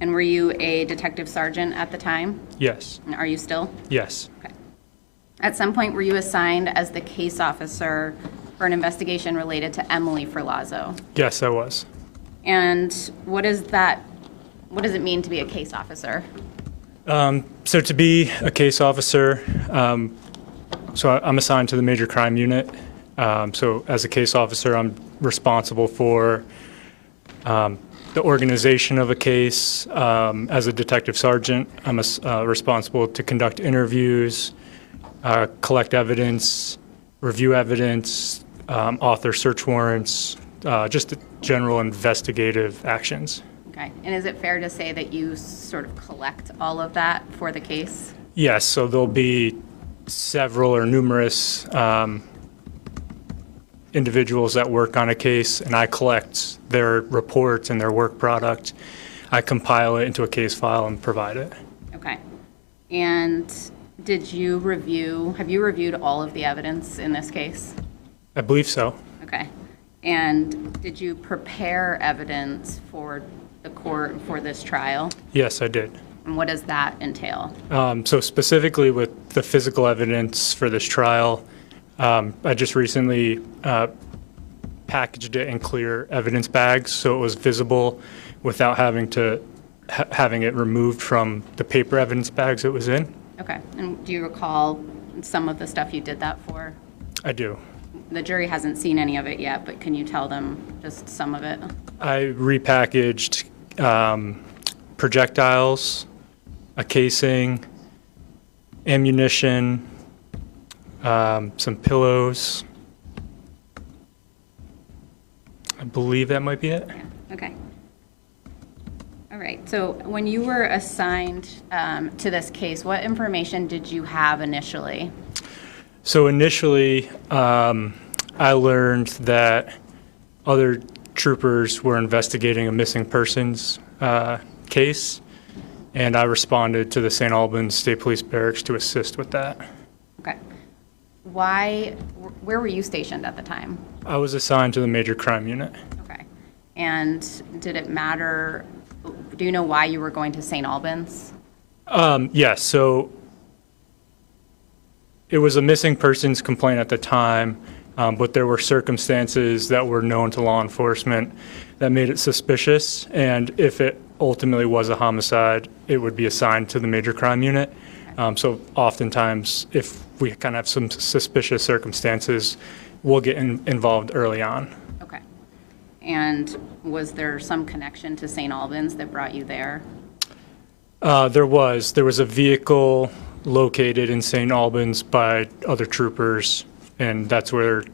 And were you a detective sergeant at the time? yes, And are you still? yes, Okay. At some point, were you assigned as the case officer for an investigation related to Emily Ferlazzo? yes, I was. And what does it mean to be a case officer? So to be a case officer, so I'm assigned to the major crime unit. So as a case officer, I'm responsible for the organization of a case. As a detective sergeant, I'm responsible to conduct interviews, collect evidence, review evidence, author search warrants, just the general investigative actions. Okay. And is it fair to say that you sort of collect all of that for the case? Yes, so there'll be several or numerous individuals that work on a case, and I collect their reports and their work product. I compile it into a case file and provide it. Okay. And have you reviewed all of the evidence in this case? I believe so. Okay. And did you prepare evidence for the court for this trial? Yes, I did. And what does that entail? So specifically with the physical evidence for this trial, I just recently packaged it in clear evidence bags so it was visible without having to having it removed from the paper evidence bags it was in. Okay. And do you recall some of the stuff you did that for? I do. The jury hasn't seen any of it yet, but can you tell them just some of it? I repackaged projectiles, a casing, ammunition, some pillows. I believe that might be it. Yeah. Okay. All right. So when you were assigned to this case, what information did you have initially? So initially, I learned that other troopers were investigating a missing persons case, and I responded to the St. Albans State Police Barracks to assist with that. Okay. Where were you stationed at the time? I was assigned to the Major Crime Unit. Okay. And did it matter, do you know why you were going to St. Albans? Yes, so it was a missing persons complaint at the time, but there were circumstances that were known to law enforcement that made it suspicious, and if it ultimately was a homicide, it would be assigned to the Major Crime Unit. So oftentimes, if we kind of have some suspicious circumstances, we'll get involved early on. Okay. And was there some connection to St. Albans that brought you there? There was a vehicle located in St. Albans by other troopers, and that's where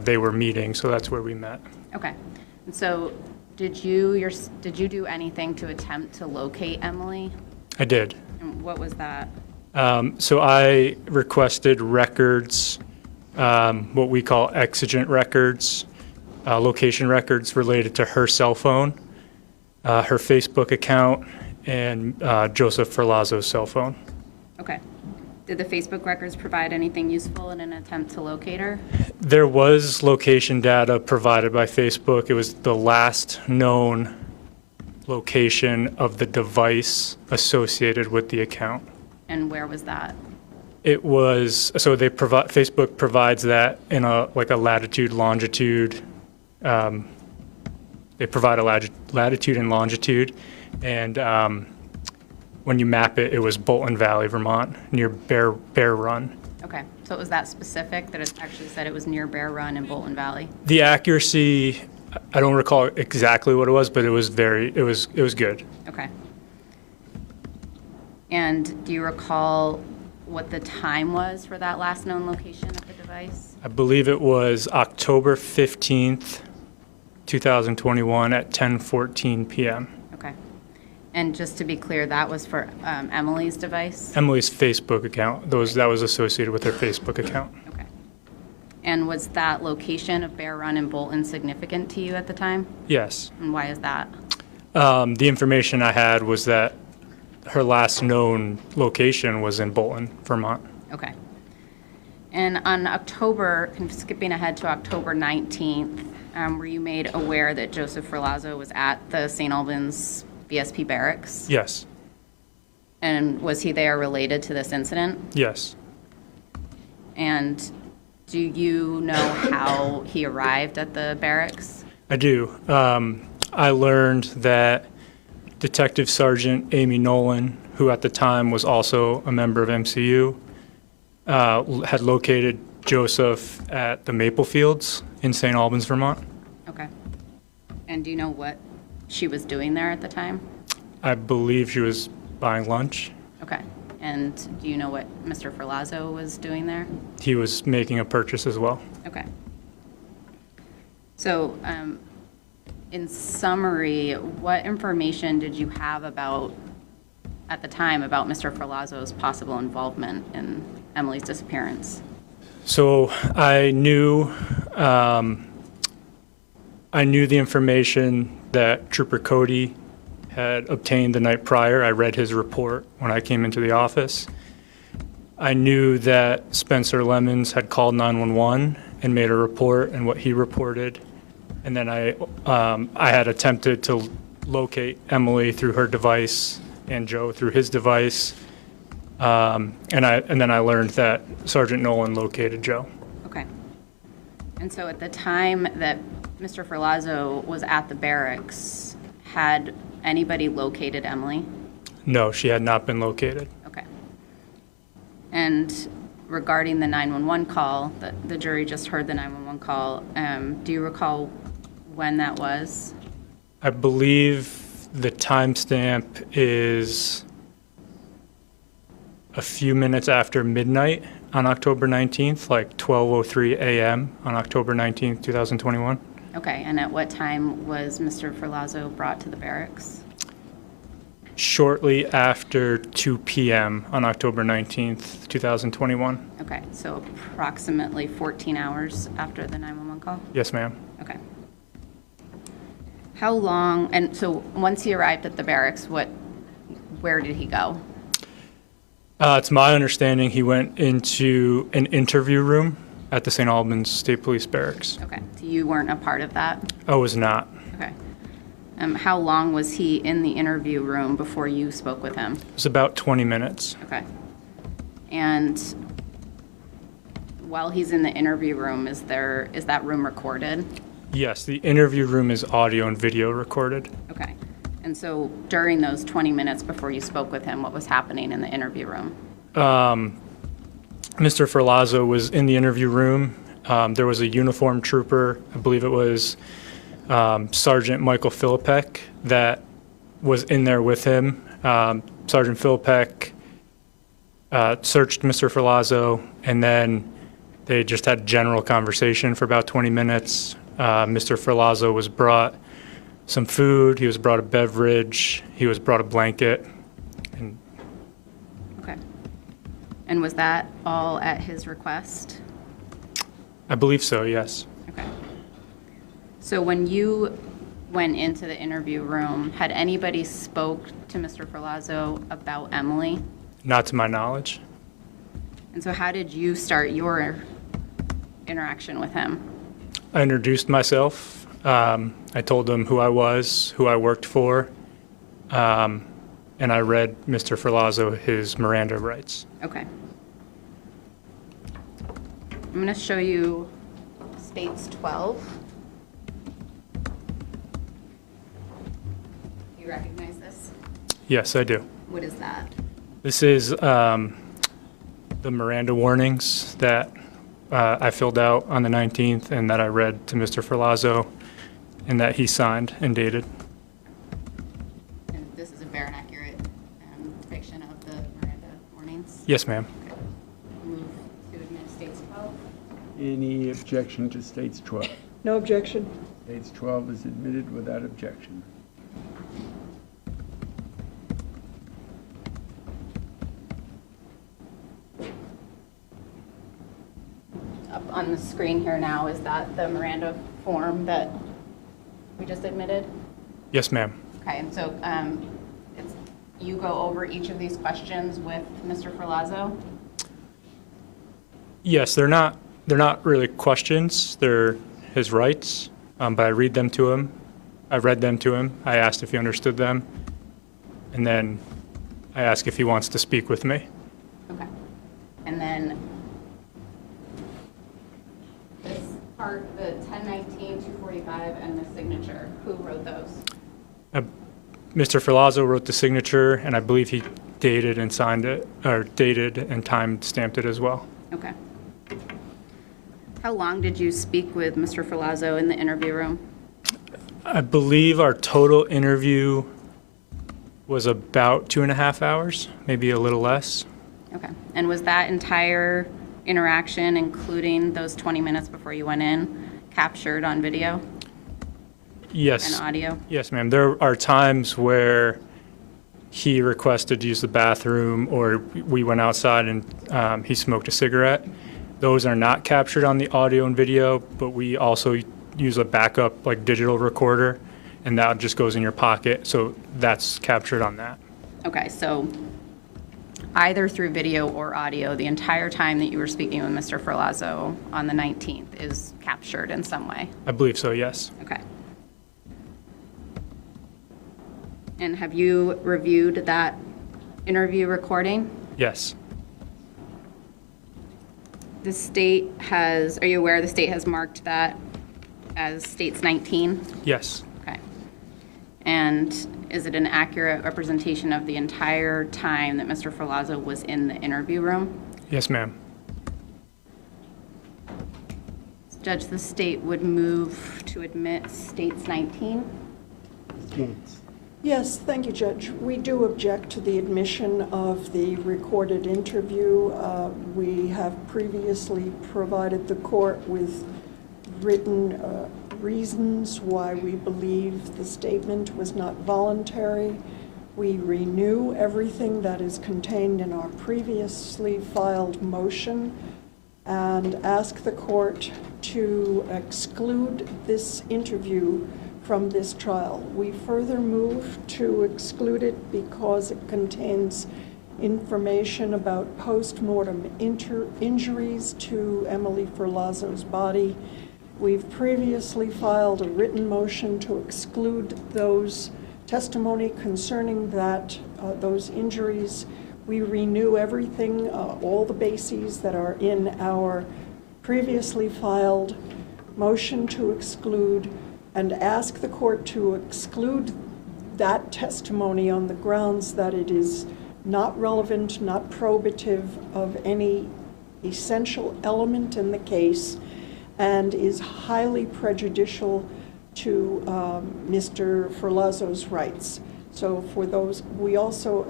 they were meeting, so that's where we met. Okay. And so did you do anything to attempt to locate Emily? I did. And what was that? So I requested records, what we call exigent records, location records related to her cell phone, her Facebook account, and Joseph Ferlazzo's cell phone. Okay. Did the Facebook records provide anything useful in an attempt to locate her? There was location data provided by Facebook. It was the last known location of the device associated with the account. And where was that? It was, so Facebook provides that in a latitude, longitude. They provide a latitude and longitude, and when you map it, it was Bolton Valley, Vermont, near Bear Run. Okay, so it was that specific that it actually said it was near Bear Run in Bolton Valley? The accuracy, I don't recall exactly what it was, but it was good. Okay. And do you recall what the time was for that last known location of the device? I believe it was October 15th, 2021 at 10:14 p.m. Okay. And just to be clear, that was for Emily's device? Emily's Facebook account. That was associated with her Facebook account. Okay. And was that location of Bear Run and Bolton significant to you at the time? Yes. And why is that? The information I had was that her last known location was in Bolton, Vermont. Okay. And on skipping ahead to October 19th, were you made aware that Joseph Ferlazzo was at the St. Albans BSP barracks? Yes. And was he there related to this incident? Yes. And do you know how he arrived at the barracks? I do. I learned that Detective Sergeant Amy Nolan, who at the time was also a member of MCU, had located Joseph at the Maple Fields in St. Albans, Vermont. Okay. And do you know what she was doing there at the time? I believe she was buying lunch. Okay. And do you know what Mr. Ferlazzo was doing there? He was making a purchase as well. Okay. So, in summary, what information did you have at the time about Mr. Ferlazzo's possible involvement in Emily's disappearance? So I knew the information that Trooper Cody had obtained the night prior. I read his report when I came into the office. I knew that Spencer Lemons had called 911 and made a report and what he reported. And then I had attempted to locate Emily through her device and Joe through his device. And then I learned that Sergeant Nolan located Joe. Okay. And so at the time that Mr. Ferlazzo was at the barracks, had anybody located Emily? No, she had not been located. Okay. And regarding the 911 call, the jury just heard the 911 call. Do you recall when that was? I believe the timestamp is a few minutes after midnight on October 19th, like 12:03 a.m. on October 19th, 2021. Okay, and at what time was Mr. Ferlazzo brought to the barracks? Shortly after 2 p.m. on October 19th, 2021. Okay, so approximately 14 hours after the 911 call? Yes, ma'am. Okay. How long, and so once he arrived at the barracks, where did he go? It's my understanding he went into an interview room at the St. Albans State Police Barracks. Okay, so you weren't a part of that? I was not. Okay. How long was he in the interview room before you spoke with him? It was about 20 minutes. Okay. And while he's in the interview room, is that room recorded? Yes, the interview room is audio and video recorded. Okay. And so during those 20 minutes before you spoke with him, what was happening in the interview room? Mr. Ferlazzo was in the interview room. There was a uniformed trooper, I believe it was Sergeant Michael Philippek, that was in there with him. Sergeant Philippek searched Mr. Ferlazzo, and then they just had general conversation for about 20 minutes. Mr. Ferlazzo was brought some food, he was brought a beverage, he was brought a blanket. Okay. And was that all at his request? I believe so, yes. Okay. So when you went into the interview room, had anybody spoke to Mr. Ferlazzo about Emily? Not to my knowledge. And so how did you start your interaction with him? I introduced myself. I told him who I was, who I worked for, and I read Mr. Ferlazzo his Miranda rights. Okay. I'm going to show you States 12. Do you recognize this? Yes, I do. What is that? This is the Miranda warnings that I filled out on the 19th and that I read to Mr. Ferlazzo and that he signed and dated. And this is a fair and accurate depiction of the Miranda warnings? Yes, ma'am. Okay. Move to admit States 12. Any objection to States 12? No objection. States 12 is admitted without objection. Up on the screen here now, is that the Miranda form that we just admitted? Yes, ma'am. Okay, and so you go over each of these questions with Mr. Ferlazzo? Yes, they're not really questions. They're his rights, but I read them to him. I read them to him. I asked if he understood them, and then I asked if he wants to speak with me. Okay. And then this part, the 1019, 245, and the signature, who wrote those? Mr. Ferlazzo wrote the signature, and I believe he dated and signed it, or dated and time-stamped it as well. Okay. How long did you speak with Mr. Ferlazzo in the interview room? I believe our total interview was about 2.5 hours, maybe a little less. Okay. And was that entire interaction, including those 20 minutes before you went in, captured on video? Yes. And audio? Yes, ma'am. There are times where he requested to use the bathroom or we went outside and he smoked a cigarette. Those are not captured on the audio and video, but we also use a backup like digital recorder, and that just goes in your pocket. So that's captured on that. Okay, so either through video or audio, the entire time that you were speaking with Mr. Ferlazzo on the 19th is captured in some way? I believe so, yes. Okay. And have you reviewed that interview recording? Yes. The state has, are you aware the state has marked that as states 19? Yes. Okay. And is it an accurate representation of the entire time that Mr. Ferlazzo was in the interview room? Yes, ma'am. Judge, the state would move to admit states 19? Yes, thank you, Judge. We do object to the admission of the recorded interview. We have previously provided the court with written reasons why we believe the statement was not voluntary. We renew everything that is contained in our previously filed motion and ask the court to exclude this interview from this trial. We further move to exclude it because it contains information about post-mortem injuries to Emily Ferlazzo's body. We've previously filed a written motion to exclude those testimony concerning that those injuries. We renew everything, all the bases that are in our previously filed motion to exclude, and ask the court to exclude that testimony on the grounds that it is not relevant, not probative of any essential element in the case, and is highly prejudicial to Mr. Ferlazzo's rights. So for those, we also,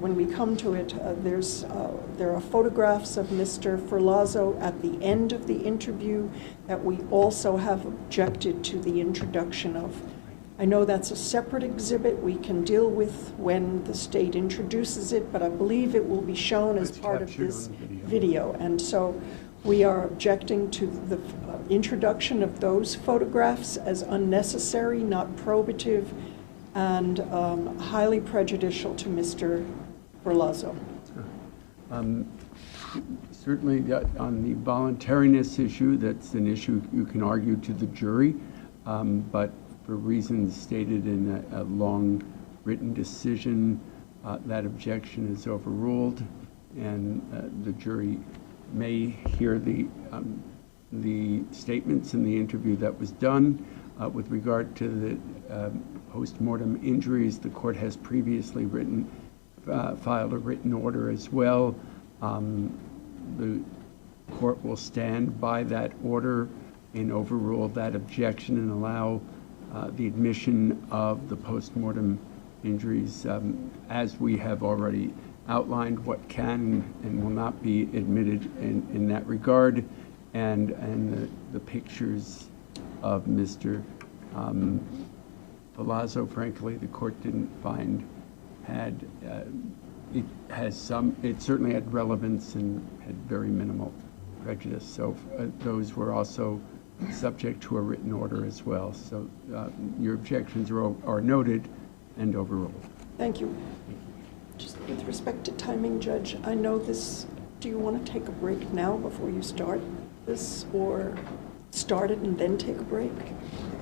when we come to it, there are photographs of Mr. Ferlazzo at the end of the interview that we also have objected to the introduction of. I know that's a separate exhibit we can deal with when the state introduces it, but I believe it will be shown as part of this video. And so we are objecting to the introduction of those photographs as unnecessary, not probative, and highly prejudicial to Mr. Ferlazzo. Certainly on the voluntariness issue, that's an issue you can argue to the jury, but for reasons stated in a long written decision, that objection is overruled, and the jury may hear the statements in the interview that was done. With regard to the post-mortem injuries, the court has previously filed a written order as well. The court will stand by that order and overrule that objection and allow the admission of the post-mortem injuries as we have already outlined what can and will not be admitted in that regard, and the pictures of Mr. Ferlazzo, frankly, the court didn't find it certainly had relevance and had very minimal prejudice. So those were also subject to a written order as well. So your objections are noted and overruled. Thank you. Just with respect to timing, Judge, I know this, do you want to take a break now before you start this, or start it and then take a break?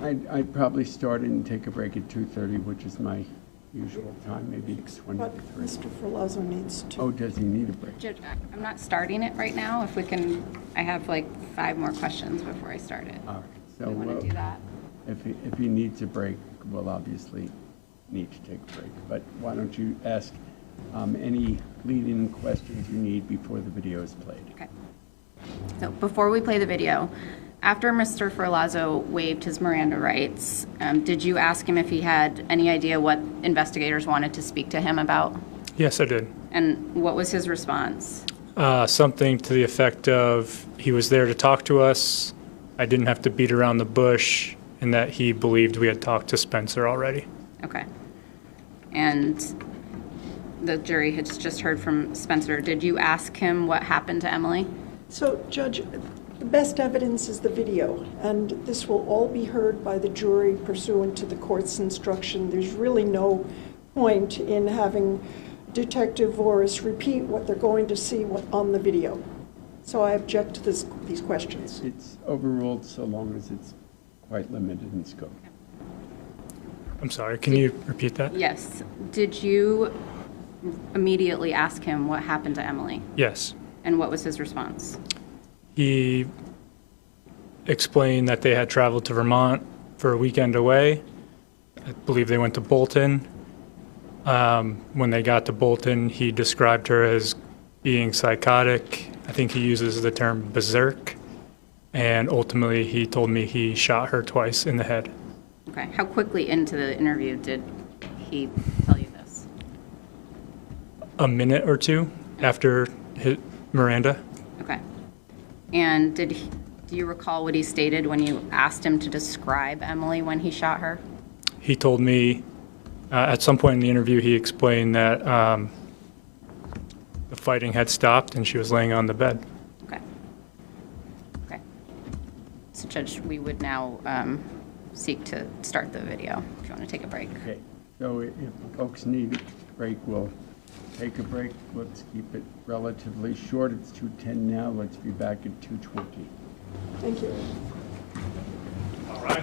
I'd probably start it and take a break at 2:30, which is my usual time, maybe 20 to 3. But Mr. Ferlazzo needs to. Oh, does he need a break? Judge, I'm not starting it right now. If we can, I have like 5 more questions before I start it. All right. So we want to do that. If he needs a break, we'll obviously need to take a break. But why don't you ask any lead-in questions you need before the video is played? Okay. So before we play the video, after Mr. Ferlazzo waived his Miranda rights, did you ask him if he had any idea what investigators wanted to speak to him about? Yes, I did. And what was his response? Something to the effect of he was there to talk to us, I didn't have to beat around the bush, and that he believed we had talked to Spencer already. Okay. And the jury had just heard from Spencer. Did you ask him what happened to Emily? So, Judge, the best evidence is the video, and this will all be heard by the jury pursuant to the court's instruction. There's really no point in having Detective Voris repeat what they're going to see on the video. So I object to these questions. It's overruled so long as it's quite limited in scope. I'm sorry, can you repeat that? Yes. Did you immediately ask him what happened to Emily? Yes. And what was his response? He explained that they had traveled to Vermont for a weekend away. I believe they went to Bolton. When they got to Bolton, he described her as being psychotic. I think he uses the term berserk. And ultimately, he told me he shot her twice in the head. Okay. How quickly into the interview did he tell you this? A minute or two after Miranda. Okay. And do you recall what he stated when you asked him to describe Emily when he shot her? He told me at some point in the interview, he explained that the fighting had stopped and she was laying on the bed. Okay. Okay. So, Judge, we would now seek to start the video if you want to take a break. Okay, so if folks need a break, we'll take a break. Let's keep it relatively short. It's 2:10 now. Let's be back at 2:20. Thank you. All right.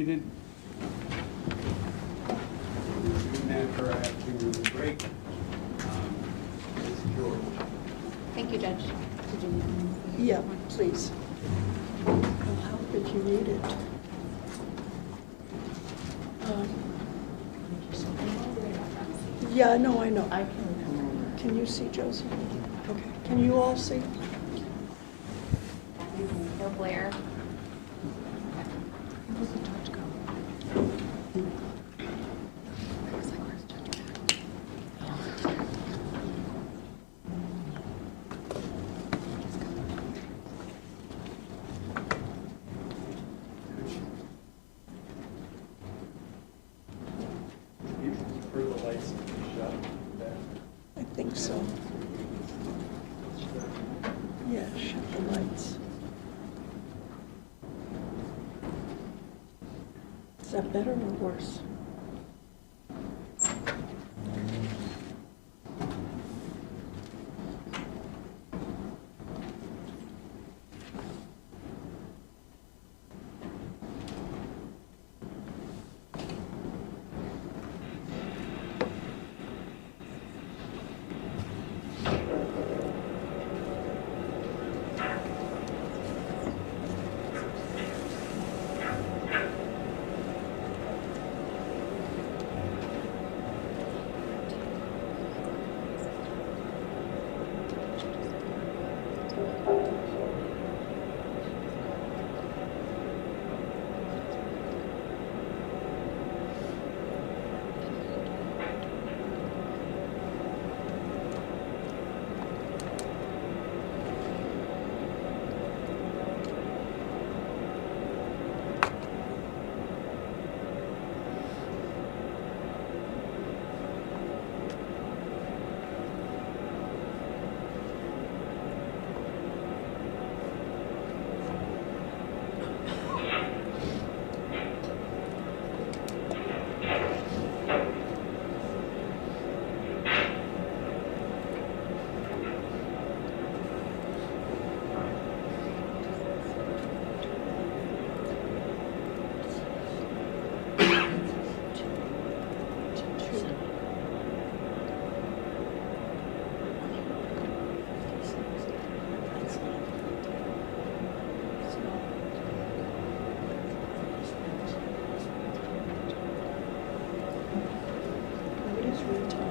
seated. After I have to break, Ms. George. Thank you, Judge. Yeah, please. I'll help if you need it. Yeah, no, I know. I can come over. Can you see Joseph? Okay. Can you all see? Or Blair. I think so. Yeah, shut the lights. Is that better or worse? It is real time.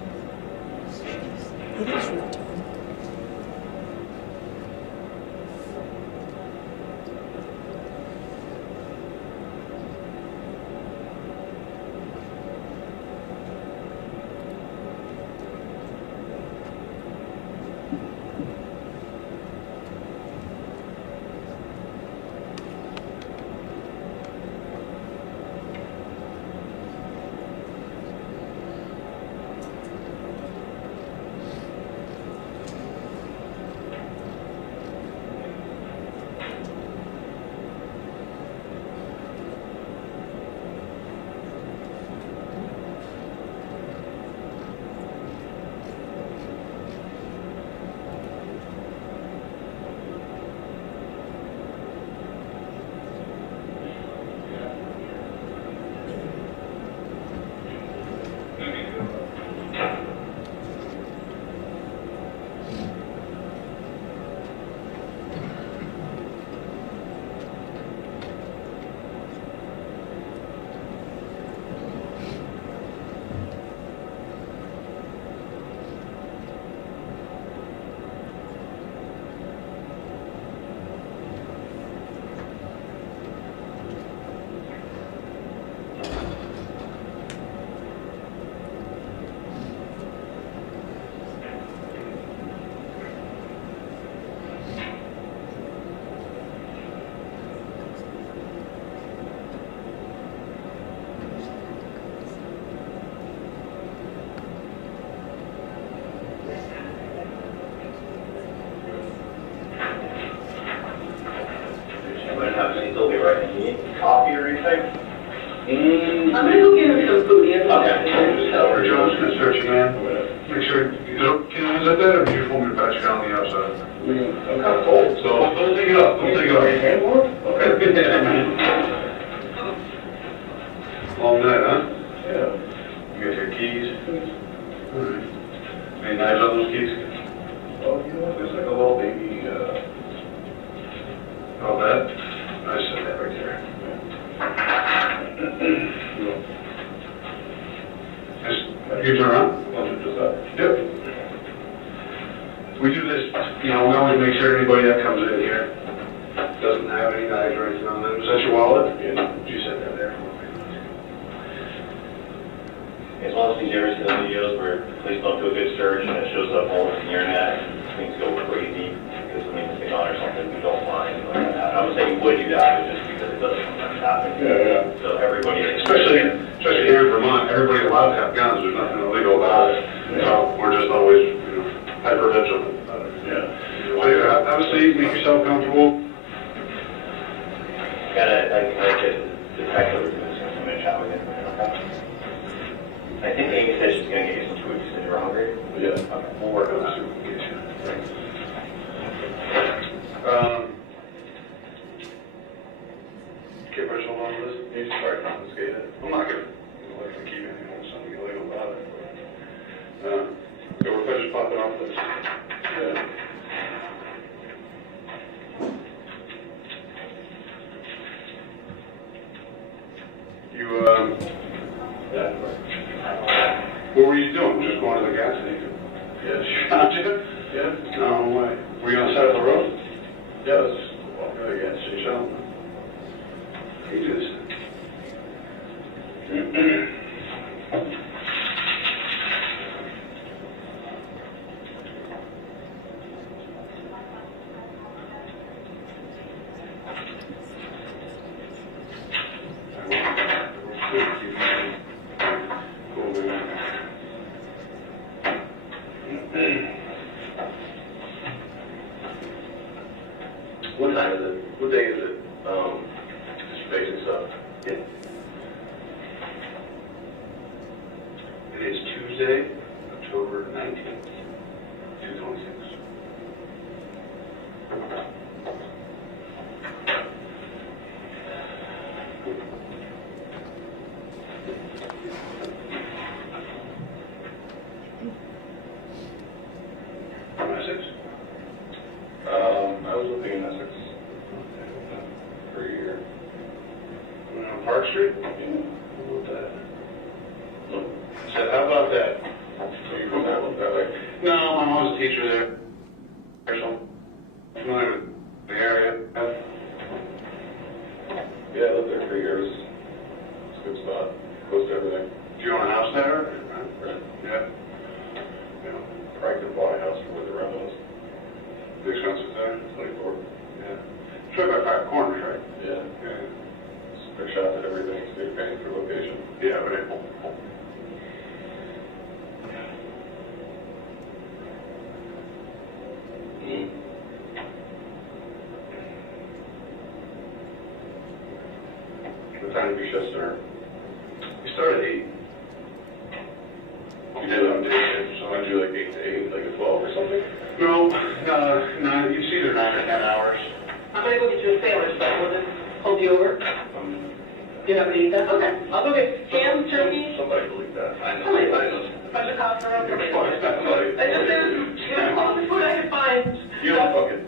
Coffee or anything? I'm gonna go get him some food. He has Okay. John's gonna search again. Make sure, can I let that or do you want me to patch it on the outside? I'm kind of cold. So don't take it up, don't take it up. Okay. You turn around? Yep. We do this, we always make sure anybody that comes in here doesn't have any knives or anything on them. Is that your wallet? Yeah. You said that there. As well as you ever see the videos where police don't do a good search and it shows up all over the internet, things go crazy because something's on or something we don't find. Like that. I would say you would do that, but just because it doesn't sometimes happen. Yeah. So everybody, Especially here in Vermont, everybody's allowed to have guns. There's nothing illegal about it. So we're just always, hyper vigilant. Yeah. So yeah, have a seat, make yourself comfortable. I get the detective who's going to chat with you. I think Amy said she's going to get you some tweaks because you're hungry. Yeah. Okay. We'll work on that. Thanks. Get Rachel on this. You just try to confiscate it. I'm not going to keep anything. There's something illegal about it. So we're finished popping off this. Yeah. Yeah. What were you doing? Just going to the gas station? Yeah. Shot you? Yeah. No way. Were you on the side of the road? Yeah, let's just walk to the gas station. How you do this? What time is it? What day is it? Just basic stuff. Yeah. It is Tuesday, October 19th, 2026. From Essex? I was living in Essex for a year. On Park Street? Yeah. How about that? I said, how about that? So you from that way? No, my mom's a teacher there. So I'm familiar with the area. Yeah, I lived there for years. It's a good spot. Close to everything. Do you own a house there? Right. Yeah. Probably could have bought a house for the rentals. The expenses there? 24. Yeah. It's right by Five Corners, right? Yeah. Yeah. Quick shot at everything, so you're paying for location. Yeah, right. What time do you shift start? We start at 8. You do on day shift, so I do like 8 to 8, like a 12 or something? No, 9. You see, they're 9 or 10 hours. I'm gonna go get you a sandwich, but will this hold you over? You're not gonna eat that? Okay, I'll go get ham, turkey. Somebody believe that. I know. Somebody I know. a bunch of coffee around. Somebody. I just said, all the food I could find. You don't cook it.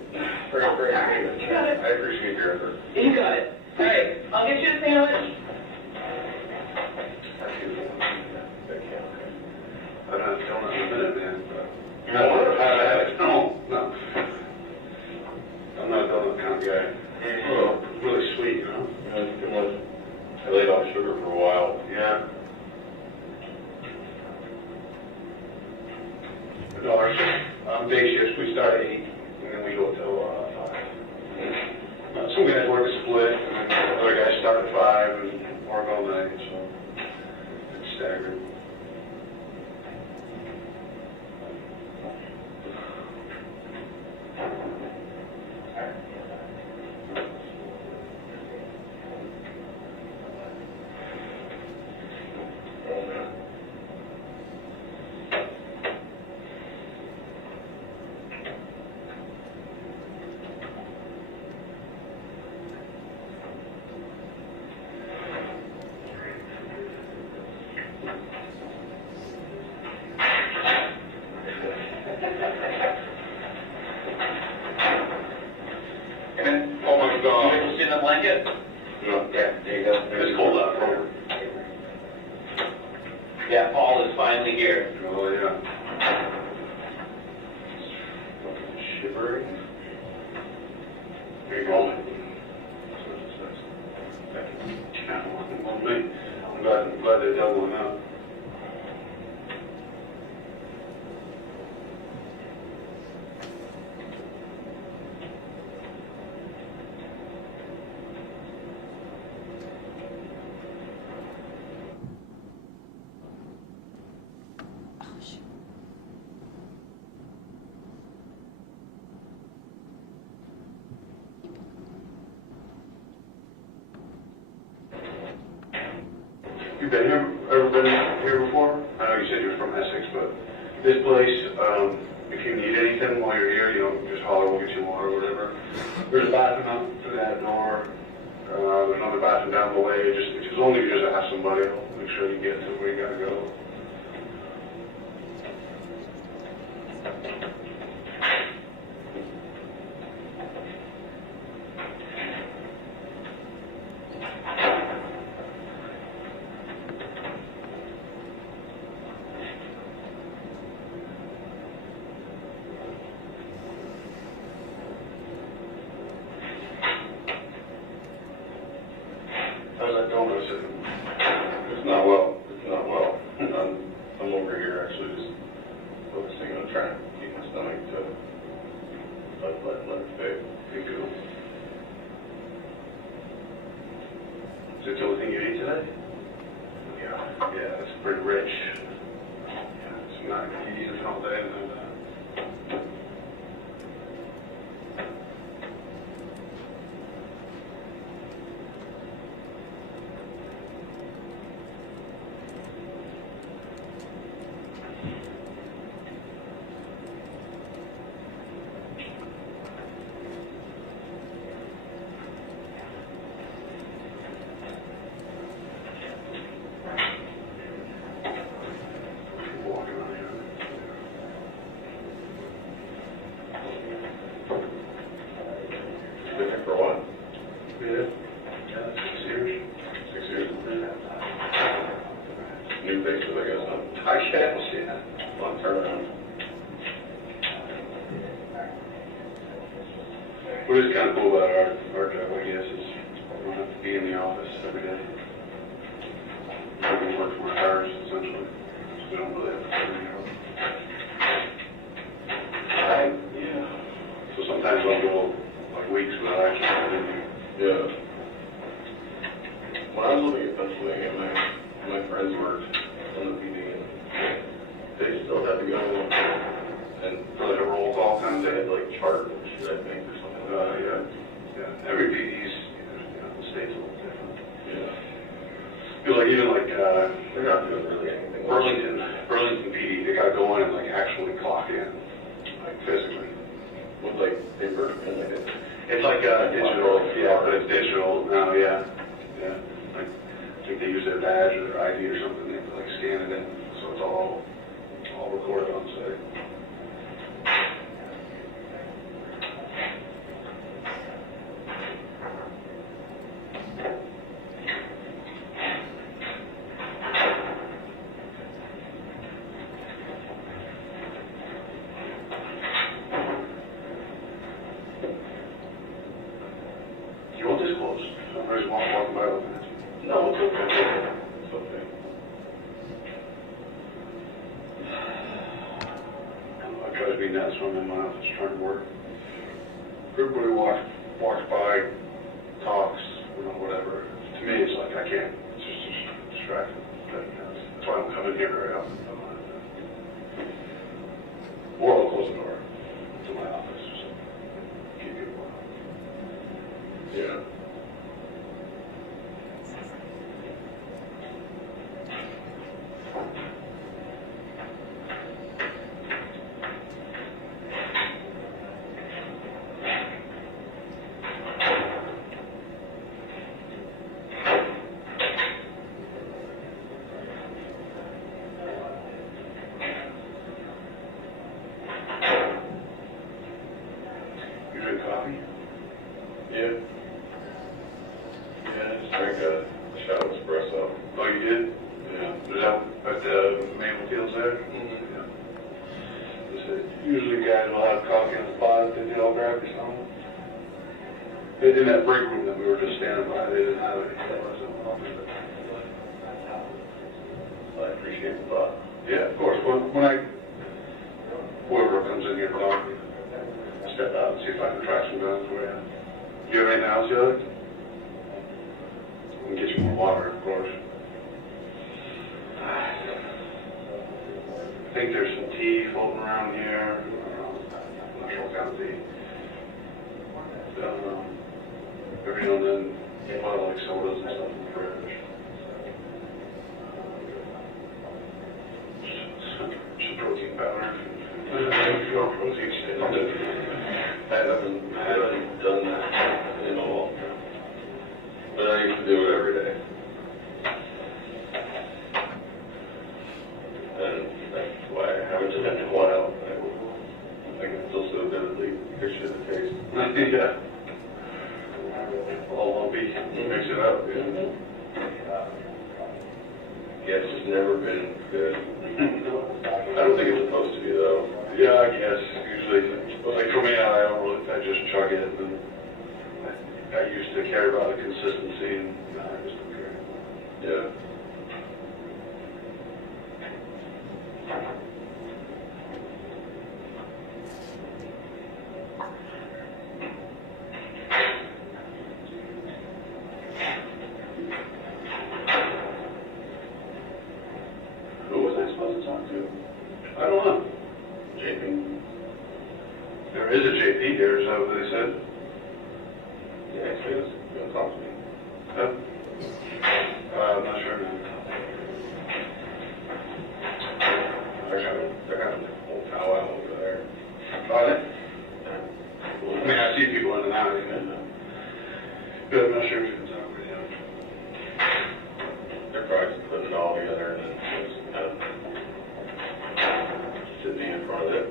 Very, very. All right, you got it. I appreciate your effort. You got it. All right, I'll get you a sandwich. I'm not telling in a minute, man. You're not one of the No. I'm not a donut kind of guy. Well, really sweet, you know? Yeah, it's too much. I laid off sugar for a while. Yeah. No, our shift, day shifts, we start at 8, and then we go till 5. Some guys work a split, and then other guys start at 5 and work all night, so it's staggered. Yeah, Paul is finally here. Oh, yeah. Shivering. Here you go. Yeah, well, me. I'm glad they dealt one out. You been here? Ever been here before? I know you said you're from Essex, but this place, if you need anything while you're here, you know, just holler, we'll get you water or whatever. There's a bathroom out through that door. There's another bathroom down the way. Just as long as you just ask somebody, I'll make sure you get to where you gotta go. How's that going? I said, it's not well. It's not well. I'm over here actually just focusing on trying to keep my stomach to let it stay. Be good. Is it the only thing you ate today? Yeah, it's pretty rich. Yeah, it's not eating all day and then for what? Yeah. 6 years. 6 years. New faces, I guess, huh? I guess, yeah. Long turnaround. What is kind of cool about our job, I guess, is we don't have to be in the office every day. We work from our cars, essentially. So we don't really have to be in the office. Yeah. So sometimes I'll go like weeks without actually having any. Yeah. When I was living in Pennsylvania, my friends worked on the PD, and they still had to go and for like a roll call kind of, they had like chart shit, I think, or something. Yeah. Every PD's, the state's a little different. Yeah. Because like even like they're not doing really anything. Burlington PD, they got to go in and like actually clock in, like physically. With like paper and like it. It's like digital, yeah, but it's digital now, yeah. Like, I think they use their badge or their ID or something, they have to like scan it in, so it's all recorded on site. You want this close? I just walking by looking at you. No, it's okay. It's okay. I try to be nice when I'm in my office trying to work. Everybody walks by, talks, whatever. To me, it's like I can't. It's just distracting. That's why I don't come in here very often. Or I'll close the door to my office. So keep it quiet. Yeah. there? Yeah. Usually guys will have coffee on the spot if they do all grab or something. In that break room that we were just standing by, they didn't have any. I appreciate the thought. Yeah, of course. Whoever comes in here, talk, step out and see if I can track some guns for you. Do you have anything else you like? We can get you more water, of course. I think there's some tea floating around here. I'm not sure what kind of tea. Every now and then, I like sodas and stuff in the fridge. Some protein powder. Your protein shake. I haven't done that in a long time. But I used to do it every day. And that's why I haven't done it in a while. I can still so vividly picture the taste. Yeah. All lumpy, mix it up. Yeah, it's just never been good. I don't think it's supposed to be though. Yeah, I guess usually, like for me, I just chug it. And I used to care about the consistency, and I just don't care. Yeah. Who was I supposed to talk to? I don't know. JP. There is a JP here, is that what they said? Yeah, he was going to talk to me. Huh? I'm not sure. They're having a whole powwow over there. Are they? I mean, I see people in and out. Good, I'm not sure if you can talk with you. They're probably just putting it all together and then just kind of sitting in front of it.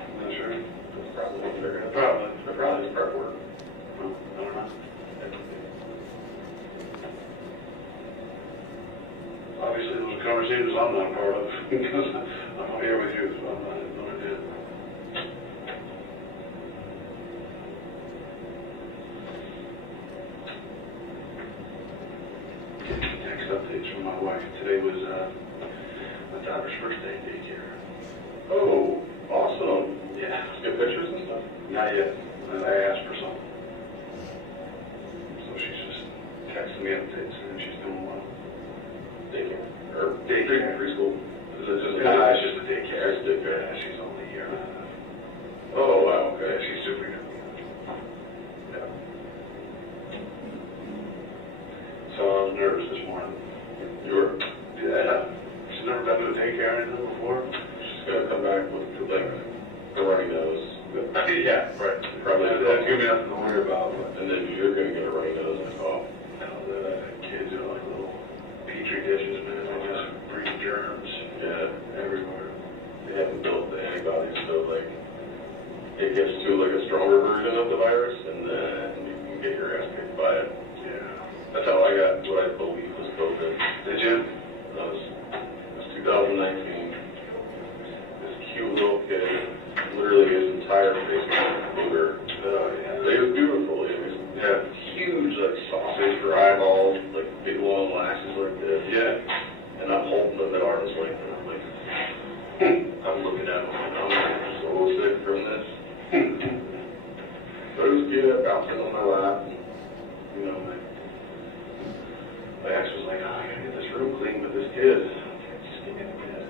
I'm not sure. That's probably what they're going to. They're probably just prep work. I don't know. Obviously, those are conversations I'm not part of because I'm here with you, so I have no idea. Next updates from my wife. Today was my daughter's first day in daycare. Oh, awesome. Yeah. Get pictures and stuff? Not yet. And I asked for some. So she's just texting me updates and she's doing well. Daycare? Or daycare? Preschool? Is it just it's just a daycare. It's daycare. Yeah, she's only a year and a half. Oh, wow, okay. She's super young. Yeah. So I was nervous this morning. You were? Yeah. She's never been to a daycare or anything before. She's going to come back with like a runny nose. Yeah, right. Probably that's gonna be nothing to worry about. And then you're gonna get a runny nose and a cough. The kids are like little petri dishes, man. They just breathe germs. Yeah, everywhere. They haven't built the antibodies, so like it gets to like a stronger version of the virus, and then you can get your ass kicked by it. Yeah. That's how I got what I believe was COVID. Did you? It was 2019. This cute little kid. Literally his entire face was booger. It was beautiful. It was huge, like sausage for eyeballs, like big long lashes like this. Yeah. And I'm holding them at arm's length, and I'm like, I'm looking at him, and I'm so sick from this. So it was cute, bouncing on my lap, and, you know, my ex was like, oh, I gotta get this room clean with this kid. Just give me the kid.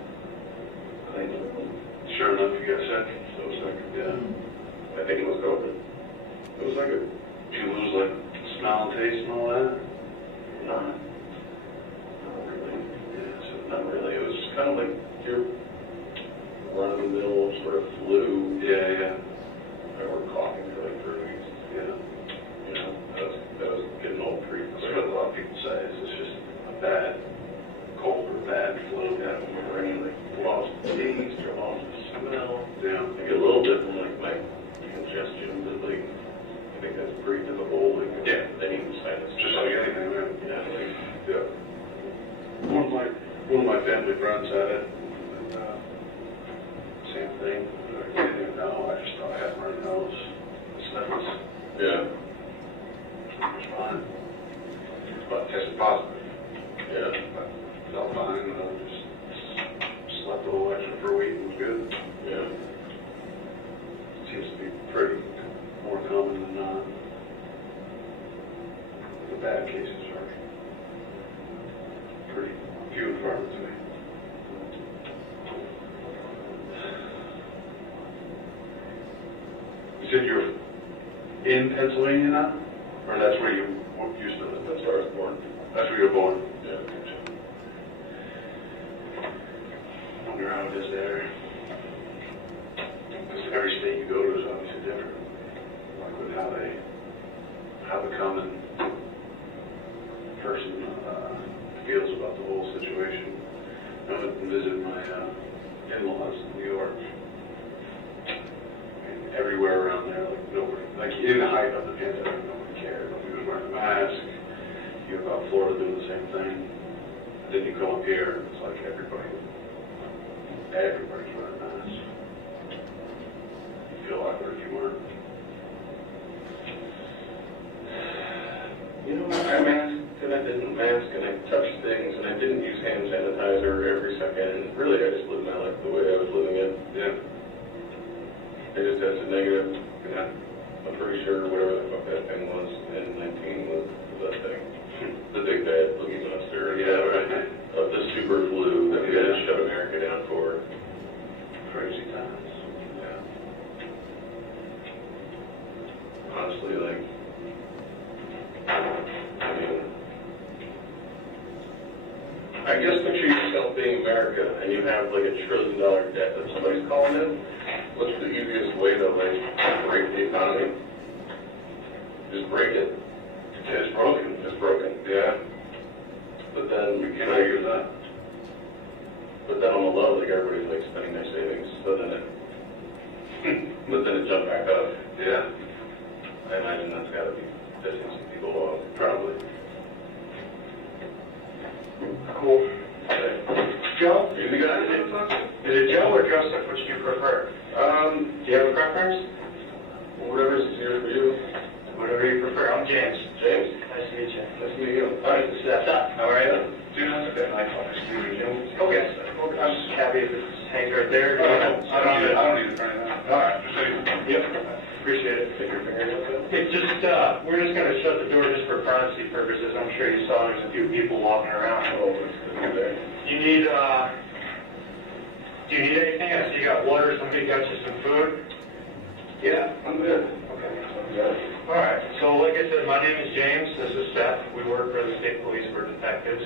Sure enough, you got sick. So sick. Yeah. I think it was COVID. It was like did you lose like smell and taste and all that? Not really. Yeah, so not really. It was kind of like your run-of-the-mill sort of flu. Yeah, yeah. I were coughing for like 3 weeks. Yeah. You know, that was getting old pretty quick. That's what a lot of people say. It's just a bad cold or bad flu. Yeah, or any like lost taste or lost smell. Yeah. I get a little bit from like my congestion, but like I think that's pretty typical. Like any sinus. Just like anything, man. Yeah. Like, yeah. One of of my family friends had it, and same thing. I didn't even know. I just thought I had my nose. The sniffles. Yeah. It was fine. But tested positive. Yeah. But felt fine. Just slept a little extra for a week and was good. Yeah. Seems to be pretty more common than not. The bad cases are pretty few and far between. You said you're in Pennsylvania now? Or that's where you used to live? That's where I was born. That's where you were born? Yeah. I wonder how it is there. Because every state you go to is obviously different. Like with how the common person feels about the whole situation. I went and visited my in-laws in New York. And everywhere around there, like nobody, like in the height of the pandemic, nobody cared. Nobody was wearing a mask. You hear about Florida doing the same thing. And then you come up here, it's like everybody's wearing masks. You feel awkward if you weren't. You know, I masked and I didn't mask and I touched things and I didn't use hand sanitizer every second. And really, I just lived my life the way I was living it. Yeah. I just tested negative. Yeah. I'm pretty sure whatever the fuck that thing was in 19 was that thing. The big bad boogie monster. Yeah, right. Of the super flu that we had to shut America down for. Crazy times. Yeah. Honestly, like, I mean, I guess picture yourself being America and you have like $1 trillion debt that somebody's calling in. What's the easiest way to like break the economy? Just break it. Yeah, it's broken. It's broken. Yeah. But then you can't argue that. But then on the low, like everybody's like spending their savings. But then it jumped back up. Yeah. I imagine that's got to be pissing some people off. Probably. Cool. Joe? You the guy? Is it Joe or Joseph? Which do you prefer? Do you have a preference? Whatever's easier for you. Whatever you prefer. I'm James. James. Nice to meet you. Nice to meet you. All right, Seth. How are you? Dude, that's okay. I thought I was James. Okay. I'm just happy if it's hangs right there. I don't need it right now. All right. Just so you. Yep. Appreciate it. Take your finger. It's just, we're just going to shut the door just for privacy purposes. I'm sure you saw there's a few people walking around. Oh, that's good. Do you need anything? I see you got water. Somebody got you some food? Yeah, I'm good. Okay. Yeah. All right. So, like I said, my name is James. This is Seth. We work for the state police. We're detectives.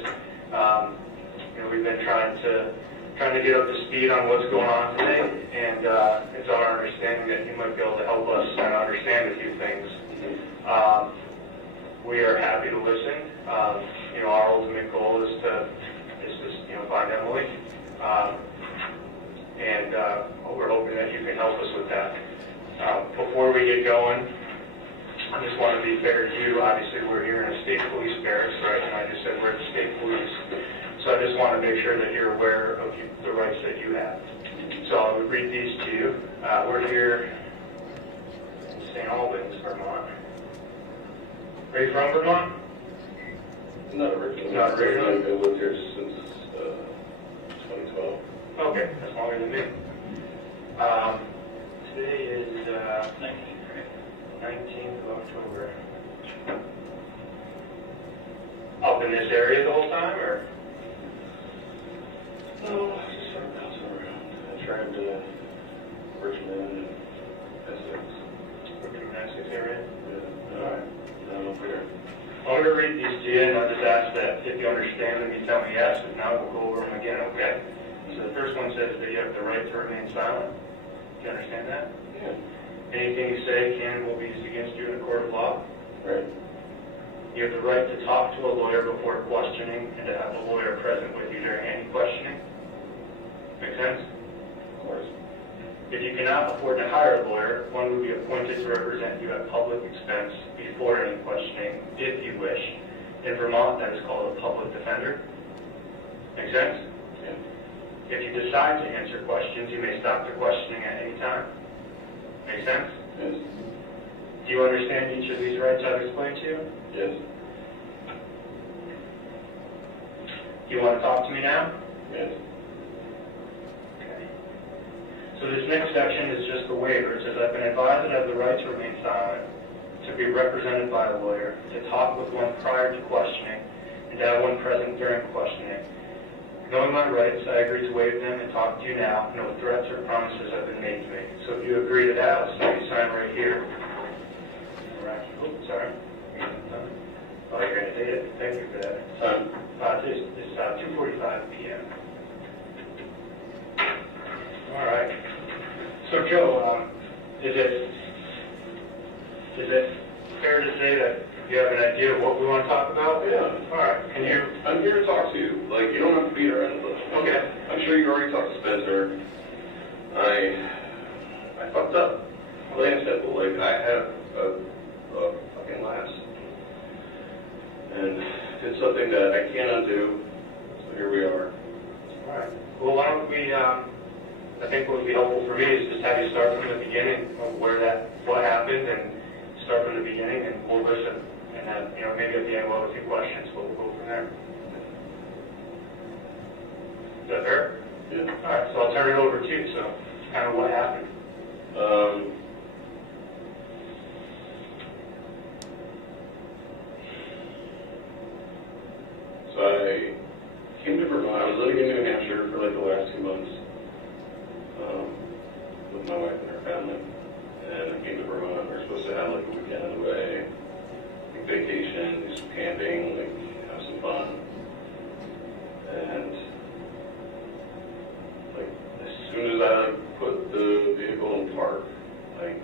We've been trying to get up to speed on what's going on today, and it's our understanding that you might be able to help us understand a few things. We are happy to listen. Our ultimate goal is to find Emily, and we're hoping that you can help us with that. Before we get going, I just want to be fair to you. Obviously, we're here in a state police barracks, right? And I just said we're the state police. So I just want to make sure that you're aware of the rights that you have. So I would read these to you. We're here in St. Albans, Vermont. Are you from Vermont? Not originally. Not originally? I've lived here since 2012. Okay, that's longer than me. Today is 19th of October. Up in this area the whole time, or? No, just sort of bouncing around. I tried to Richmond and Essex. Richmond, Essex area? Yeah. All right. Down over here. I'm going to read these to you, and I'll just ask that if you understand them, you tell me yes. If not, we'll go over them again, okay? So the first one says that you have the right to remain silent. Do you understand that? Yeah. Anything you say can and will be used against you in a court of law. Right. You have the right to talk to a lawyer before questioning and to have a lawyer present with you during any questioning. Make sense? Of course. If you cannot afford to hire a lawyer, one will be appointed to represent you at public expense before any questioning, if you wish. In Vermont, that is called a public defender. Make sense? If you decide to answer questions, you may stop the questioning at any time. Make sense? Yes. Do you understand each of these rights I've explained to you? Yes. Do you want to talk to me now? Yes. Okay. So this next section is just the waiver. It says, I've been advised that I have the right to remain silent, to be represented by a lawyer, to talk with one prior to questioning, and to have one present during questioning. Knowing my rights, I agree to waive them and talk to you now. No threats or promises have been made to me. So if you agree to that, I'll say you sign right here. Oh, sorry. Oh, you're going to date it. Thank you for that. Time. It's 2:45 p.m. All right. So, Joe, is it fair to say that you have an idea of what we want to talk about? Yeah. All right. Can you? I'm here to talk to you. Like, you don't have to be there. Okay. I'm sure you already talked to Spencer. I fucked up. Plain and simple. Like, I had a fucking lapse. And it's something that I can't undo. So here we are. All right. Well, why don't we, I think what would be helpful for me is just have you start from the beginning of what happened, and start from the beginning, and we'll listen. And then, maybe at the end we'll have a few questions, but we'll go from there. Is that fair? Yeah. All right, so I'll turn it over to you. So, kind of what happened? So I came to Vermont. I was living in New Hampshire for like the last 2 months with my wife and her family. And I came to Vermont. We were supposed to have like a weekend away, like vacation, do some camping, like have some fun. And like as soon as I like put the vehicle in park, like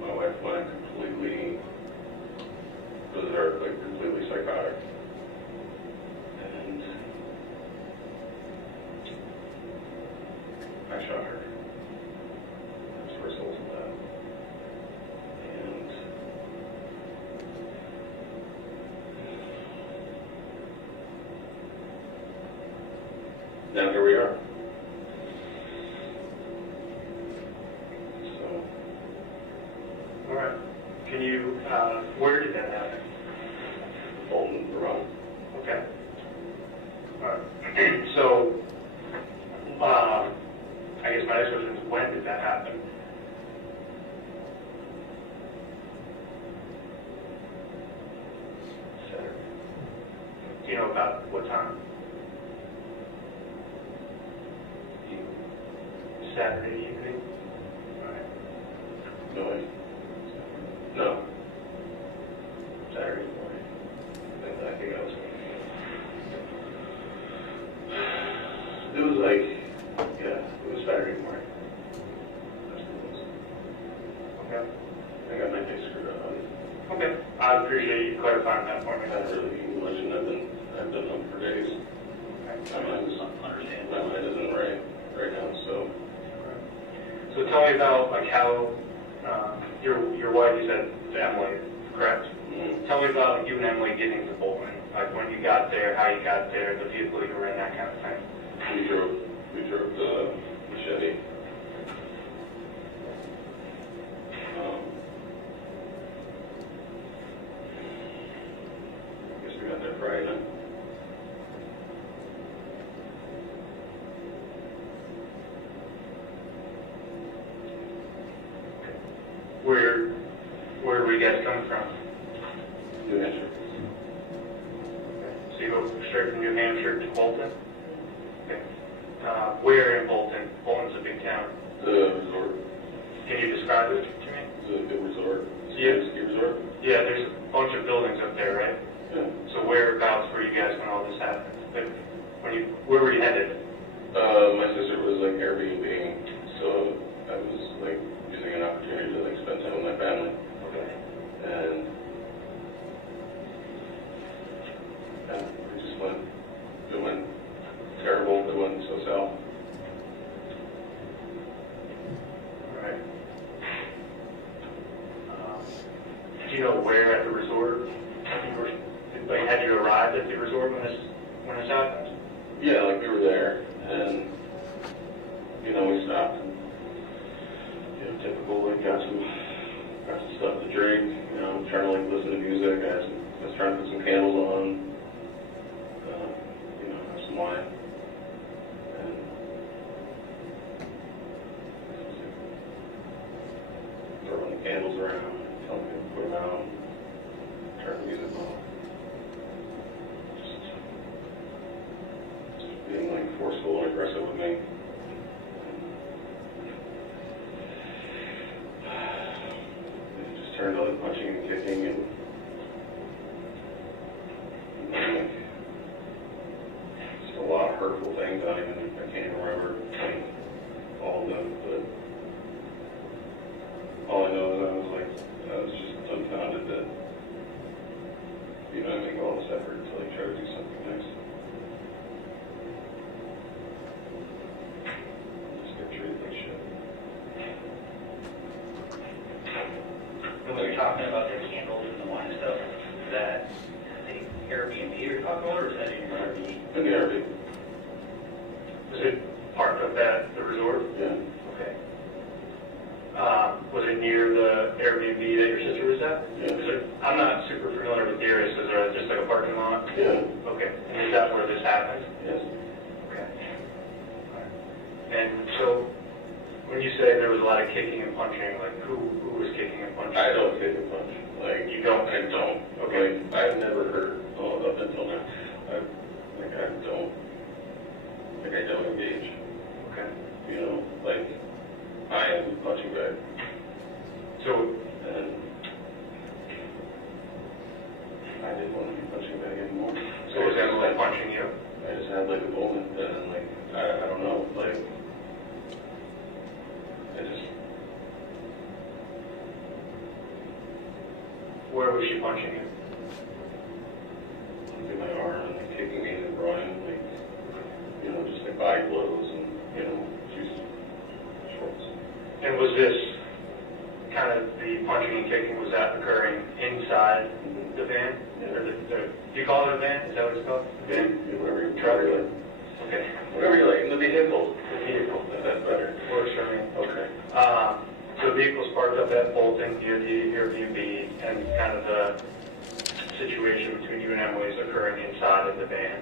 my wife went completely berserk, like completely psychotic. And I shot her. As a result of that. And now here we are. So. All right. Can you, where did that happen? Bolton, Vermont. Okay. All right. So, I guess my next question is, when did that happen? Saturday. Do you know about what time? Saturday evening? All right. No way. No. Saturday morning. I think I was It was like, yeah, it was Saturday morning. Okay. I got my day screwed up. Okay. I appreciate you clarifying that for me. I really legend. I've been home for days. My mind isn't right now, so. So tell me about like how your wife, you said, to Emily, correct? Mm-hmm. Tell me about like, you and Emily getting to Bolton, like when you got there, how you got there, the vehicle you were in, that kind of thing. We drove the Chevy. I guess we got there Friday night. Where were you guys coming from? New Hampshire. So you go straight from New Hampshire to Bolton? Okay. Where in Bolton? Bolton's a big town. The resort. Can you describe it to me? It's a big resort. Yeah. Ski resort. Yeah, there's a bunch of buildings up there, right? Yeah. So whereabouts were you guys when all this happened? Like, where were you headed? My sister was like Airbnb, so I was like using an opportunity to like spend time with my family. Okay. And yeah, we just went. It went terrible. It went so south. All right. Do you know where at the resort? Had you arrived at the resort when this happened? Yeah, like we were there, candles on, you know, have some wine. And throwing the candles around, telling me to put them out, turn the music off. Just being like forceful and aggressive with me. It just turned on punching and kicking and like, just a lot of hurtful things. I can't even remember like, all of them, but all I know is I was just dumbfounded that, you know, I make all this effort until they try to do something nice. Just get treated like shit. When we were talking about the candles and the wine stuff, is that the Airbnb you're talking about, or is that in your RV? In the RV. Was it parked up at the resort? Yeah. Okay. Was it near the Airbnb that your sister was at? Yeah. I'm not super familiar with the area, so is there just like a parking lot? Yeah. Okay. And is that where this happened? Yes. Okay. And so, when you say there was a lot of kicking and punching, like who was kicking and punching? I don't kick and punch. Like you don't. I don't. Okay. Like I've never heard up until now. I don't. Like I don't engage. Okay. You know, like I am the punching bag. So. And I didn't want to be punching bag anymore. So was Emily punching you? I just had like a moment and like I don't know, like I just. Where was she punching you? In my arm and like kicking me and running, like, you know, just like body blows and, you know, she's shorts. And was this kind of the punching and kicking, was that occurring inside the van? Yeah. Or do you call it a van? Is that what it's called? Yeah, whatever you try to like. Okay. Whatever you like, in the vehicle. The vehicle. That's better. Works for me. Okay. So the vehicle's parked up at Bolton near the Airbnb, and kind of the situation between you and Emily is occurring inside of the van.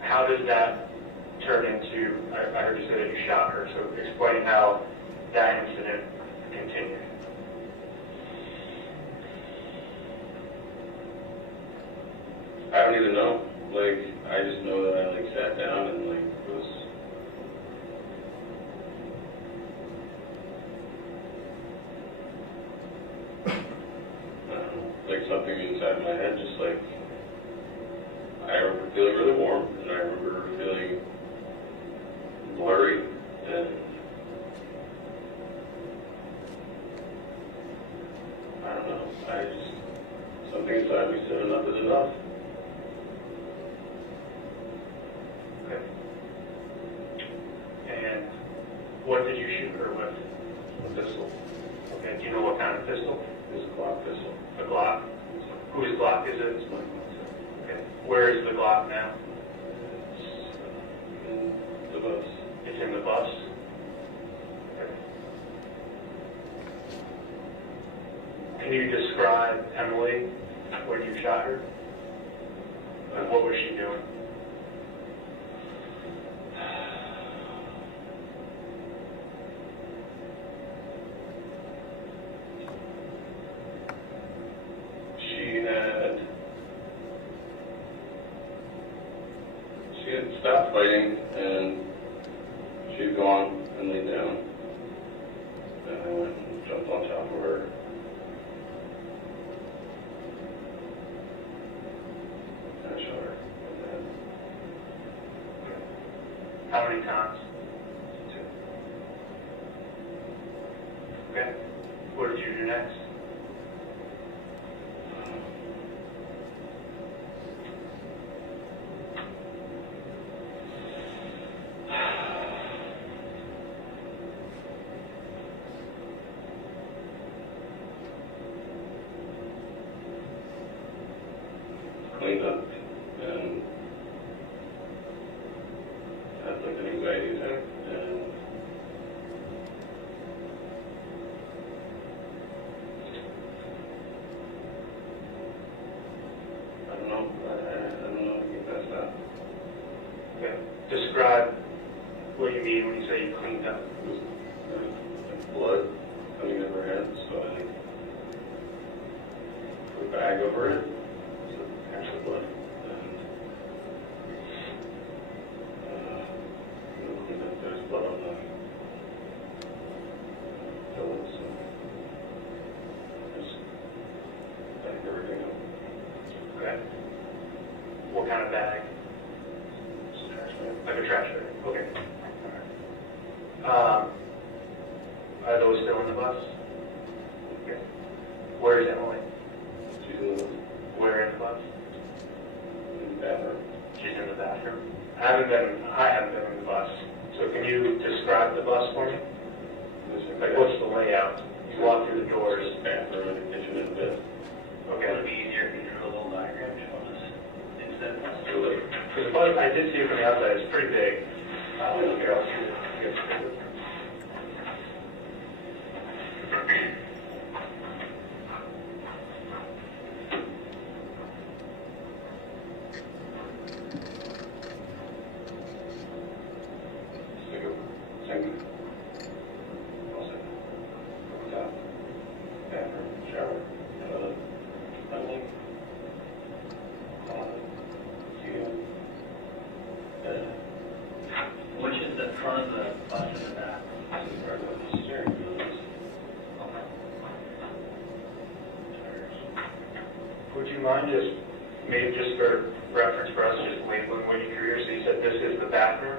How does that turn into, I heard you say that you shot her, so explain how that incident continued. I don't even know. Like, I just know that I like sat down and like was. Like something inside my head, just like, I remember feeling really warm, and I remember feeling blurry, and I don't know, something inside me said enough is enough. Okay. And what did you shoot her with? A pistol. Okay, do you know what kind of pistol? It's a Glock pistol. A Glock? Whose Glock is it? It's my Okay. Where is the Glock now? It's in the bus. It's in the bus? Okay. Can you describe Emily when you shot her? And what was she doing? She had stopped fighting, and she had gone and laid down. And I went and jumped on top of her. And I shot her in the head. How many times? 2. Okay. What did you do next? Cleaned up and had like an anxiety attack, and Okay. Describe what you mean when you say you cleaned up. Blood coming over her head, so I put a bag over it, so actually blood. And there's blood on the pillows, so just bagged everything up. Okay. What kind of bag? Just a trash bag. Like a trash bag? Okay. All right. Are those still in the bus? Okay. Where is Emily? She's in the Where in the bus? bathroom. She's in the bathroom. I haven't been in the bus. So can you describe the bus for me? Like, what's the layout? You walk through the doors. Bathroom and the kitchen and the bed. Okay. Would it be easier if you drew a little diagram showing us instead of us? Because the bus, I did see it from the outside. It's pretty big. Here, I'll see it. Second. Also, top, bathroom, shower, toilet, Which is the front of the bus and the back? This is where the steering wheel is. Would you mind just, maybe just for reference for us, just labeling what you drew here? So you said this is the bathroom?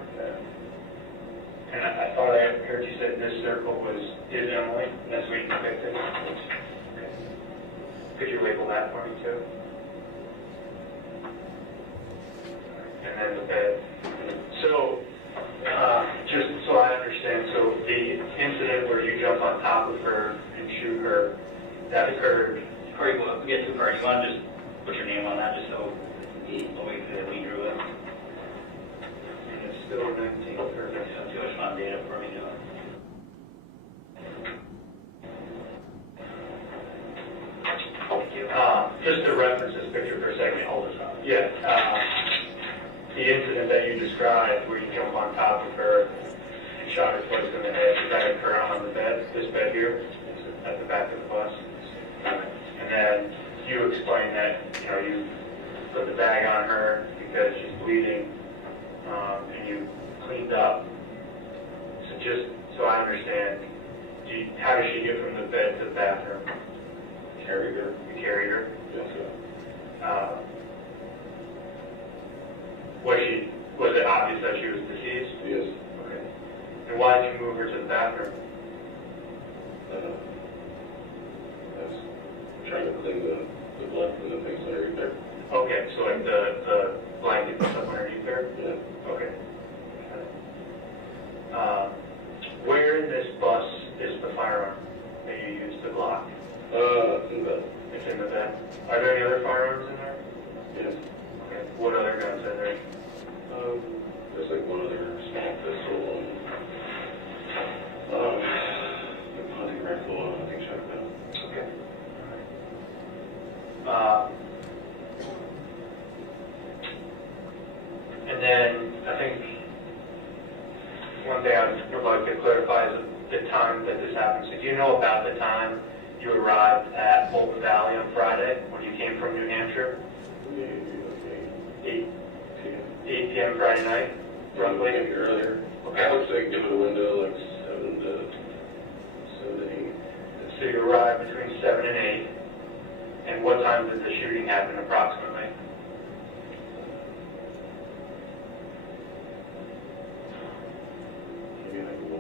And I thought I heard you said this circle is Emily, and that's what you depicted? Okay. Could you label that for me too? And then the bed. So, just so I understand, so the incident where you jump on top of her and shoot her, that occurred? Before you get too far, you want to just put your name on that just so we drew it? And it's still 19, perfect. Too much fun data for me doing. Just to reference this picture for a second. Yeah. The incident that you described where you jump on top of her and shot her twice in the head, did that occur on the bed, this bed here, at the back of the bus? And then you explained that, you put the bag on her because she's bleeding, and you cleaned up. So just so I understand, how does she get from the bed to the bathroom? Carried her. You carried her? Yes, sir. Was it obvious that she was deceased? Yes. Okay. And why did you move her to the bathroom? I was trying to clean the blood from the things underneath there. Okay, so like the blanket that's up underneath her? Yeah. Okay. Where in this bus is the firearm that you used to block? In the bed. It's in the bed. Are there any other firearms in there? Yes. Okay. What other guns are there? There's like one other small pistol and a hunting rifle and a hunting shotgun. Okay. And then I think one thing I would like to clarify is the time that this happened. So do you know about the time you arrived at Bolton Valley on Friday when you came from New Hampshire? 8 p.m. Friday night, roughly? Maybe earlier. Okay. I would say give it a window like 7 to 8. So you arrived between 7 and 8. And what time did the shooting happen approximately? Maybe like 1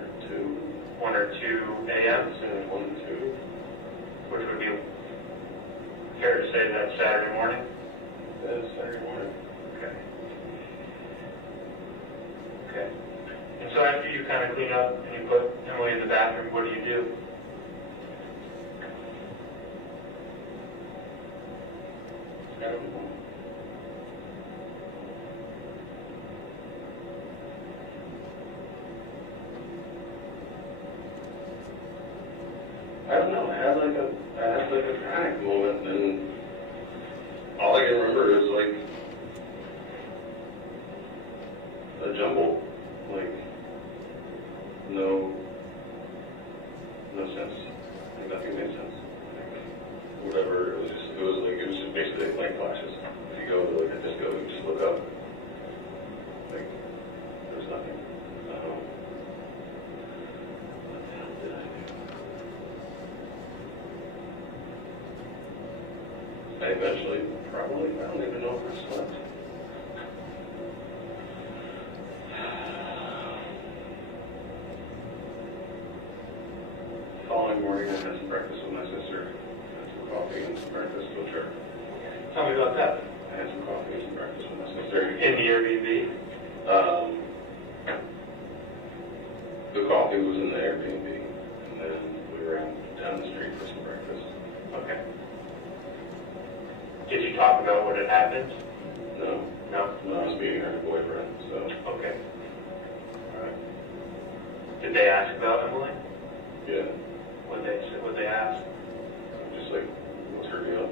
or 2. 1 or 2 a.m.? 1 and 2. Which would be fair to say that's Saturday morning? That is Saturday morning. Okay. Okay. And so after you kind of clean up and you put Emily in the bathroom, what do you do? I don't know. I don't know. I had like a panic moment, and all I can remember is like a jumble, like, no sense. Like, nothing made sense. Like, whatever, it was just basically like blank flashes. If you go to like a disco, you just look up. Like, there's nothing. What the hell did I do? I eventually, probably, I don't even know if I slept. Following morning, I had some breakfast with my sister. Had some coffee and some breakfast with her. Tell me about that. I had some coffee and some breakfast with my sister. In the Airbnb? The coffee was in the Airbnb, and then we ran down the street for some breakfast. Okay. Did you talk about what had happened? No. No? No, I was meeting her boyfriend, so. Okay. All right. Did they ask about Emily? Yeah. What they asked? Just like, what's her deal?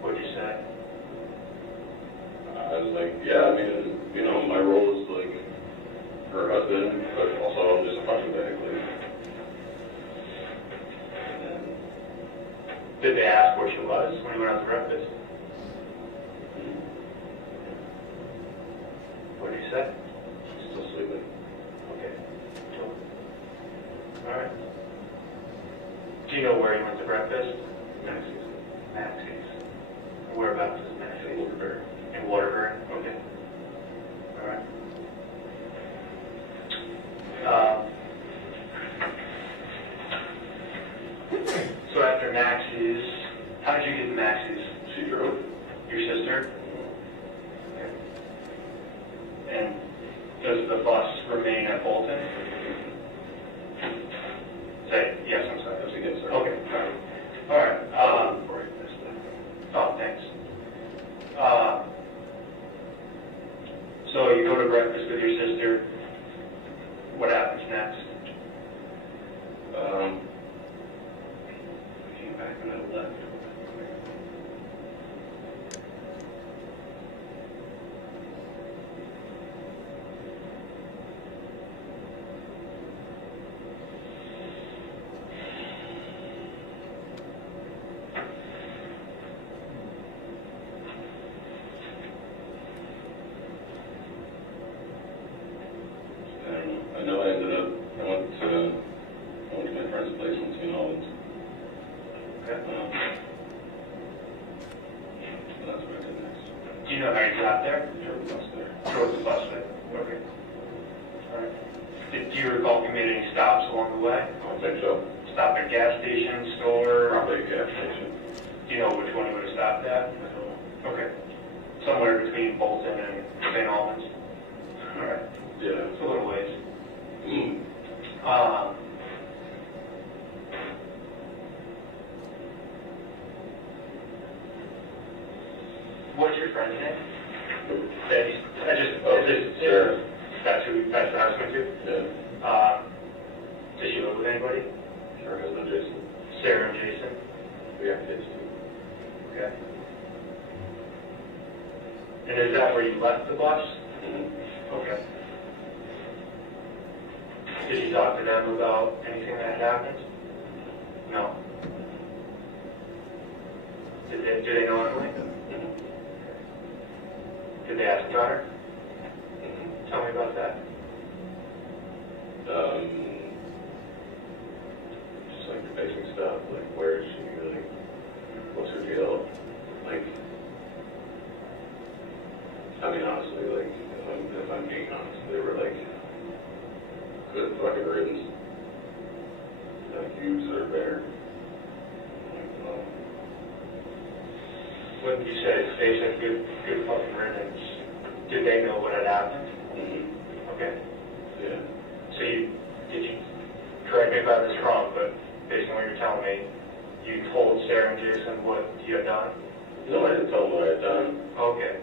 What'd you say? I was like, yeah, I mean, you know, my role is like her husband, but also just a punching bag. Like. Did they ask where she was when you went out to breakfast? What did you say? She's still sleeping. Okay. Cool. All right. Do you know where you went to breakfast? Maxie's. Maxie's. Whereabouts is Maxie's? Waterbury. In Waterbury? Okay. All right. So after Maxie's, how did you get to Maxie's? She drove. Your sister? Okay. And does the bus remain at Bolton? Say, yes, I'm sorry. Yes, sir. Okay. All right. Oh, thanks. So you go to breakfast with your sister. What happens next? I came back and I left. I know I ended up, I went to my friend's place in St. Albans. Okay. That's what I did next. Do you know how you got there? Drove the bus there. Drove the bus there. Okay. All right. Do you recall if you made any stops along the way? I don't think so. Stop at a gas station, store? Probably a gas station. Do you know which one you would have stopped at? Okay. Somewhere between Bolton and St. Albans? All right. Yeah. It's a little ways. What's your friend's name? Sarah. That's the husband too? Yeah. Does she live with anybody? Her husband, Jason. Sarah and Jason? We got kids too. Okay. And is that where you left the bus? Okay. Did you talk to them about anything that had happened? No. Do they know Emily? Did they ask about her? Tell me about that. Just like the basic stuff, like where is she, like, what's her deal? Like, I mean, honestly, like, if I'm being honest, they were like, good fucking riddance. Like, you deserve better. Like, well, When you said they said good fucking riddance, did they know what had happened? Okay. yeah. So did you, correct me if I got this wrong, but based on what you're telling me, you told Sarah and Jason what you had done? No, I didn't tell them what I had done. Okay.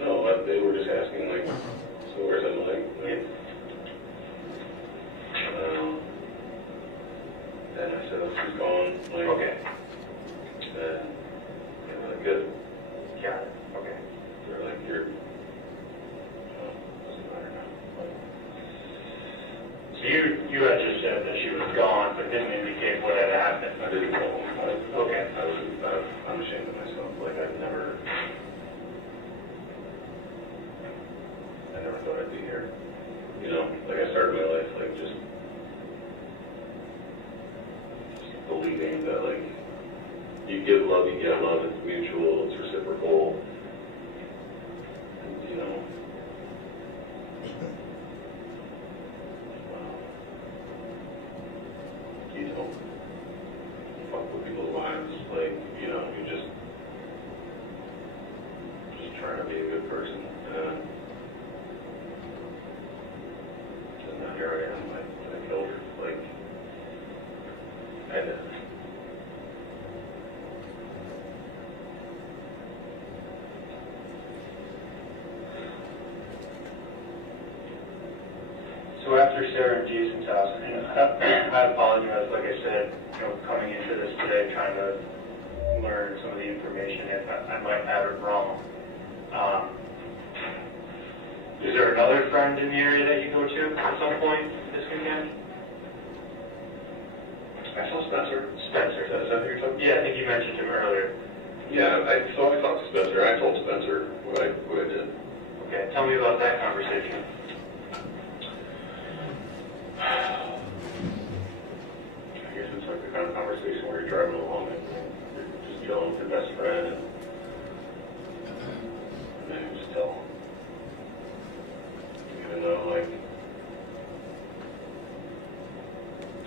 No, they were just asking, like, so where's Emily? Like, and I said, oh, she's gone. Like, Okay. And they were like, good. Got it. Okay. They were like, you're, didn't indicate what had happened. I didn't tell him. Okay. I'm ashamed of myself. Like, I never thought I'd be here. You know, like I started my life like just believing that like you give love, you get love, it's mutual, it's reciprocal. And, you know, you don't fuck with people's lives, like, you know, you just trying to be a good person. And now here I am, I killed her, like, and So after Sarah and Jason's house, and I apologize, like I said, you know, coming into this today, trying to learn some of the information, if I might have it wrong. Is there another friend in the area that you go to at some point this weekend? I saw Spencer. Spencer. Is that who you're talking about? Yeah, I think you mentioned him earlier. Yeah, I talked to Spencer. I told Spencer what I did. Okay, tell me about that conversation. I guess it's like the kind of conversation where you're driving along and you're just chilling with your best friend, and then you just tell them. Even though, like,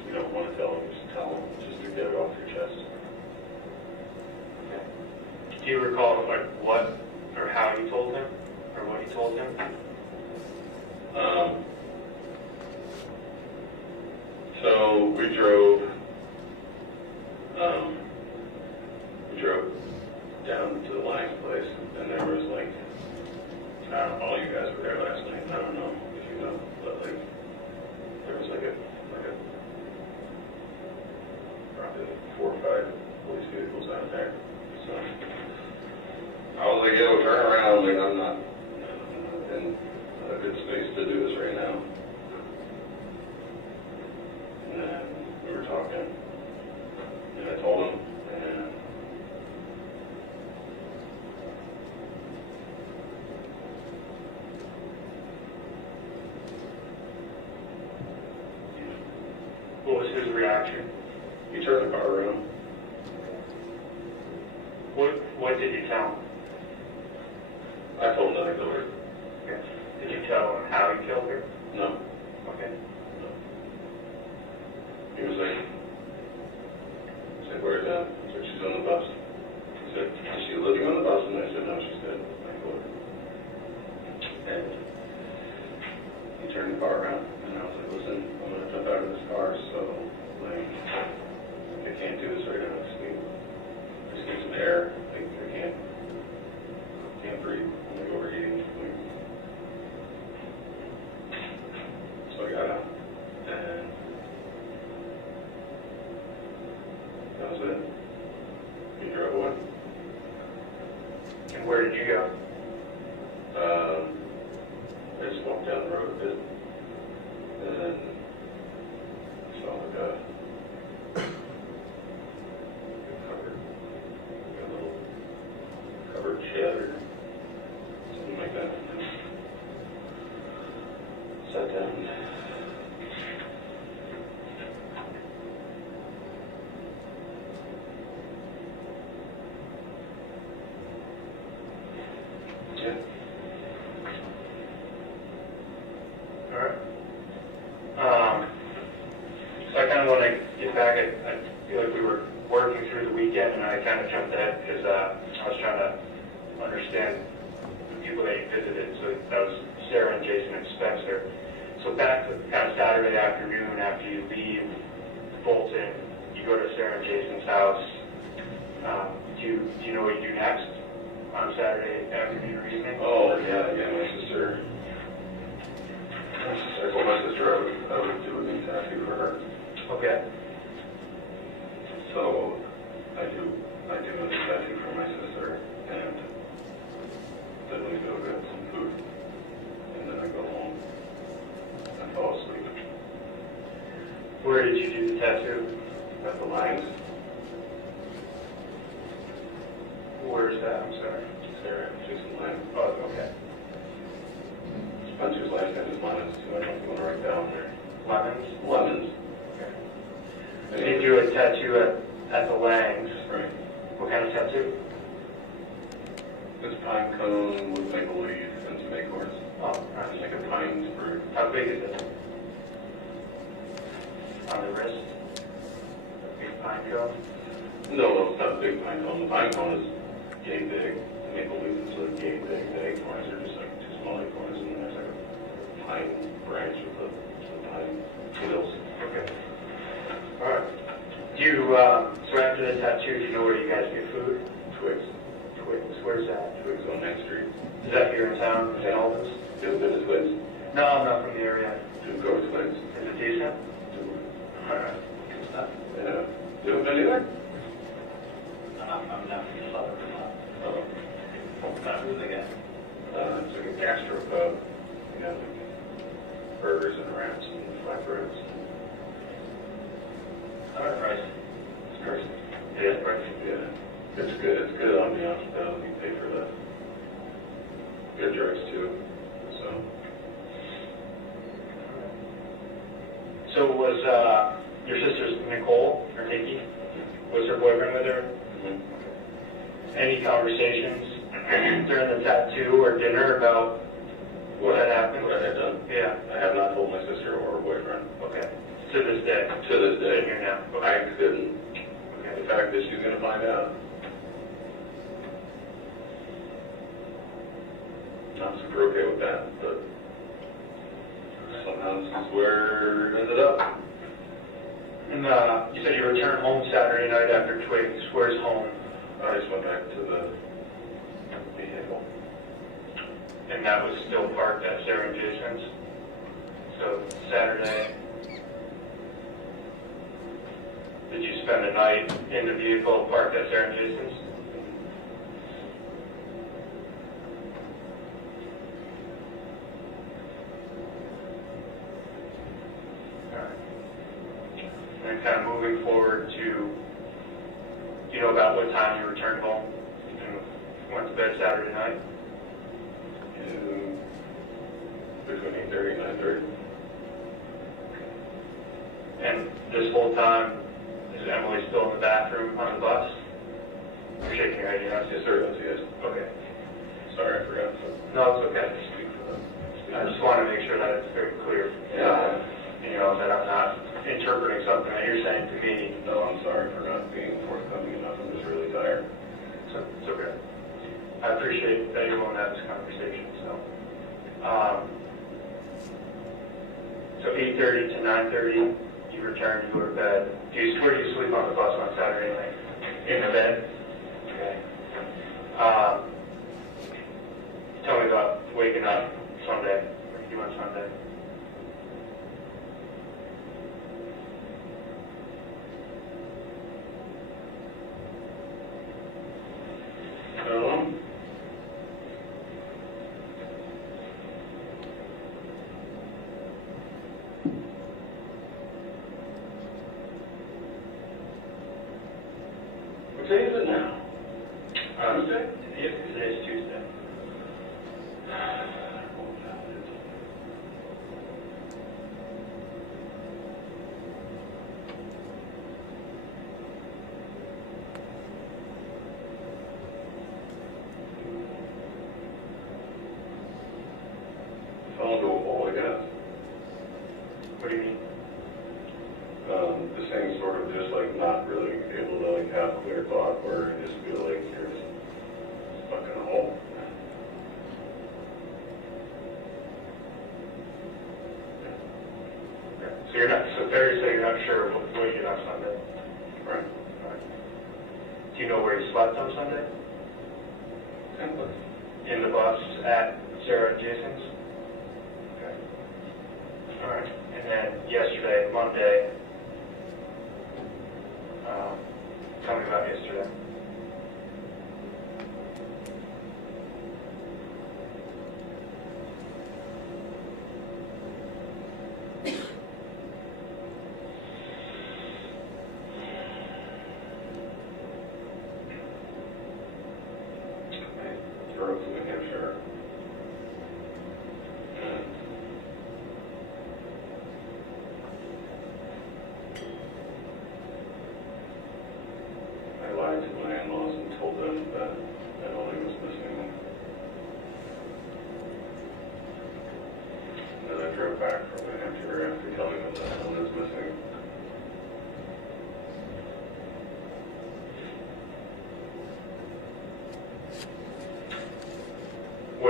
you don't want to tell them, just tell them, just to get it off your chest. Do you recall, like, what or how you told him, or what you told him? So we drove down to the Lions place, and there was like, I don't know, all you guys were there last night. I don't know if you know, but like, there was like a probably 4 or 5 police vehicles out there. So I was like, yo, turn around. Like, I'm not in a good space to do this right now. And then we were talking, and I told him, and What was his reaction? he turned the car around. What did you tell him? I told him that I killed her. Okay. Did you tell him how you killed her? No. Okay. He was like, I said, where's that? I said, she's on the bus. He said, is she living on the bus? And I said, no, she's dead. I killed her. And he turned the car around, and I was like, listen, I'm going to jump out of this car, so, like, I can't do this right now. I just need some air. Like, I can't breathe. I'm like overheating. Like, so I got out, and that was it. He drove away. And where did you go? I just walked down the road a bit, and then saw like a little covered shed or something like that. And then sat down. Yeah. All right. So I kind of want to get back. I feel like we were working through the weekend, and I kind of jumped ahead because I was trying to understand the people that you visited. So that was Sarah and Jason and Spencer. So back to kind of Saturday afternoon after you leave Fulton, you go to Sarah and Jason's house. Do you know what you do next on Saturday afternoon or evening? Oh, yeah, my sister. I told my sister I would do a new tattoo for her. Okay. So I do a new tattoo for my sister, and then we go get some food, and then I go home and fall asleep. Where Where did you do the tattoo? At the lines. Where's that? I'm sorry. Sarah, Jason Line. Oh, okay. Spencer's last name is Lemons, too. I don't know if you want to write down there. Lemons? Lemons. So you do a tattoo at the Langs. Right. What kind of tattoo? It's pine cone with maple leaf and some acorns. Oh, nice. Like a pine spruce. How big is it? On the wrist? A big pine cone? No, it's not a big pine cone. The pine cone is yay big. The maple leaf is like yay big. The acorns are just like two small acorns, and then there's like a pine branch with the pine twigs. Okay. All right. Do you, so after the tattoo, do you know where you guys get food? Twigs. Twigs. Where's that? Twigs on Next Street. Is that here in town, St. Albans? You ever been to Twigs? No, I'm not from the area. Do go to Twigs. Is it decent? All right. Good stuff. Yeah. You ever been either? I'm not from the southern Vermont. Oh. Not really again. It's like a gastropub. You know, like burgers and wraps and flatbreads. All right, Bryce. It's great. Yeah, Bryce. Yeah. It's good. It's good on the hospitality. You pay for the good drinks too. So was your sister's Nicole, or Nikki, was her boyfriend with her? Mm-hmm. Any conversations during the tattoo or dinner about what had happened? What I had done? Yeah. I have not told my sister or her boyfriend. Okay. To this day? To this day. Sitting here now? Okay. I couldn't. Okay. The fact that she's going to find out. Not super okay with that, but somehow this is where it ended up. And you said you returned home Saturday night after Twigs. Where's home? I just went back to the vehicle. And that was still parked at Sarah and Jason's? So Saturday, did you spend the night in the vehicle parked at Sarah and Jason's? And kind of moving forward to, do you know about what time you returned home and went to bed Saturday night? Between 8:30 and 9:30. And this whole time, is Emily still in the bathroom on the bus? You're shaking your head, yes? Yes, sir, yes. Okay. Sorry, I forgot. No, it's okay. I just want to make sure that it's very clear. Yeah. You know, that I'm not interpreting something that you're saying to me. No, I'm sorry for not being forthcoming enough. I'm just really tired. So it's okay. I appreciate that you're willing to have this conversation, so. So 8:30 to 9:30, you return to go to bed. Where do you sleep on the bus on Saturday night? In the bed? Okay. Tell me about waking up Sunday, what you do on Sunday. What day is it now? Tuesday? Yes, today's Tuesday. Fell into a hole, I guess. What do you mean? The same sort of just like not really able to like have clear thought, where you just feel like you're just stuck in a hole. So you're not, so fair to say you're not sure what you did on Sunday? Right. Right. Do you know where you slept on Sunday? In the bus at Sarah and Jason's? Okay. All right. And then yesterday, Monday, tell me about yesterday.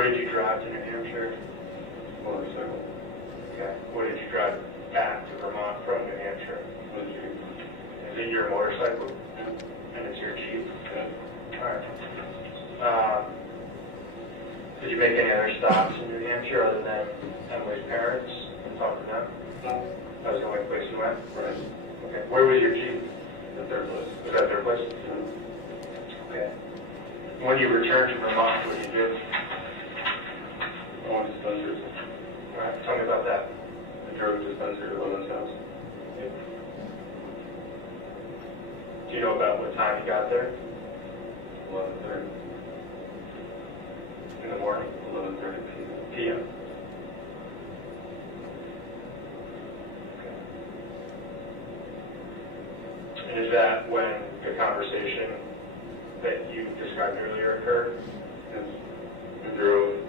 What did you drive to New Hampshire? Motorcycle. Okay. What did you drive back to Vermont from New Hampshire? My Jeep. Is it your motorcycle? Yeah. And it's your Jeep? Yeah. All right. Did you make any other stops in New Hampshire other than Emily's parents and talk to them? No. That was the only place you went? Right. Okay. Where was your Jeep? At their place. Was that their place? Yeah. Okay. When you returned to Vermont, what did you do? I went to Spencer's. All right. Tell me about that. I drove to Spencer to Lemon's house. Yeah. Do you know about what time you got there? 11:30. In the morning? 11:30 PM. And is that when the conversation that you described earlier occurred? Yes. We drove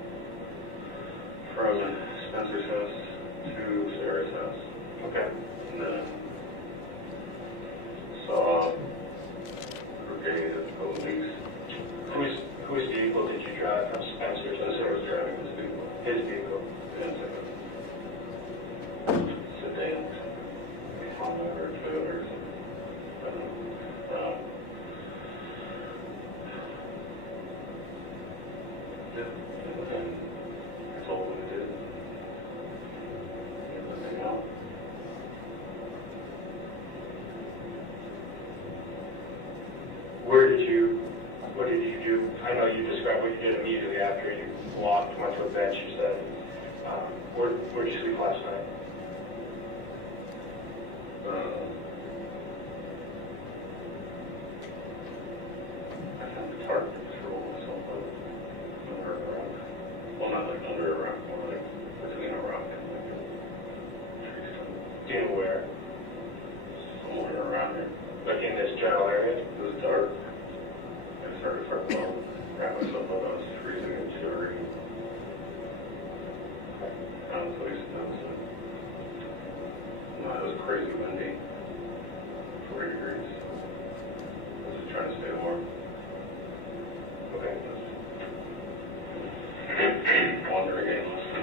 from Spencer's house to Sarah's house. Okay. And then saw a brigade of police. Whose vehicle did you drive from Spencer's? Spencer was driving his vehicle. His vehicle. And it's like a sedan or something. Honda or Toyota or something. I don't know. And then I told him I did. And then they out. What did you do? I know you described what you did immediately after you walked, went to a bench, you said. Where'd you sleep last night? I found the tarp to just roll myself up under a rock. Well, not like under a rock, more like between a rock and like a tree stump. Do you know where? Somewhere around here. Like in this general area? It was dark. I started to start to wrap myself up. I was freezing and shivering. Found a place that was it was crazy windy. 40 degrees. I was just trying to stay warm. Okay. Wandering aimlessly.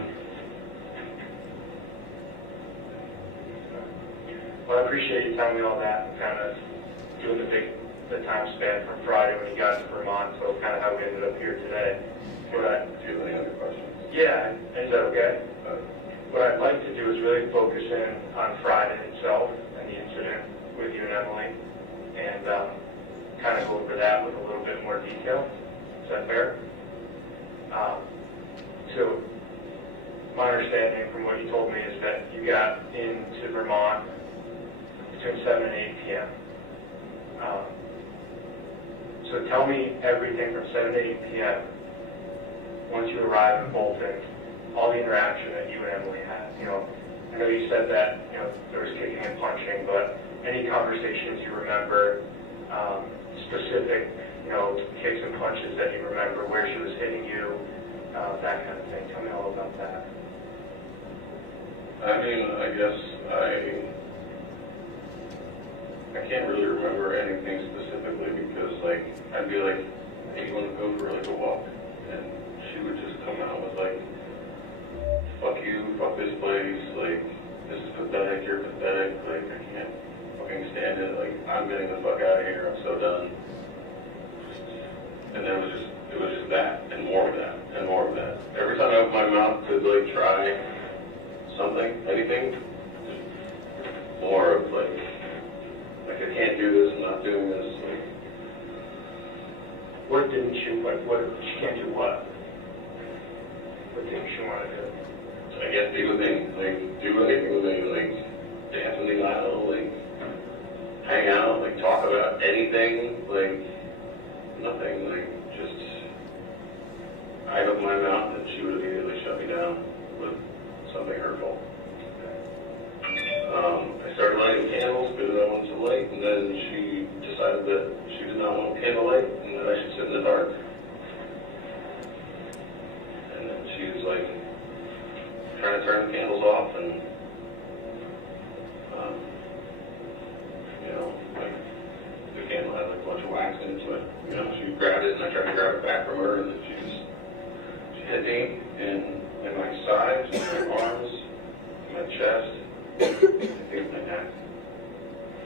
Well, I appreciate you telling me all that and kind of doing the time span from Friday when you got to Vermont, so kind of how we ended up here today. Do you have any other questions? Yeah, is that okay? What I'd like to do is really focus in on Friday itself and the incident with you and Emily, and kind of go over that with a little bit more detail. Is that fair? So my understanding from what you told me is that you got into Vermont between 7 and 8 p.m. So tell me everything from 7 to 8 p.m. once you arrive in Bolton, all the interaction that you and Emily had. You know, I know you said that, you know, there was kicking and punching, but any conversations you remember, specific, you know, kicks and punches that you remember, where she was hitting you, that kind of thing. Tell me all about that. I mean, I guess I can't really remember anything specifically because, like, I'd be like, hey, you want to go for, like, a walk? And she would just come out with, like, fuck you, fuck this place, like, this is pathetic, you're pathetic, like, I can't fucking stand it, like, I'm getting the fuck out of here, I'm so done. And then it was just that, and more of that, and more of that. Every time I opened my mouth to, like, try something, anything, just more of, like, I can't do this, I'm not doing this, like. What didn't she, like, what, she can't do what? What didn't she want to do? I guess be with me, like, do anything with me, like, dance in the aisle, like, hang out, like, talk about anything, like, nothing, like, just, I opened my mouth and she would immediately shut me down with something hurtful. I started lighting candles because I wanted to light, and then she decided that she did not want candlelight and that I should sit in the dark. And then she was like, trying to turn the candles off, and, you know, like, the candle had like a bunch of wax into it. You know, she grabbed it, and I tried to grab it back from her, and then she hit me, sides, my arms, my chest, I think my neck.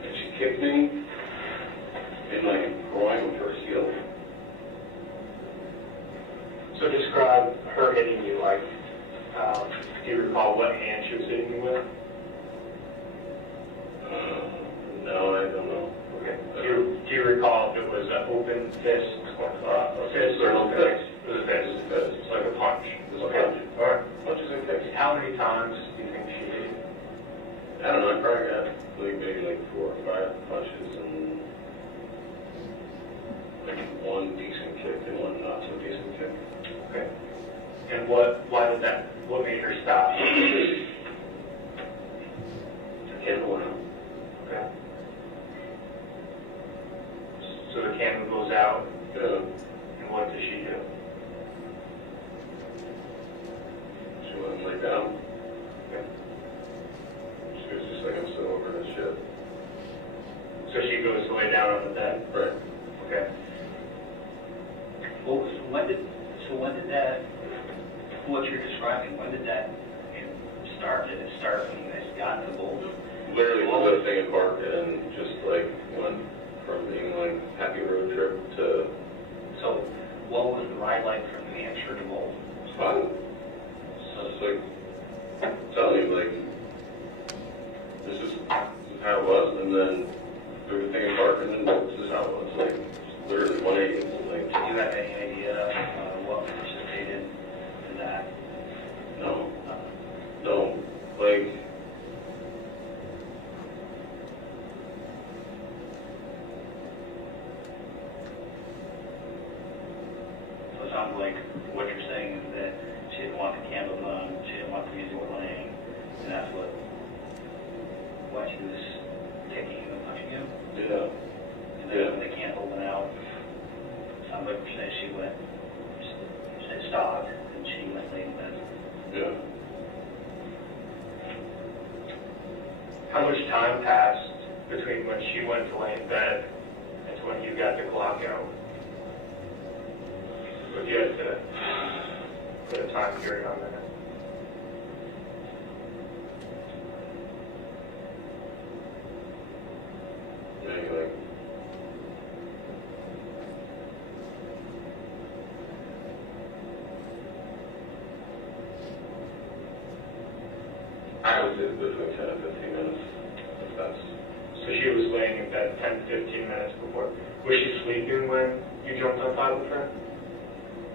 And she kicked me in my groin with her heel. So describe her hitting you, like, do you recall what hand she was hitting you with? No, I don't know. Okay. Do you recall if it was an open fist or a fist or a fist? It was a fist. It's like a punch. Okay. All right. Punches and kicks. How many times do you think she hit you? I don't know, I probably got maybe 4 or 5 punches and one decent kick and one not so decent kick. Okay. And what made her stop? The candle went out. Okay. So the candle goes out. Yeah. And what does she do? She went and lay down. Okay. She was just like, I'm so over this shit. So she goes to lay down on the bed? Right. Okay. Well, when did that, what you're describing, when did that start? Did it start when you guys got to Bolton? Literally was a thing at park and just went from being happy road trip to. So what was the ride like from New Hampshire to Bolton? Fun. So it's I'm telling you, this is how it was, and then through the thing at park, and then this is how it was. Literally 180. Do you have any idea what precipitated that? No. No. So it sounds like what you're saying is that she didn't want the candles on, she didn't want the music playing, and that's why she was kicking you and punching you? Yeah. And then when the candle went out, sounds like you're saying she said stopped, and she went lay in bed. Yeah. How much time passed between when she went to lay in bed and to when you got the clock out? Would you have to put a time period on that? Maybe I would say between 10 and 15 minutes. If that's. So she was laying in bed 10 to 15 minutes before. Was she sleeping when you jumped on top of her?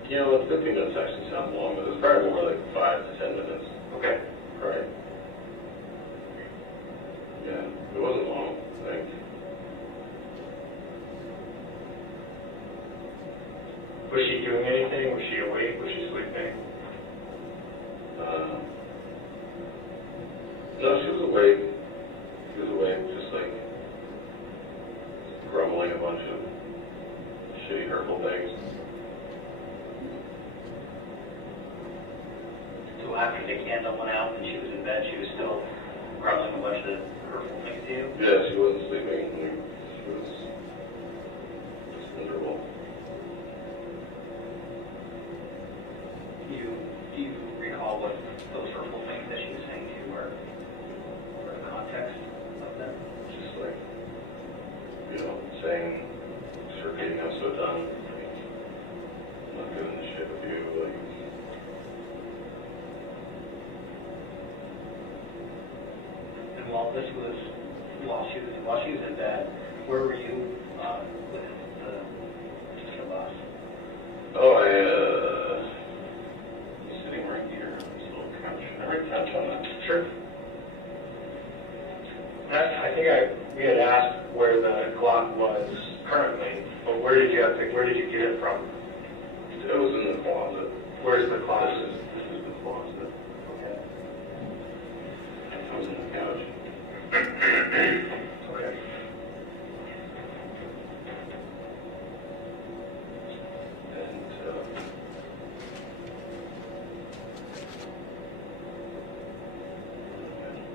15 minutes actually sounds long, but it's probably more like 5 to 10 minutes. Okay. Right. Yeah, it wasn't long, I think. Was she doing anything? Was she awake? Was she sleeping? No, she was awake. She was awake, just grumbling a bunch of shitty, hurtful things. So after the candle went out and she was in bed, she was still grumbling a bunch of hurtful things to you? Yeah, she wasn't sleeping. She was just miserable. Do you recall what those hurtful things that she was saying to you were? Or the context of them? Just saying, just repeating, I'm so done. I'm not doing this shit with you. And while she was in bed, where were you with the boss? Oh, I was sitting right here on this little couch. I heard touch on that. Sure. I think we had asked where the clock was currently, but where did you get it from? It was in the closet. Where's the closet? This is the closet. Okay. It was in the couch. Okay. And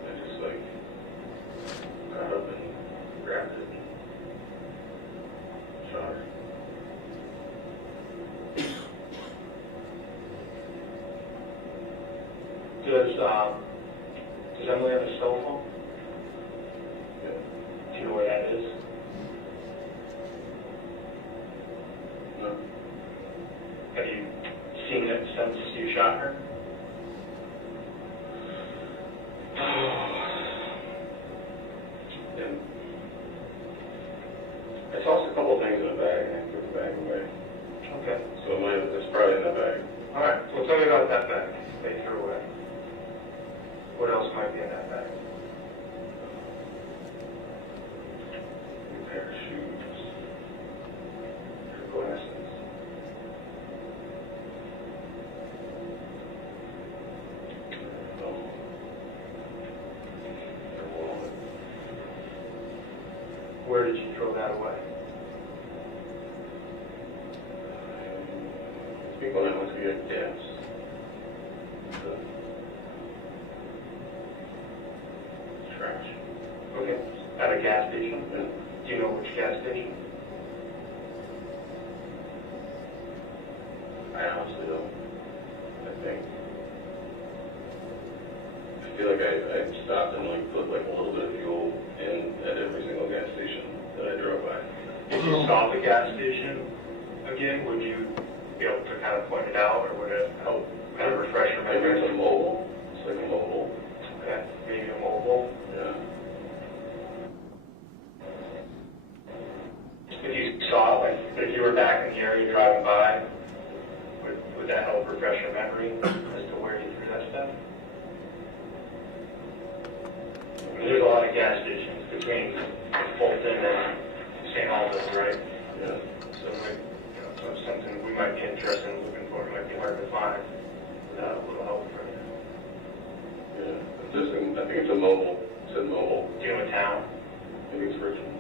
I just got up and grabbed it and shot her. Does Emily have a cell phone? Do you know where that is? No. Have you seen it since you shot her? And I tossed a couple of things in a bag and I put the bag away. Okay. So it's probably in the bag. All right, well, tell me about that bag that you threw away. What else might be in that bag? A pair of shoes. A pair of glasses. Their wallet. Where did you throw that away? I think when I went to get gas. Trash. Okay, at a gas station? Do you know which gas station? I honestly don't. I think. I feel like I stopped and like put like a little bit of fuel in at every single gas station that I drove by. If you saw the gas station again, would you be able to kind of point it out, or would it help kind of refresh your Maybe memory? it's a mobile. It's like a mobile. Okay, maybe a mobile. Yeah. If you saw it, like, if you were back in the area driving by, would that help refresh your memory as to where you threw that stuff? I mean, there's a lot of gas stations between Fulton and St. Albans, right? Yeah. So, so it's something we might be interested in looking for. It might be hard to find without a little help from you. Yeah. I think it's a mobile. It said mobile. Do you know a town? Maybe it's Richmond.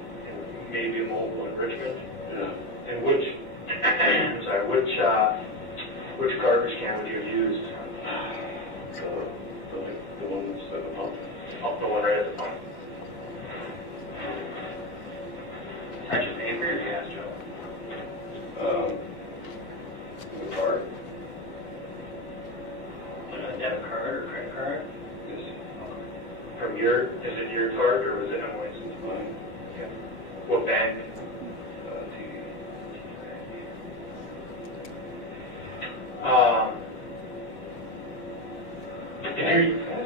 Maybe a mobile in Richmond? Yeah. And which, I'm sorry, which garbage can would you have used? The one that's at the pump. Oh, the one right at the pump. Is that just paper or gas, Joe? The card. Like a debit card or credit card? Yes. Is it your card or was it Emily's? Mine. Yeah. What bank?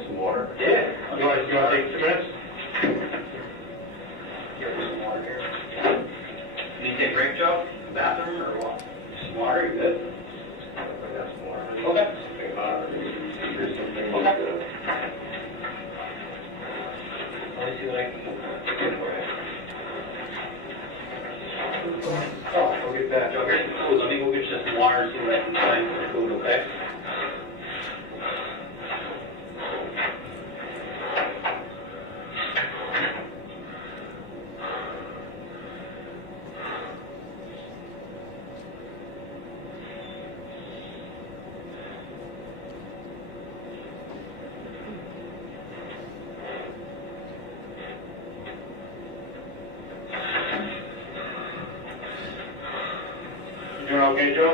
Some water. Yeah. You want to take 2 minutes? Give me some water here. You need to take a break, Joe? The bathroom or what? Some water, you good? I got some water. Okay. Something hot. Here's something. Okay. Let me see what I can do for you. Oh, we'll get that. Joe, here's some food. Let me go get you some water and see what I can find for food, okay? You doing okay, Joe?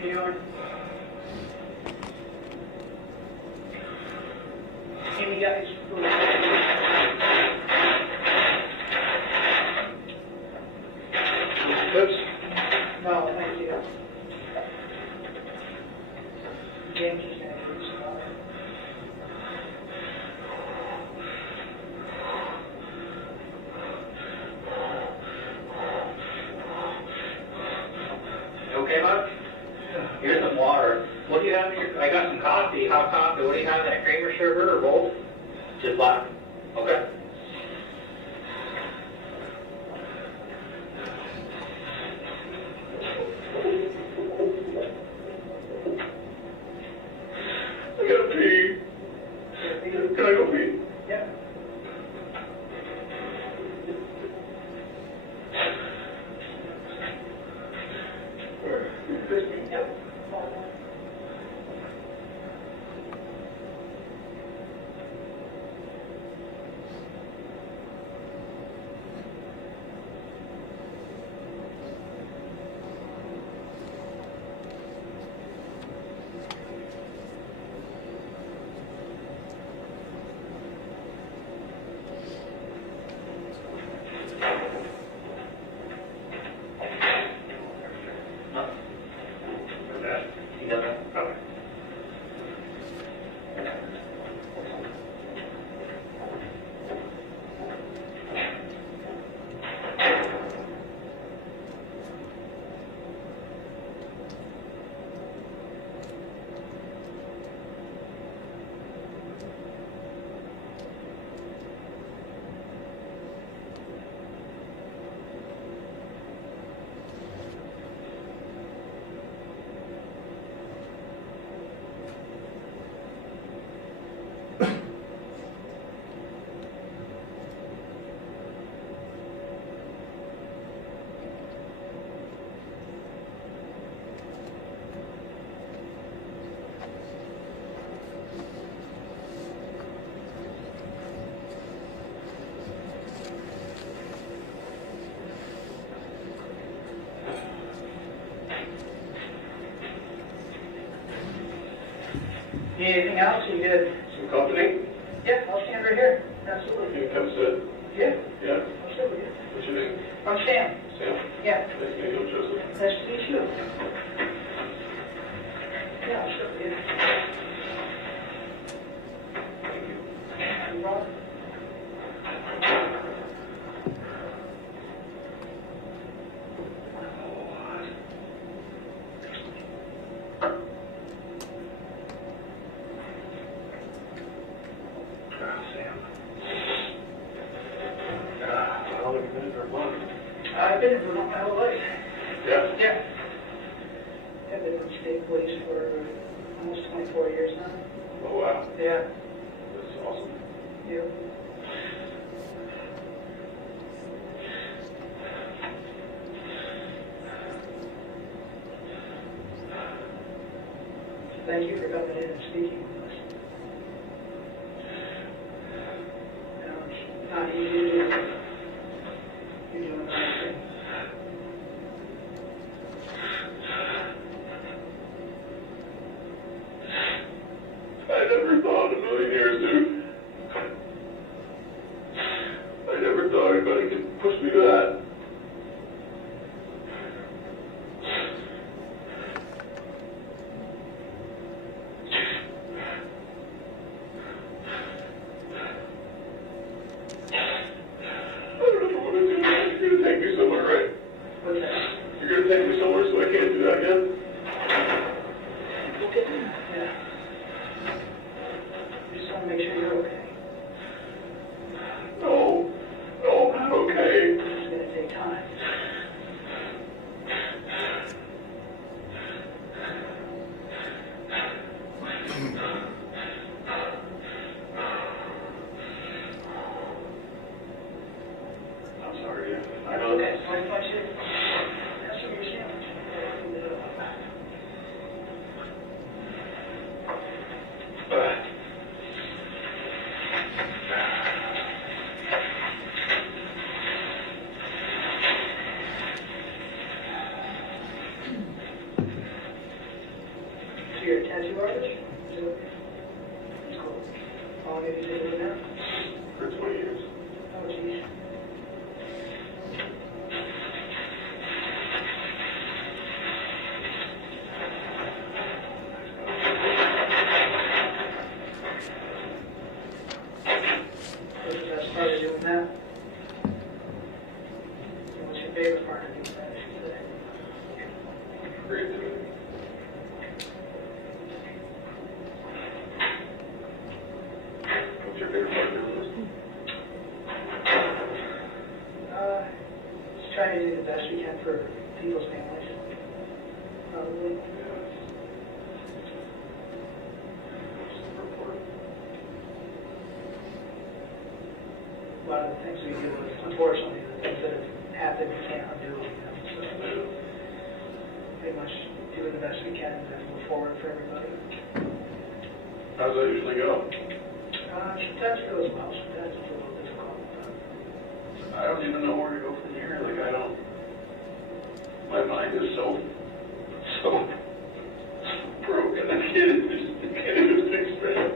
You doing? Hey, guys. Oops. No, thank you. James is gonna do some more. You okay, bud? Here's some water. What do you have in your, I got some coffee, hot coffee. What do you have, that cream or sugar or both? Just black? Okay. I gotta pee. Can I go pee? Yeah. Need anything else? You good? Some company? Yeah, I'll stand right here. Absolutely. You come sit? Yeah, Yeah. absolutely. What's your name? I'm Sam. Sam? Yeah. Nice to meet you, Joseph. Nice to meet you. Yeah, I'll show you. Thank you. No problem. How long have you been in Vermont? I've been in Vermont my whole life. Yeah. Yeah. I've been in state police for almost 24 years now. Oh, wow. Yeah. That's awesome. Yeah. Thank you for coming in and speaking with us. It's not easy to do. You're doing the right thing. I never thought in a million years, dude. I never thought anybody could push me to that. I don't know what to do. You're gonna take me somewhere, right? What's that? You're gonna take me somewhere so I can't do that again? Okay. Yeah. Just want to make sure you're okay. No. No, I'm not okay. It's going to take time. I'm sorry. I That's know. okay. Why don't you have some of your sandwich? So you're a tattoo artist? Is it? That's cool. How long have you been doing that? For 20 years. Oh, geez. What's the best part of doing that? What's your favorite part of doing that, I should say? Creativity. What's your favorite part of doing this? Just trying to do the best we can for people's families. Probably. A lot of the things we do, unfortunately, the things that have happened, we can't undo, so pretty much doing the best we can and then move forward for everybody. How does that usually go? Sometimes it goes well, sometimes it's a little difficult. I don't even know where to go from here. Like, I don't. My mind is so broken. I can't even explain it.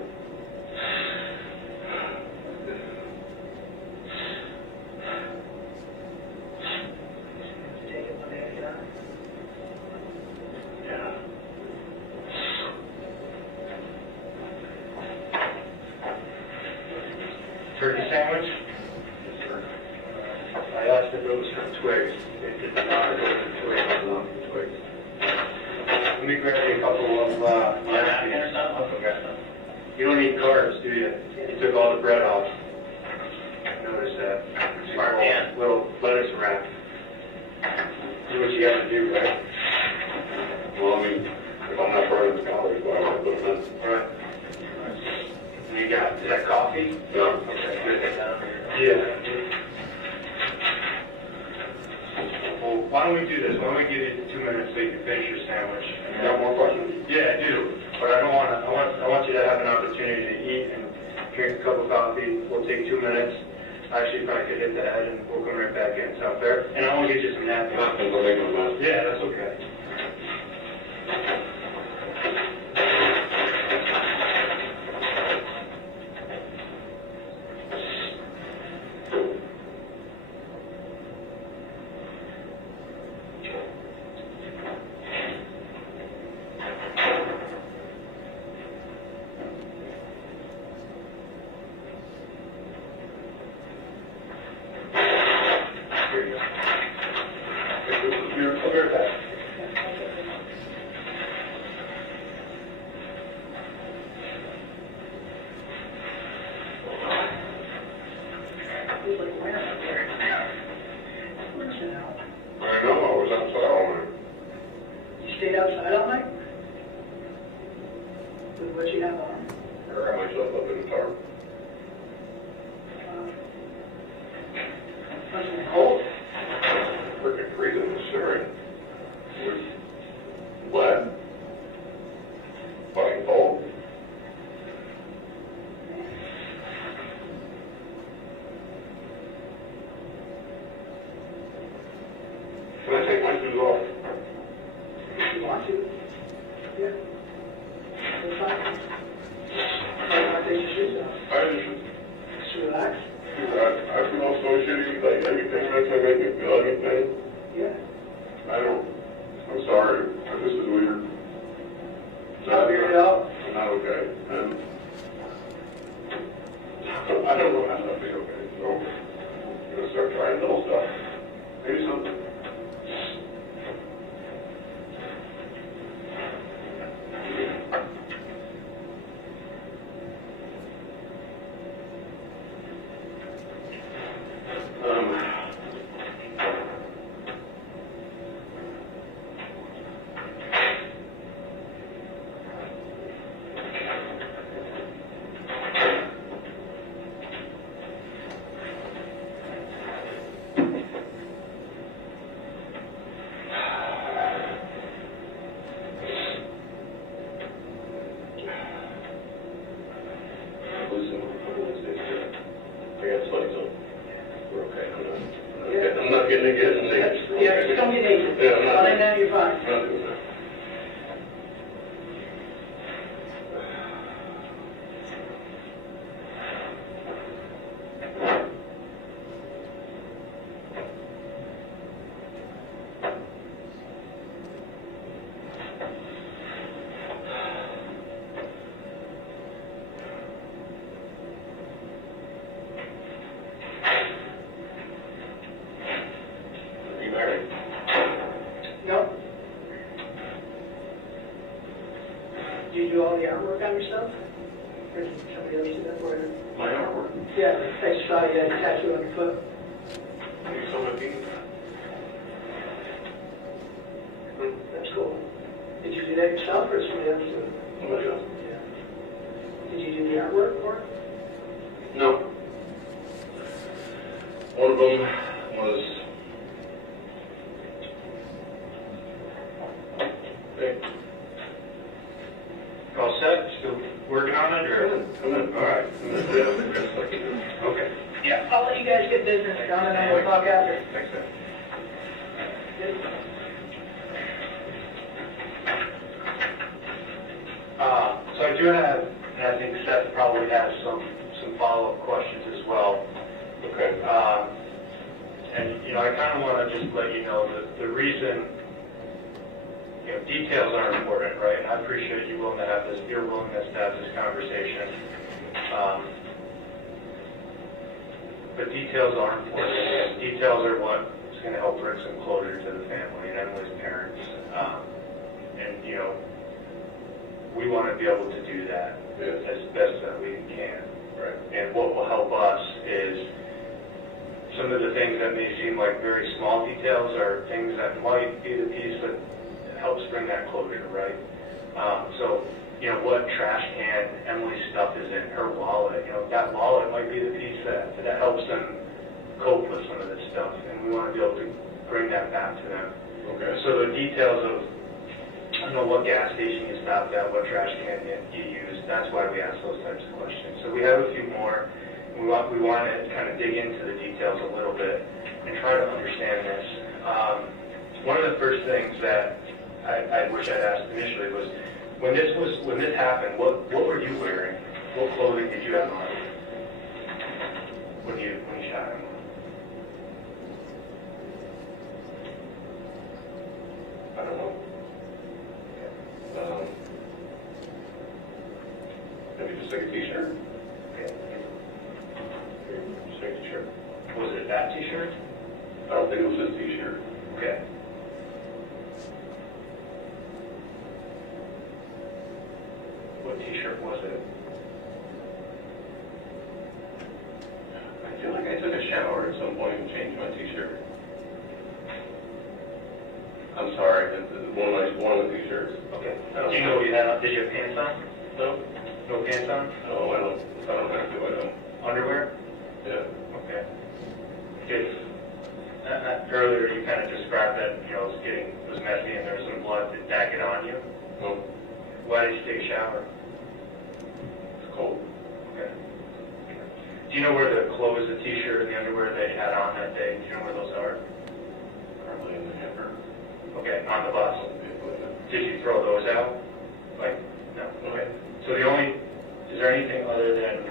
Take it one day at a time. Yeah. Turkey sandwich? Yes, sir. I asked if it was from Twigs. It did not go from Twigs. Twigs. Let me grab you a couple of napkins. You don't eat carbs, do you? You took all the bread off. I noticed that. Smart man. Little lettuce wrap. Do what you have to do, right? Well, I mean, if I'm not part of the college, why would I put them in? Right. And you got, is that coffee? No. Okay, good. Yeah. Well, why don't we do this? Why don't we give you 2 minutes so you can finish your sandwich? You got more questions? Yeah, I do. But I don't want to, I want you to have an opportunity to eat and drink a cup of coffee. We'll take 2 minutes. Actually, probably could hit the head and we'll come right back in. Sound fair? And I want to get you some napkins. Napkins, I'll make my mess. Yeah, that's okay. stayed outside all night? With what you have on? I wrap myself up in a tarp. Must have been cold. Freaking freezing, sure. It was wet. Fucking cold. Can I take my shoes off? If you want to. Yeah. That's fine. Why not take your shoes off? I just, Just relax. I feel so shitty, like everything that's gonna make me feel anything. Yeah. I'm sorry, this is weird. Not weird at all. I'm not okay, and I don't know how to be okay, so I'm gonna start trying little stuff. Maybe something. Yeah, just don't get naked. Yeah, I'm not. Other than that, you're fine. I'm not doing that. Are you married? No. Do you do all the artwork on yourself? Or did somebody else do that for you? My artwork. Yeah, I just saw you had a tattoo on your foot. You saw my feet? That's cool. Did you do that yourself or somebody else do it? Somebody else. Did you do the artwork for it? No. One of them was. Hey. All set? Still working on it, or? Come in. All right. Yeah, okay. Yeah, I'll let you guys get business done and then we'll talk after. Thanks, man. So I do have, and I think Seth probably has some follow-up questions as well. Okay. And, you know, I kind of want to just let you know that the reason, you know, details are important, right? And I appreciate you willing to have this, your willingness to have this conversation. But details are important. And details are what's going to help bring some closure to the family and Emily's parents. And, you know, we want to be able to do that as best that we can. Right. And what will help us is some of the things that may seem like very small details are things that might be the piece that helps bring that closure, right? So, you know, what trash can Emily's stuff is in, her wallet, you know, that wallet might be the piece that helps them cope with some of this stuff. And we want to be able to bring that back to them. Okay. So the details of, I don't know what gas station you stopped at, what trash can you used, that's why we ask those types of questions. So we have a few more. We want to kind of dig into the details a little bit and try to understand this. One of the first things that I wish I'd asked initially was, when this happened, what were you wearing? What clothing did you have on when you shot him? I don't know. Maybe just like a t-shirt. Okay. Just like a t-shirt. Was it that t-shirt? I don't think it was his t-shirt. Okay. What t-shirt was it? I feel like I took a shower at some point and changed my t-shirt. I'm sorry. One of the t-shirts. Okay. Do you know what you had on? Did you have pants on? No. No pants on? No, I don't have to, I don't. Underwear? Yeah. Okay. Because earlier you kind of described that, you know, it was messy and there was some blood. Did that get on you? No. Why did you take a shower? It's cold. Okay. Do you know where the clothes, the t-shirt, and the underwear that you had on that day, do you know where those are? Probably in the hamper. Okay, on the bus. Did you throw those out? Like, no? Okay. So is there anything other than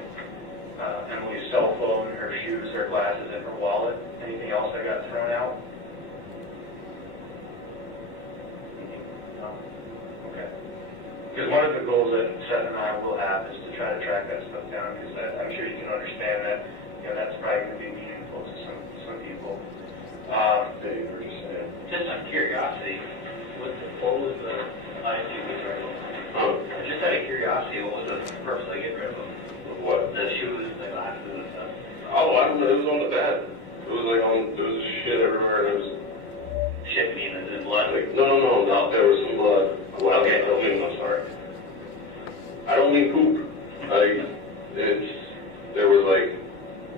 Emily's cell phone, her shoes, her glasses, and her wallet? Anything else that got thrown out? No? Okay. Because one of the goals that Seth and I will have is to try to track that stuff down, because I'm sure you can understand that, you know, that's probably going to be meaningful to some people. Dave, we're just saying. Just out of curiosity, what was the ISU was right? Just out of curiosity, what was the purpose of getting rid of them? What? The shoes, the glasses, and stuff. Oh, I don't know. It was on the bed. It was like there was shit everywhere, and it was. Shit, meaning in blood? Like, no. There was some blood. Well, okay. I'm sorry. I don't mean poop. There was like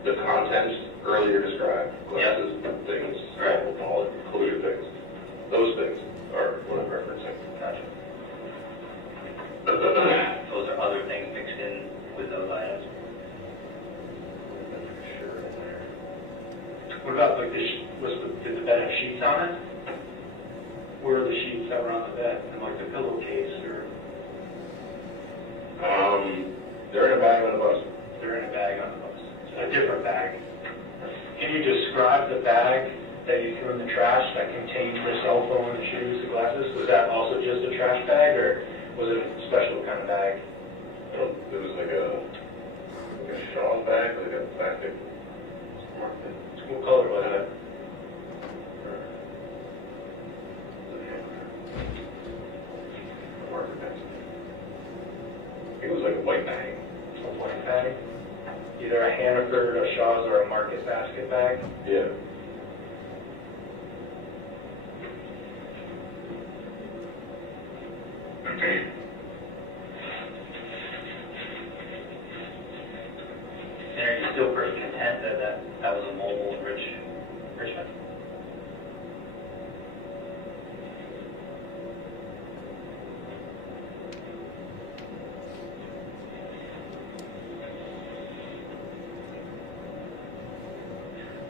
the contents earlier described. Glasses, things, right. All closure things. Those things are what I'm referencing. Gotcha. Those are other things mixed in with those items. Sure in there. What about, like, did the bed have sheets on it? Where are the sheets that were on the bed? And like the pillowcase or? They're in a bag on the bus. They're in a bag on the bus. A different bag. Can you describe the bag that you threw in the trash that contained the cell phone, the shoes, the glasses? Was that also just a trash bag, or was it a special kind of bag? It was like a straw bag, like a plastic. What color was it? It was like a white bag. A white bag? Either a Hannaford, a Shaw's, or a Market Basket bag? Yeah. And are you still pretty content that was a mobile enrichment?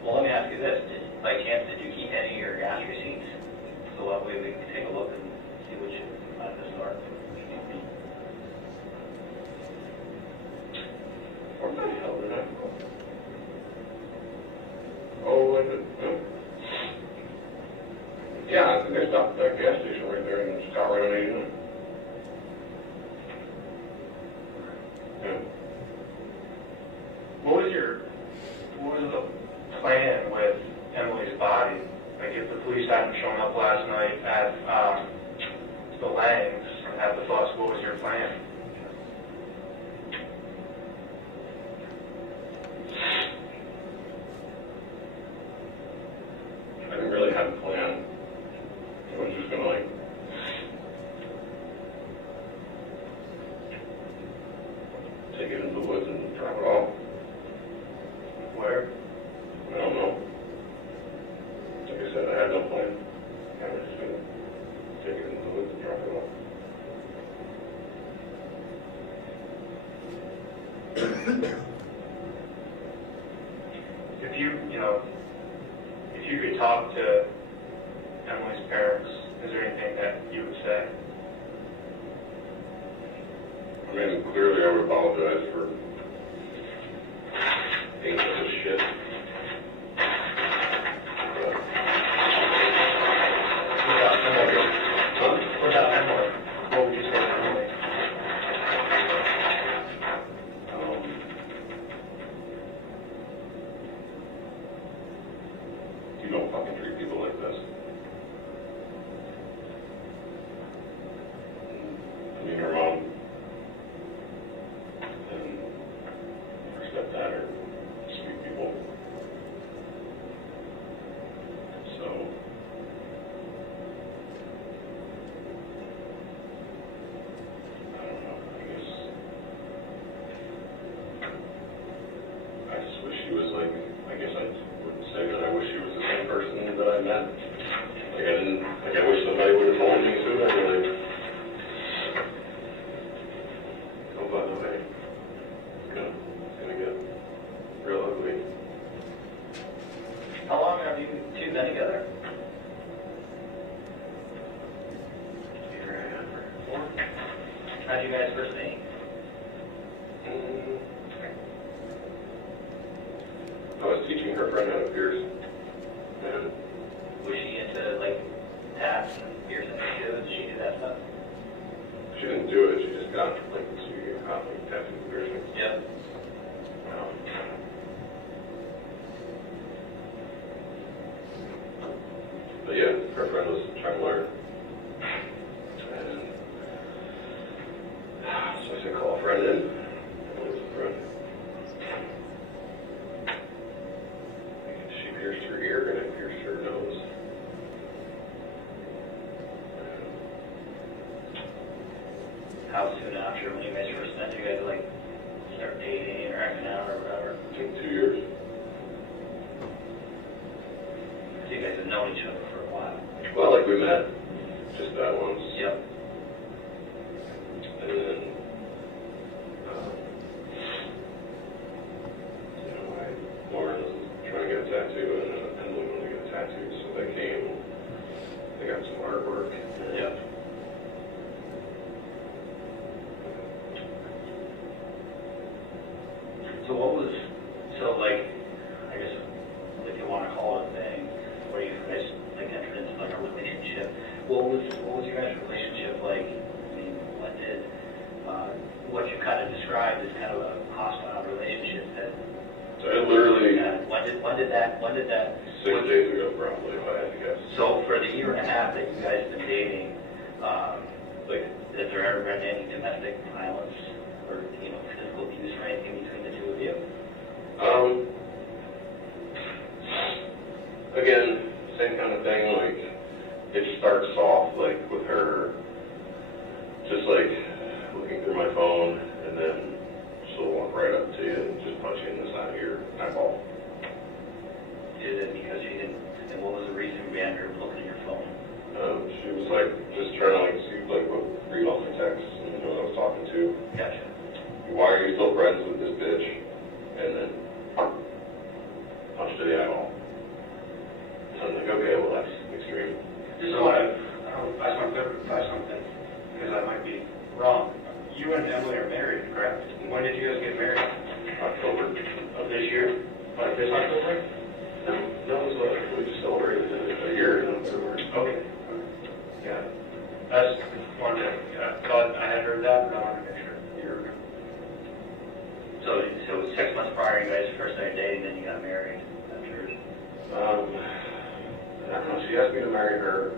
Well, let me ask you this. By chance, did you keep any of your gas receipts? So that way we can take a look and see what you find at the start. Where the hell did I go? Oh, I did. Yeah, I think I stopped at that gas station right there in Scotland, Asia. Yeah. What was the plan with Emily's body? Like, if the police hadn't shown up last night at the Langs at the bus, what was your plan? I didn't really have a plan. I was just gonna like take it into the woods and drop it off. Where? I don't know. Like I said, I had no plan. I was just gonna take it into the woods and drop it off. If you could talk to Emily's parents, is there anything that you would say? I mean, clearly I would apologize for being such a shit. What about Emily? What would you say to Emily? You don't fucking treat people like this. I mean, your mom and How'd you guys first meet? I was teaching her friend how to pierce. And Was she into like tats and piercing too? Did she do that stuff? she didn't do it, she just got like tattoo piercing. Yep. But yeah, her friend was trying to learn. And so I said, call a friend in. And it was a friend. She pierced her ear and I pierced her nose. How soon after, when you guys first met, did you guys like start dating or acting out or whatever? I think 2 years. So you guys have known each other for a while. Well, like we met just that once. Yep. And then, Lauren was trying to get a tattoo, and Emily wanted to get a tattoo, so they came. They got some artwork. Yep. So what was, so like, I guess, if you want to call it a thing, where you guys like entered into like a relationship, what was your guys' relationship like? I mean, what you kind of described as kind of a hostile relationship that. So I literally. When did that? 6 days ago, probably, if I had to guess. So for the year and a half that you guys have been dating, like, has there ever been any domestic violence or, physical abuse or anything between the two of you? Again, same kind of thing, like, it starts off, like, with her just, like, looking through my phone, and then she'll walk right up to you and just punch you in the side of your eyeball. Is it because she didn't, and what was the reason behind her looking at your phone? She was, like, just trying to, like, see, like, read off the text, and who I was talking to. Gotcha. Why are you still friends with this bitch? And then punch to the eyeball. So I'm like, okay, well, that's extreme. So I just want to clarify something, because I might be wrong. You and Emily are married, correct? When did you guys get married? October. Of this year? Like this October? No, we just celebrated a year in October. Okay. Yeah. I just wanted to, thought I had heard that, but I wanted to make sure. So 6 months prior, you guys first started dating, then you got married after. I don't know, she asked me to marry her,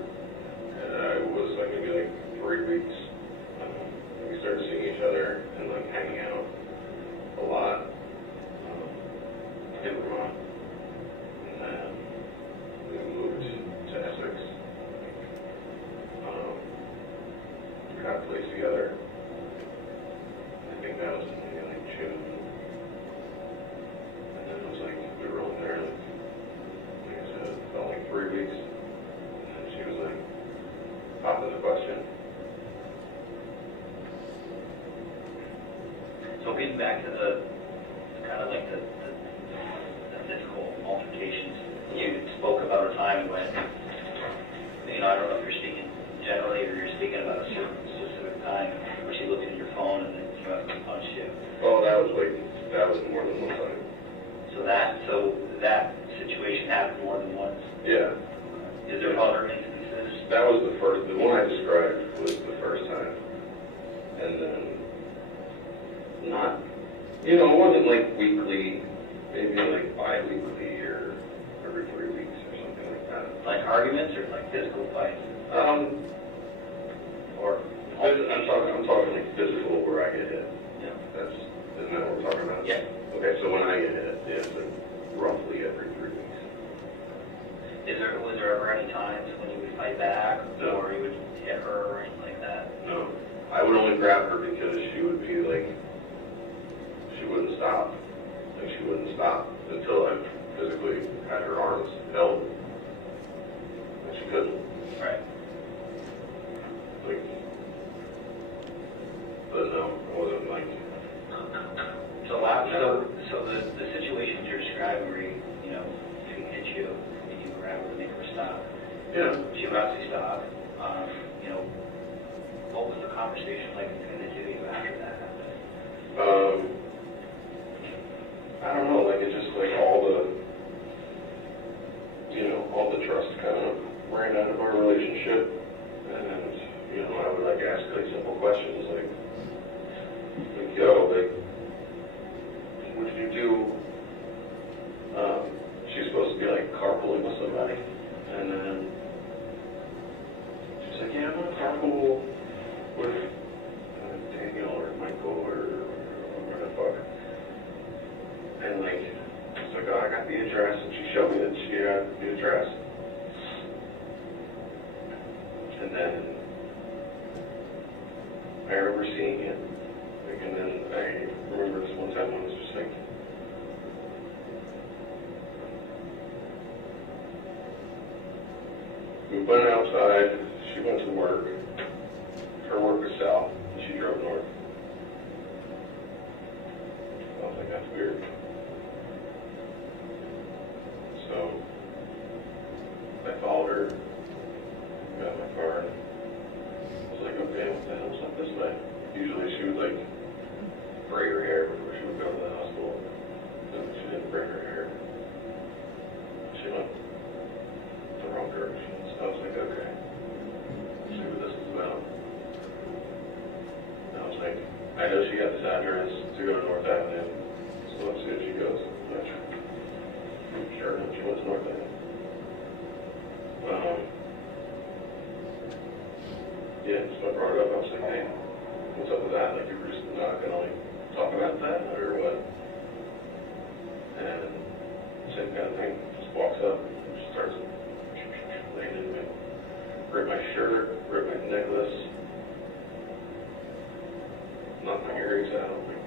and it was like maybe like 3 weeks. We started seeing each other and like hanging out a lot in Vermont. And then we moved to Essex. We got a place together. I think that was in like June. And then it was like, we were only there like I said, it felt like 3 weeks. And then she was like, popped in the question. So getting back to the, kind of like the physical altercations, you spoke about a time when, I don't know if you're speaking generally or you're speaking about a certain specific time where she looked at your phone and then came up and punched you. Oh, that was more than one time. So that situation happened more than once? Yeah. Is there other instances? That was the first, the one I described was the first time. And then, it wasn't like weekly, maybe like bi-weekly or every 3 weeks or something like that. Like arguments or like physical fights? Or I'm talking like physical where I get hit. Yeah. Isn't that what we're talking about? Yeah. Okay, so when I get hit, yeah, it's like roughly every 3 weeks. Was there ever any times when you would fight back? No. Or you would hit her or anything like that? No. I would only grab her because she would be like, she wouldn't stop. Like she wouldn't stop until I physically had her arms held. And she couldn't. Right. Like, but no, it wasn't like. So the situations you're describing where she hit you and you grab her to make her stop. Yeah. She would obviously stop. What was the conversation like between the two of ask like simple questions like yo, like, what did you do? She's supposed to be like carpooling with somebody, and then she's like, yeah, I'm gonna carpool with Daniel or Michael or whatever the fuck. And like, it's like, oh, I got the address, and she showed me that she had the address. And then I remember seeing it, like, and then I remember this one time when I was just like, we went outside, she went to work, her work was south, and she drove north. I was like, that's weird. So, I followed her, got in my car, and I was like, okay, what the hell's up this way? Usually she would like braid her hair before she would go to the hospital. But she didn't braid her hair. She went the wrong direction. So I was like, okay, let's see what this is about. And I was like, I know she got this address to go to North Avenue, so let's see if she goes. Sure enough, she went to North Avenue. Yeah, so I brought it up. I was like, hey, what's up with that? Like, you were just not gonna like talk about that or what? And same kind of thing. Just walks up, just starts laying into me. Ripped my shirt, ripped my necklace, knocked my earrings out, like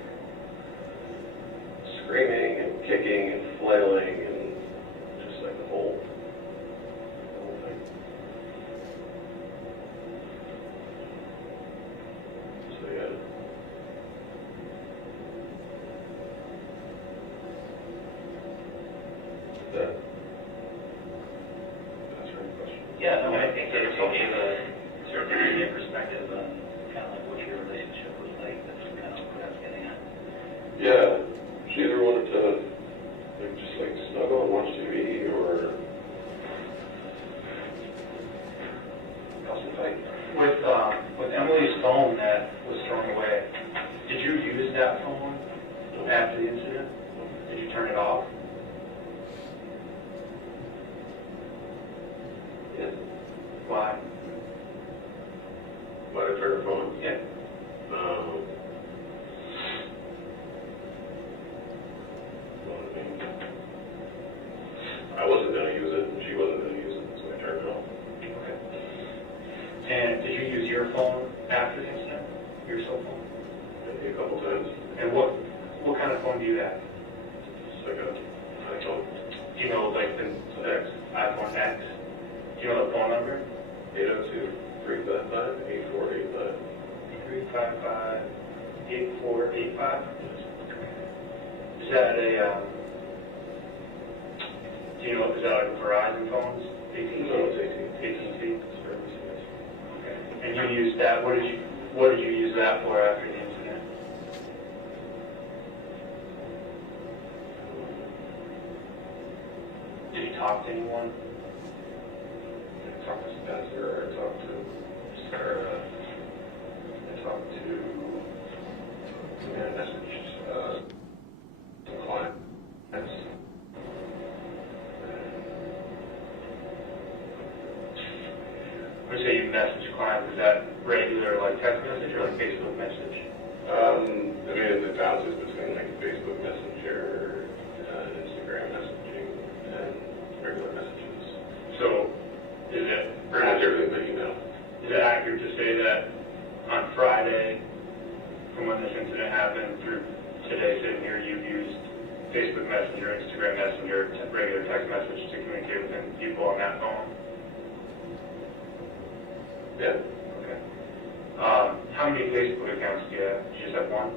screaming and kicking and flailing and just like the whole thing. So yeah. That answer any question? Yeah, no, I think that it gave a certainly a perspective on kind of like what your relationship was like. That's kind of what I was getting at. Yeah, she either wanted to like just like snuggle and watch TV or fight. With Emily's phone that was thrown away, did you use that phone after the incident? Did you turn it off? Yes. Why? Why did I turn her phone? Yeah. I wasn't going to use it, and she wasn't going to use it, so I turned it off. Okay. And did you use your phone after the incident? Your cell phone? Maybe a couple times. And what kind of phone do you have? It's like a iPhone. Do you know like the X. iPhone X? Do you know the phone number? 802-355-8485. 355-8485? Is that a, do you know, is that like Verizon phones? AT&T? No, it's AT&T. AT&T? Okay. And you used that, what did you use that for after the incident? Did you talk to anyone? I talked to Spencer, I talked to Sarah, I talked to a message, some clients. When you say you message clients, is that regular like text message or like Facebook message? I mean, it bounces between like Facebook Messenger, Instagram messaging, and regular messages. So, is it Everything but email. Is it accurate to say that on Friday, from when this incident happened through today sitting here, you've used Facebook Messenger, Instagram Messenger, regular text message to communicate with people on that phone? Yeah. Okay. How many Facebook accounts do you have? Do you just have one?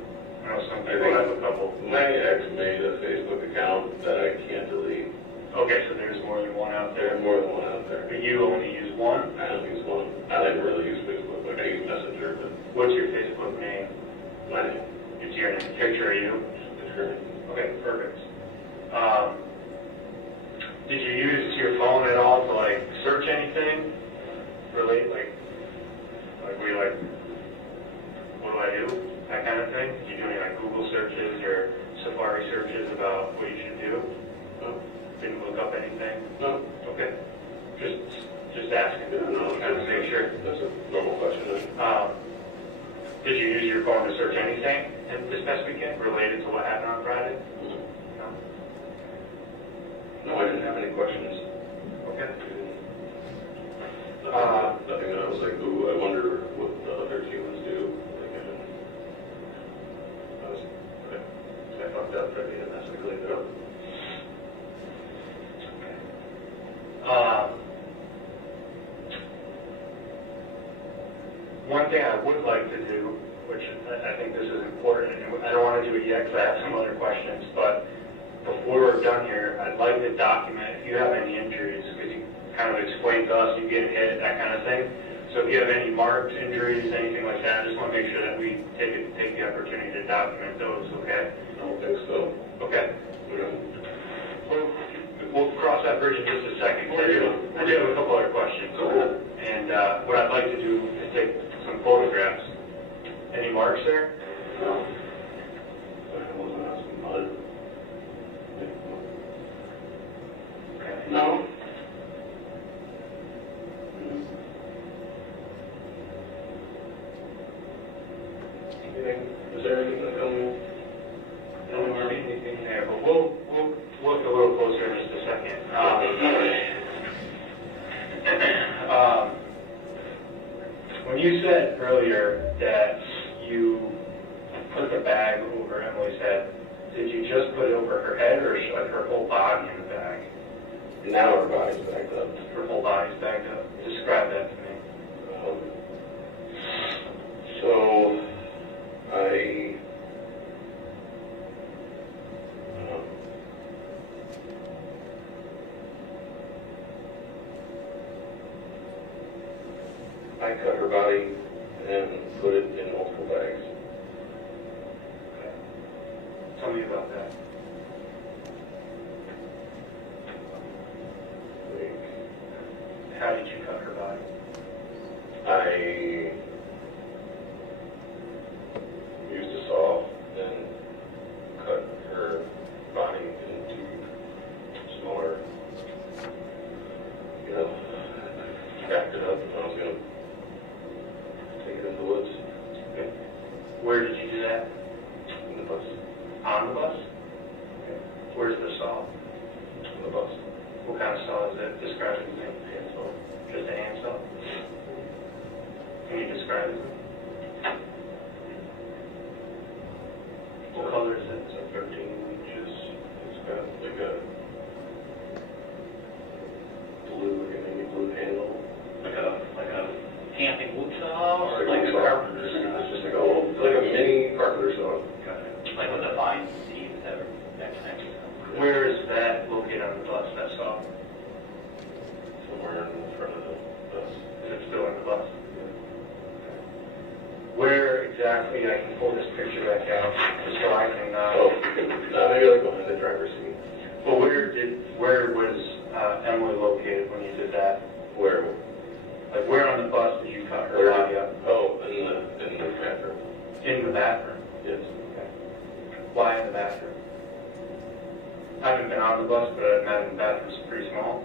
I know some people have a couple. My ex made a Facebook account that I can't delete. Okay, so there's more than one out there. There's more than one out there. But you only use one? I don't use one. I don't really use Facebook. Like, I use Messenger, but... What's your Facebook name? My name. It's your name. Picture of you? Picture. Okay, perfect. Did you use your phone at all to like search anything? Really? Like were you like searches or safari searches about what you should do? No. Didn't look up anything? No. Okay. Just asking. Yeah, no, Trying to make sure. That's a normal question. Did you use your phone to search anything this past weekend related to what happened on Friday? No? No, I didn't have any questions. Okay. Nothing that I was like, ooh, I wonder what the other humans do. Like, I fucked up, I mean, that's like cleaned it up. One thing I would like to do, which I think this is important, and I don't want to do it yet because I have some other questions, but before we're done here, I'd like to document if you have any injuries, because you kind of explained to us you get hit, that kind of thing. So if you have any marked injuries, anything like that, I just want to make sure that we take the opportunity to document those, okay? I don't think so. Okay. We'll cross that bridge in just a second. I do have a couple other questions. And what I'd like to do is take some photographs. Any marks there? No. I wasn't asking mud. Okay. No. Is there anything that coming? I don't see anything there, but we'll look a little closer in just a second. When you said earlier that you put the bag over Emily's head, did you just put it over her head or like her whole body in the bag? Now her body's backed up. Her whole body's backed up. Describe that to me. So, I cut her body and put it in multiple bags. Okay. Tell me about that. How did you cut her body? I used a saw and cut her body into smaller, backed it up, and I was going to take it in the woods. Okay. Where did you do that? In the bus. On the bus? Okay. Where's the saw? On the bus. What kind of saw is it? Describe it to me. Handsaw. Just a handsaw? Can you describe it? What color is it? It's 13 inches. It's got like a blue, like a navy blue handle. Like a camping wood saw or It's like a saw. carpenter's It's just like a mini carpenter saw. like with a vine seed that connects. Where is that located on the bus, that saw? Somewhere in front of the bus. Is it still in the bus? Where exactly, I can pull this picture back out, just so I can, Maybe like behind the driver's seat. well, where was Emily located when you did that? Where? Like, where on the bus did you cut her body up? Oh, in the bathroom. In the bathroom? Yes. Okay. Why in the bathroom? I haven't been on the bus, but I imagine the bathroom's pretty small.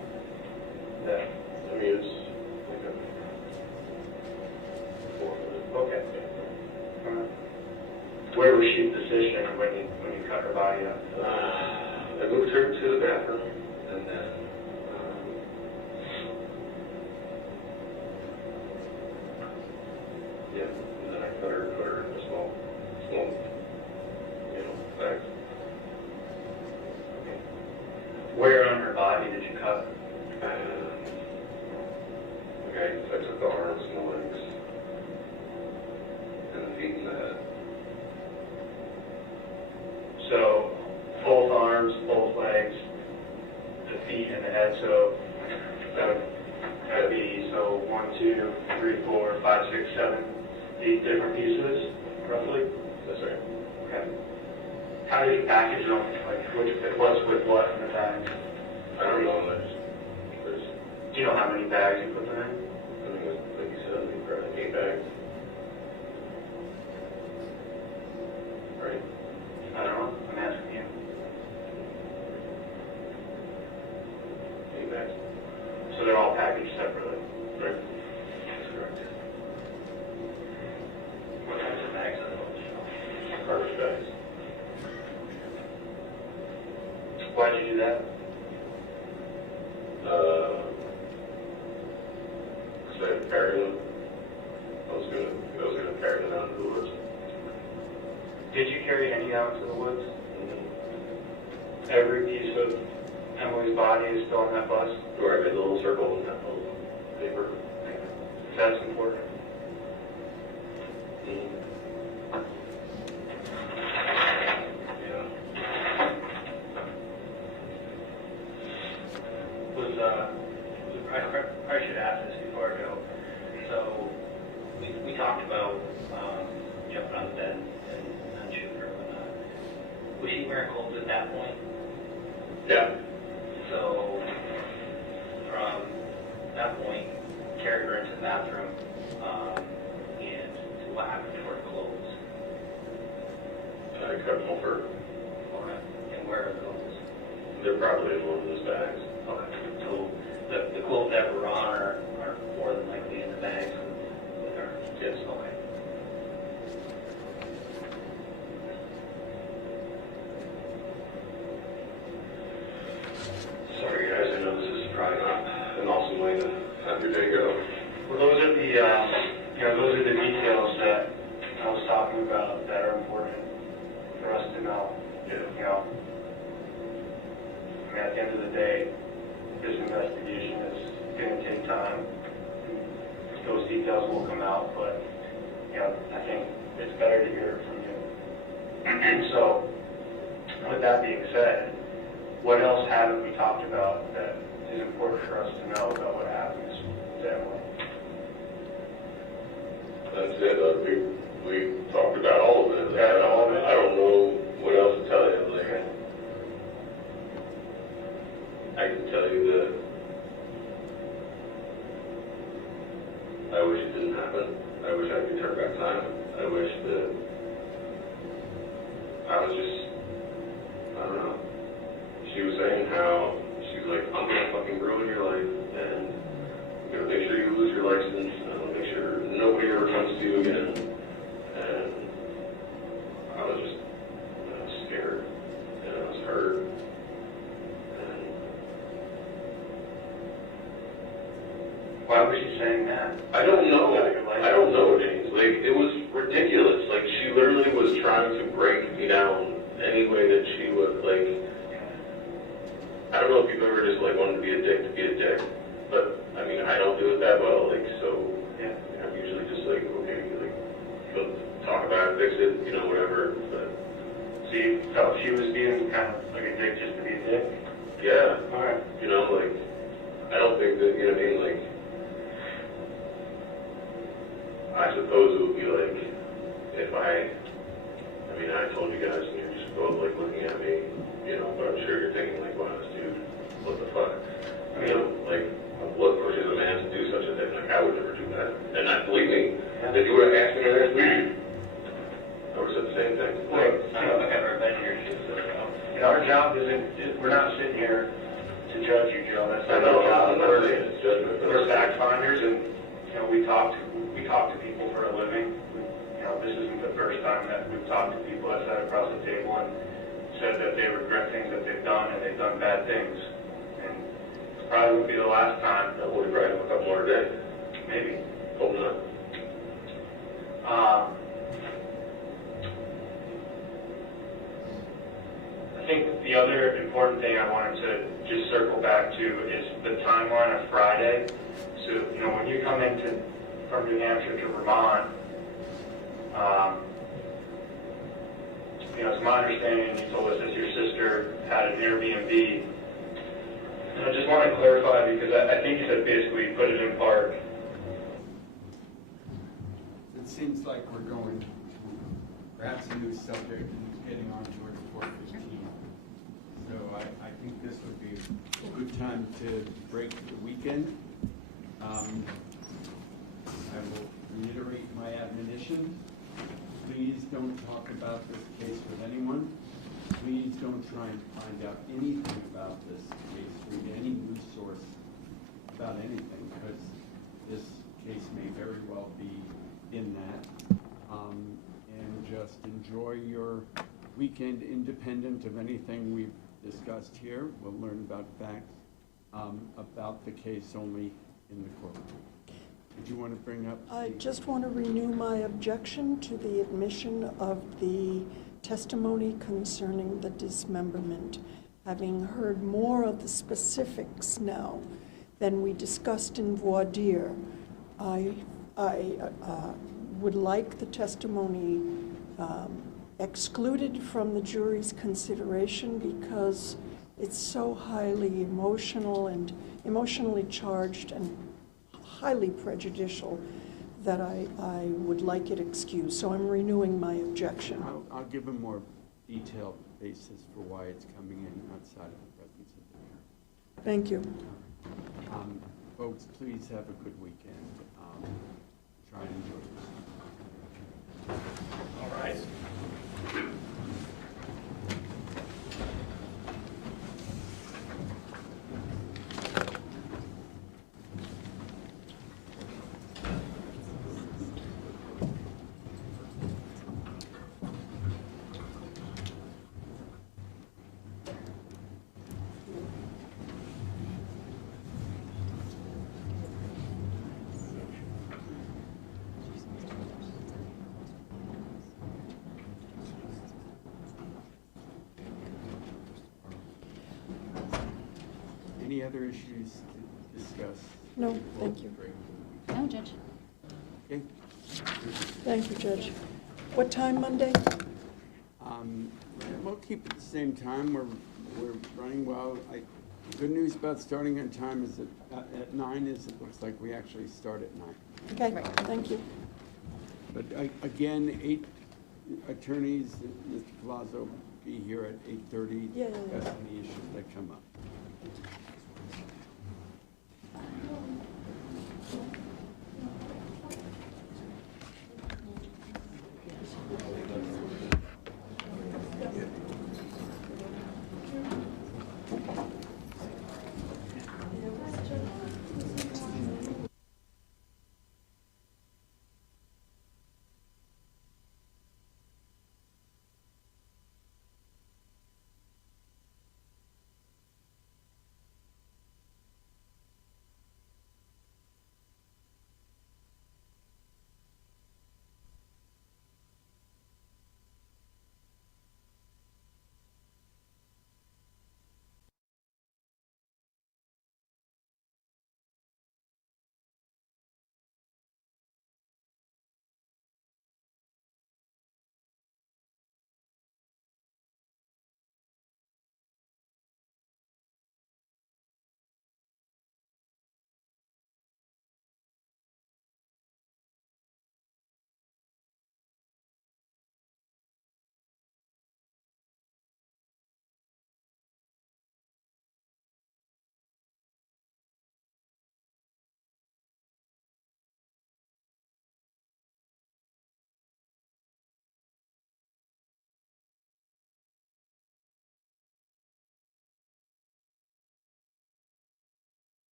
Yeah. I mean, it's like a 4-foot. Okay. Where was she positioned when you cut her body up? I moved her to the bathroom, and then and then I put her in a small, bag. Okay. Where on her body did you cut? Okay, I took the arms and the legs, and the feet and the head. So, both arms, both legs, the feet and the head, so that would be, so 1, 2, 3, 4, 5, 6, 7, 8 different pieces, roughly? That's right. Okay. How did you package them? Like, what's with what in the bags? I don't know, Do you know how many bags you put them in? I think it was, like you said, I think probably 8 bags. Right? do that? Started carrying them. I was gonna carry them out to the woods. Did you carry any out to the woods? Every piece of Emily's body is still in that bus? Where I made a little circle in that little paper. That's important. I should ask this before I go. So, we talked about jumping on the bed and shooting her. Was she wearing clothes at that point? Yeah. So, from that point, carried her into the bathroom, and what happened to her clothes? I cut them over. Okay. And where are those? They're probably in one of those bags. Okay. So the clothes that were on her are more than likely in the bags with her? Yes. Okay. Sorry guys, I know this is probably not an awesome way to have your day go. Well, those are the, those are the details that I was talking about that are important for us to know. Yeah. I mean, at the end of the day, this investigation is going to take time. Those details will come out, but, I think it's better to hear it from you. So, with that being said, what else haven't we talked about that is important for us to know about what happens to Emily? That's it. We talked about all of it. Yeah, all of it. I don't know what else to tell you. Like, I can tell you that I wish it didn't happen. I wish I could turn back time. I wish that I was just, I don't know. She was saying how she's like, I'm gonna fucking ruin your life, and I'm gonna make sure you lose your license, and I'm gonna make sure nobody ever comes to you again. And I was just, I was scared, and I was hurt. And why was she saying that? I don't know. I don't know, James. Like, it was ridiculous. Like, she literally was trying to break me down any way that she would, like, I don't know if you've ever just, like, wanted to be a dick, but, I mean, I don't do it that well, like, so, yeah. I'm usually just like, okay, like, go talk about it, fix it, whatever, but. So you felt she was being kind of like a dick just to be a dick? Yeah. Alright. Like, I don't think that, like, I suppose it would be like, if I told you guys, and you're just both, like, looking at me, but I'm sure you're thinking, like, wow, this dude, what the fuck? Like, what pushes a man to do such a thing? Like, I would never do that. And believe me, if you would have asked me last week, I would have said the same thing. Like, I've never been here, our job isn't, we're not sitting here to judge you, Joe. That's not our job. I'm not saying it's judgment. We're fact finders, and, we talk to people for a living. This isn't the first time that we've talked to people that sat across the table and said that they regret things that they've done, and they've done bad things. And it probably won't be the last time. That would probably have a couple more today. Maybe. Hope not. I think the other important thing I wanted to just circle back to is the timeline of Friday. So, when you come from New Hampshire to Vermont, it's my understanding, you told us that your sister had an Airbnb. And I just want to clarify, because I think you said basically put it in park. It seems like we're going to perhaps a new subject and getting on towards 4:15. So I think this would be a good time to break the weekend. I will reiterate my admonition. Please don't talk about this case with anyone. Please don't try and find out anything about this case. Read any news source about anything, because this case may very well be in that. And just enjoy your weekend independent of anything we've discussed here. We'll learn about facts about the case only in the courtroom. Did you want to bring up? I just want to renew my objection to the admission of the testimony concerning the dismemberment. Having heard more of the specifics now than we discussed in voir dire, I would like the testimony excluded from the jury's consideration because it's so highly emotional and emotionally charged and highly prejudicial that I would like it excused. So I'm renewing my objection. I'll give a more detailed basis for why it's coming in outside of the presence of the jury. Thank you. Folks, please have a good weekend. Try and enjoy this. All right. Any other issues to discuss? No, thank you. No, Judge. Okay. Thank you, Judge. What time Monday? We'll keep it the same time. We're running well. Good news about starting on time is that at 9 is it looks like we actually start at 9. Okay, thank you. But again, 8 attorneys, Mr. Ferlazzo will be here at 8:30 to Yeah. discuss any issues that come up.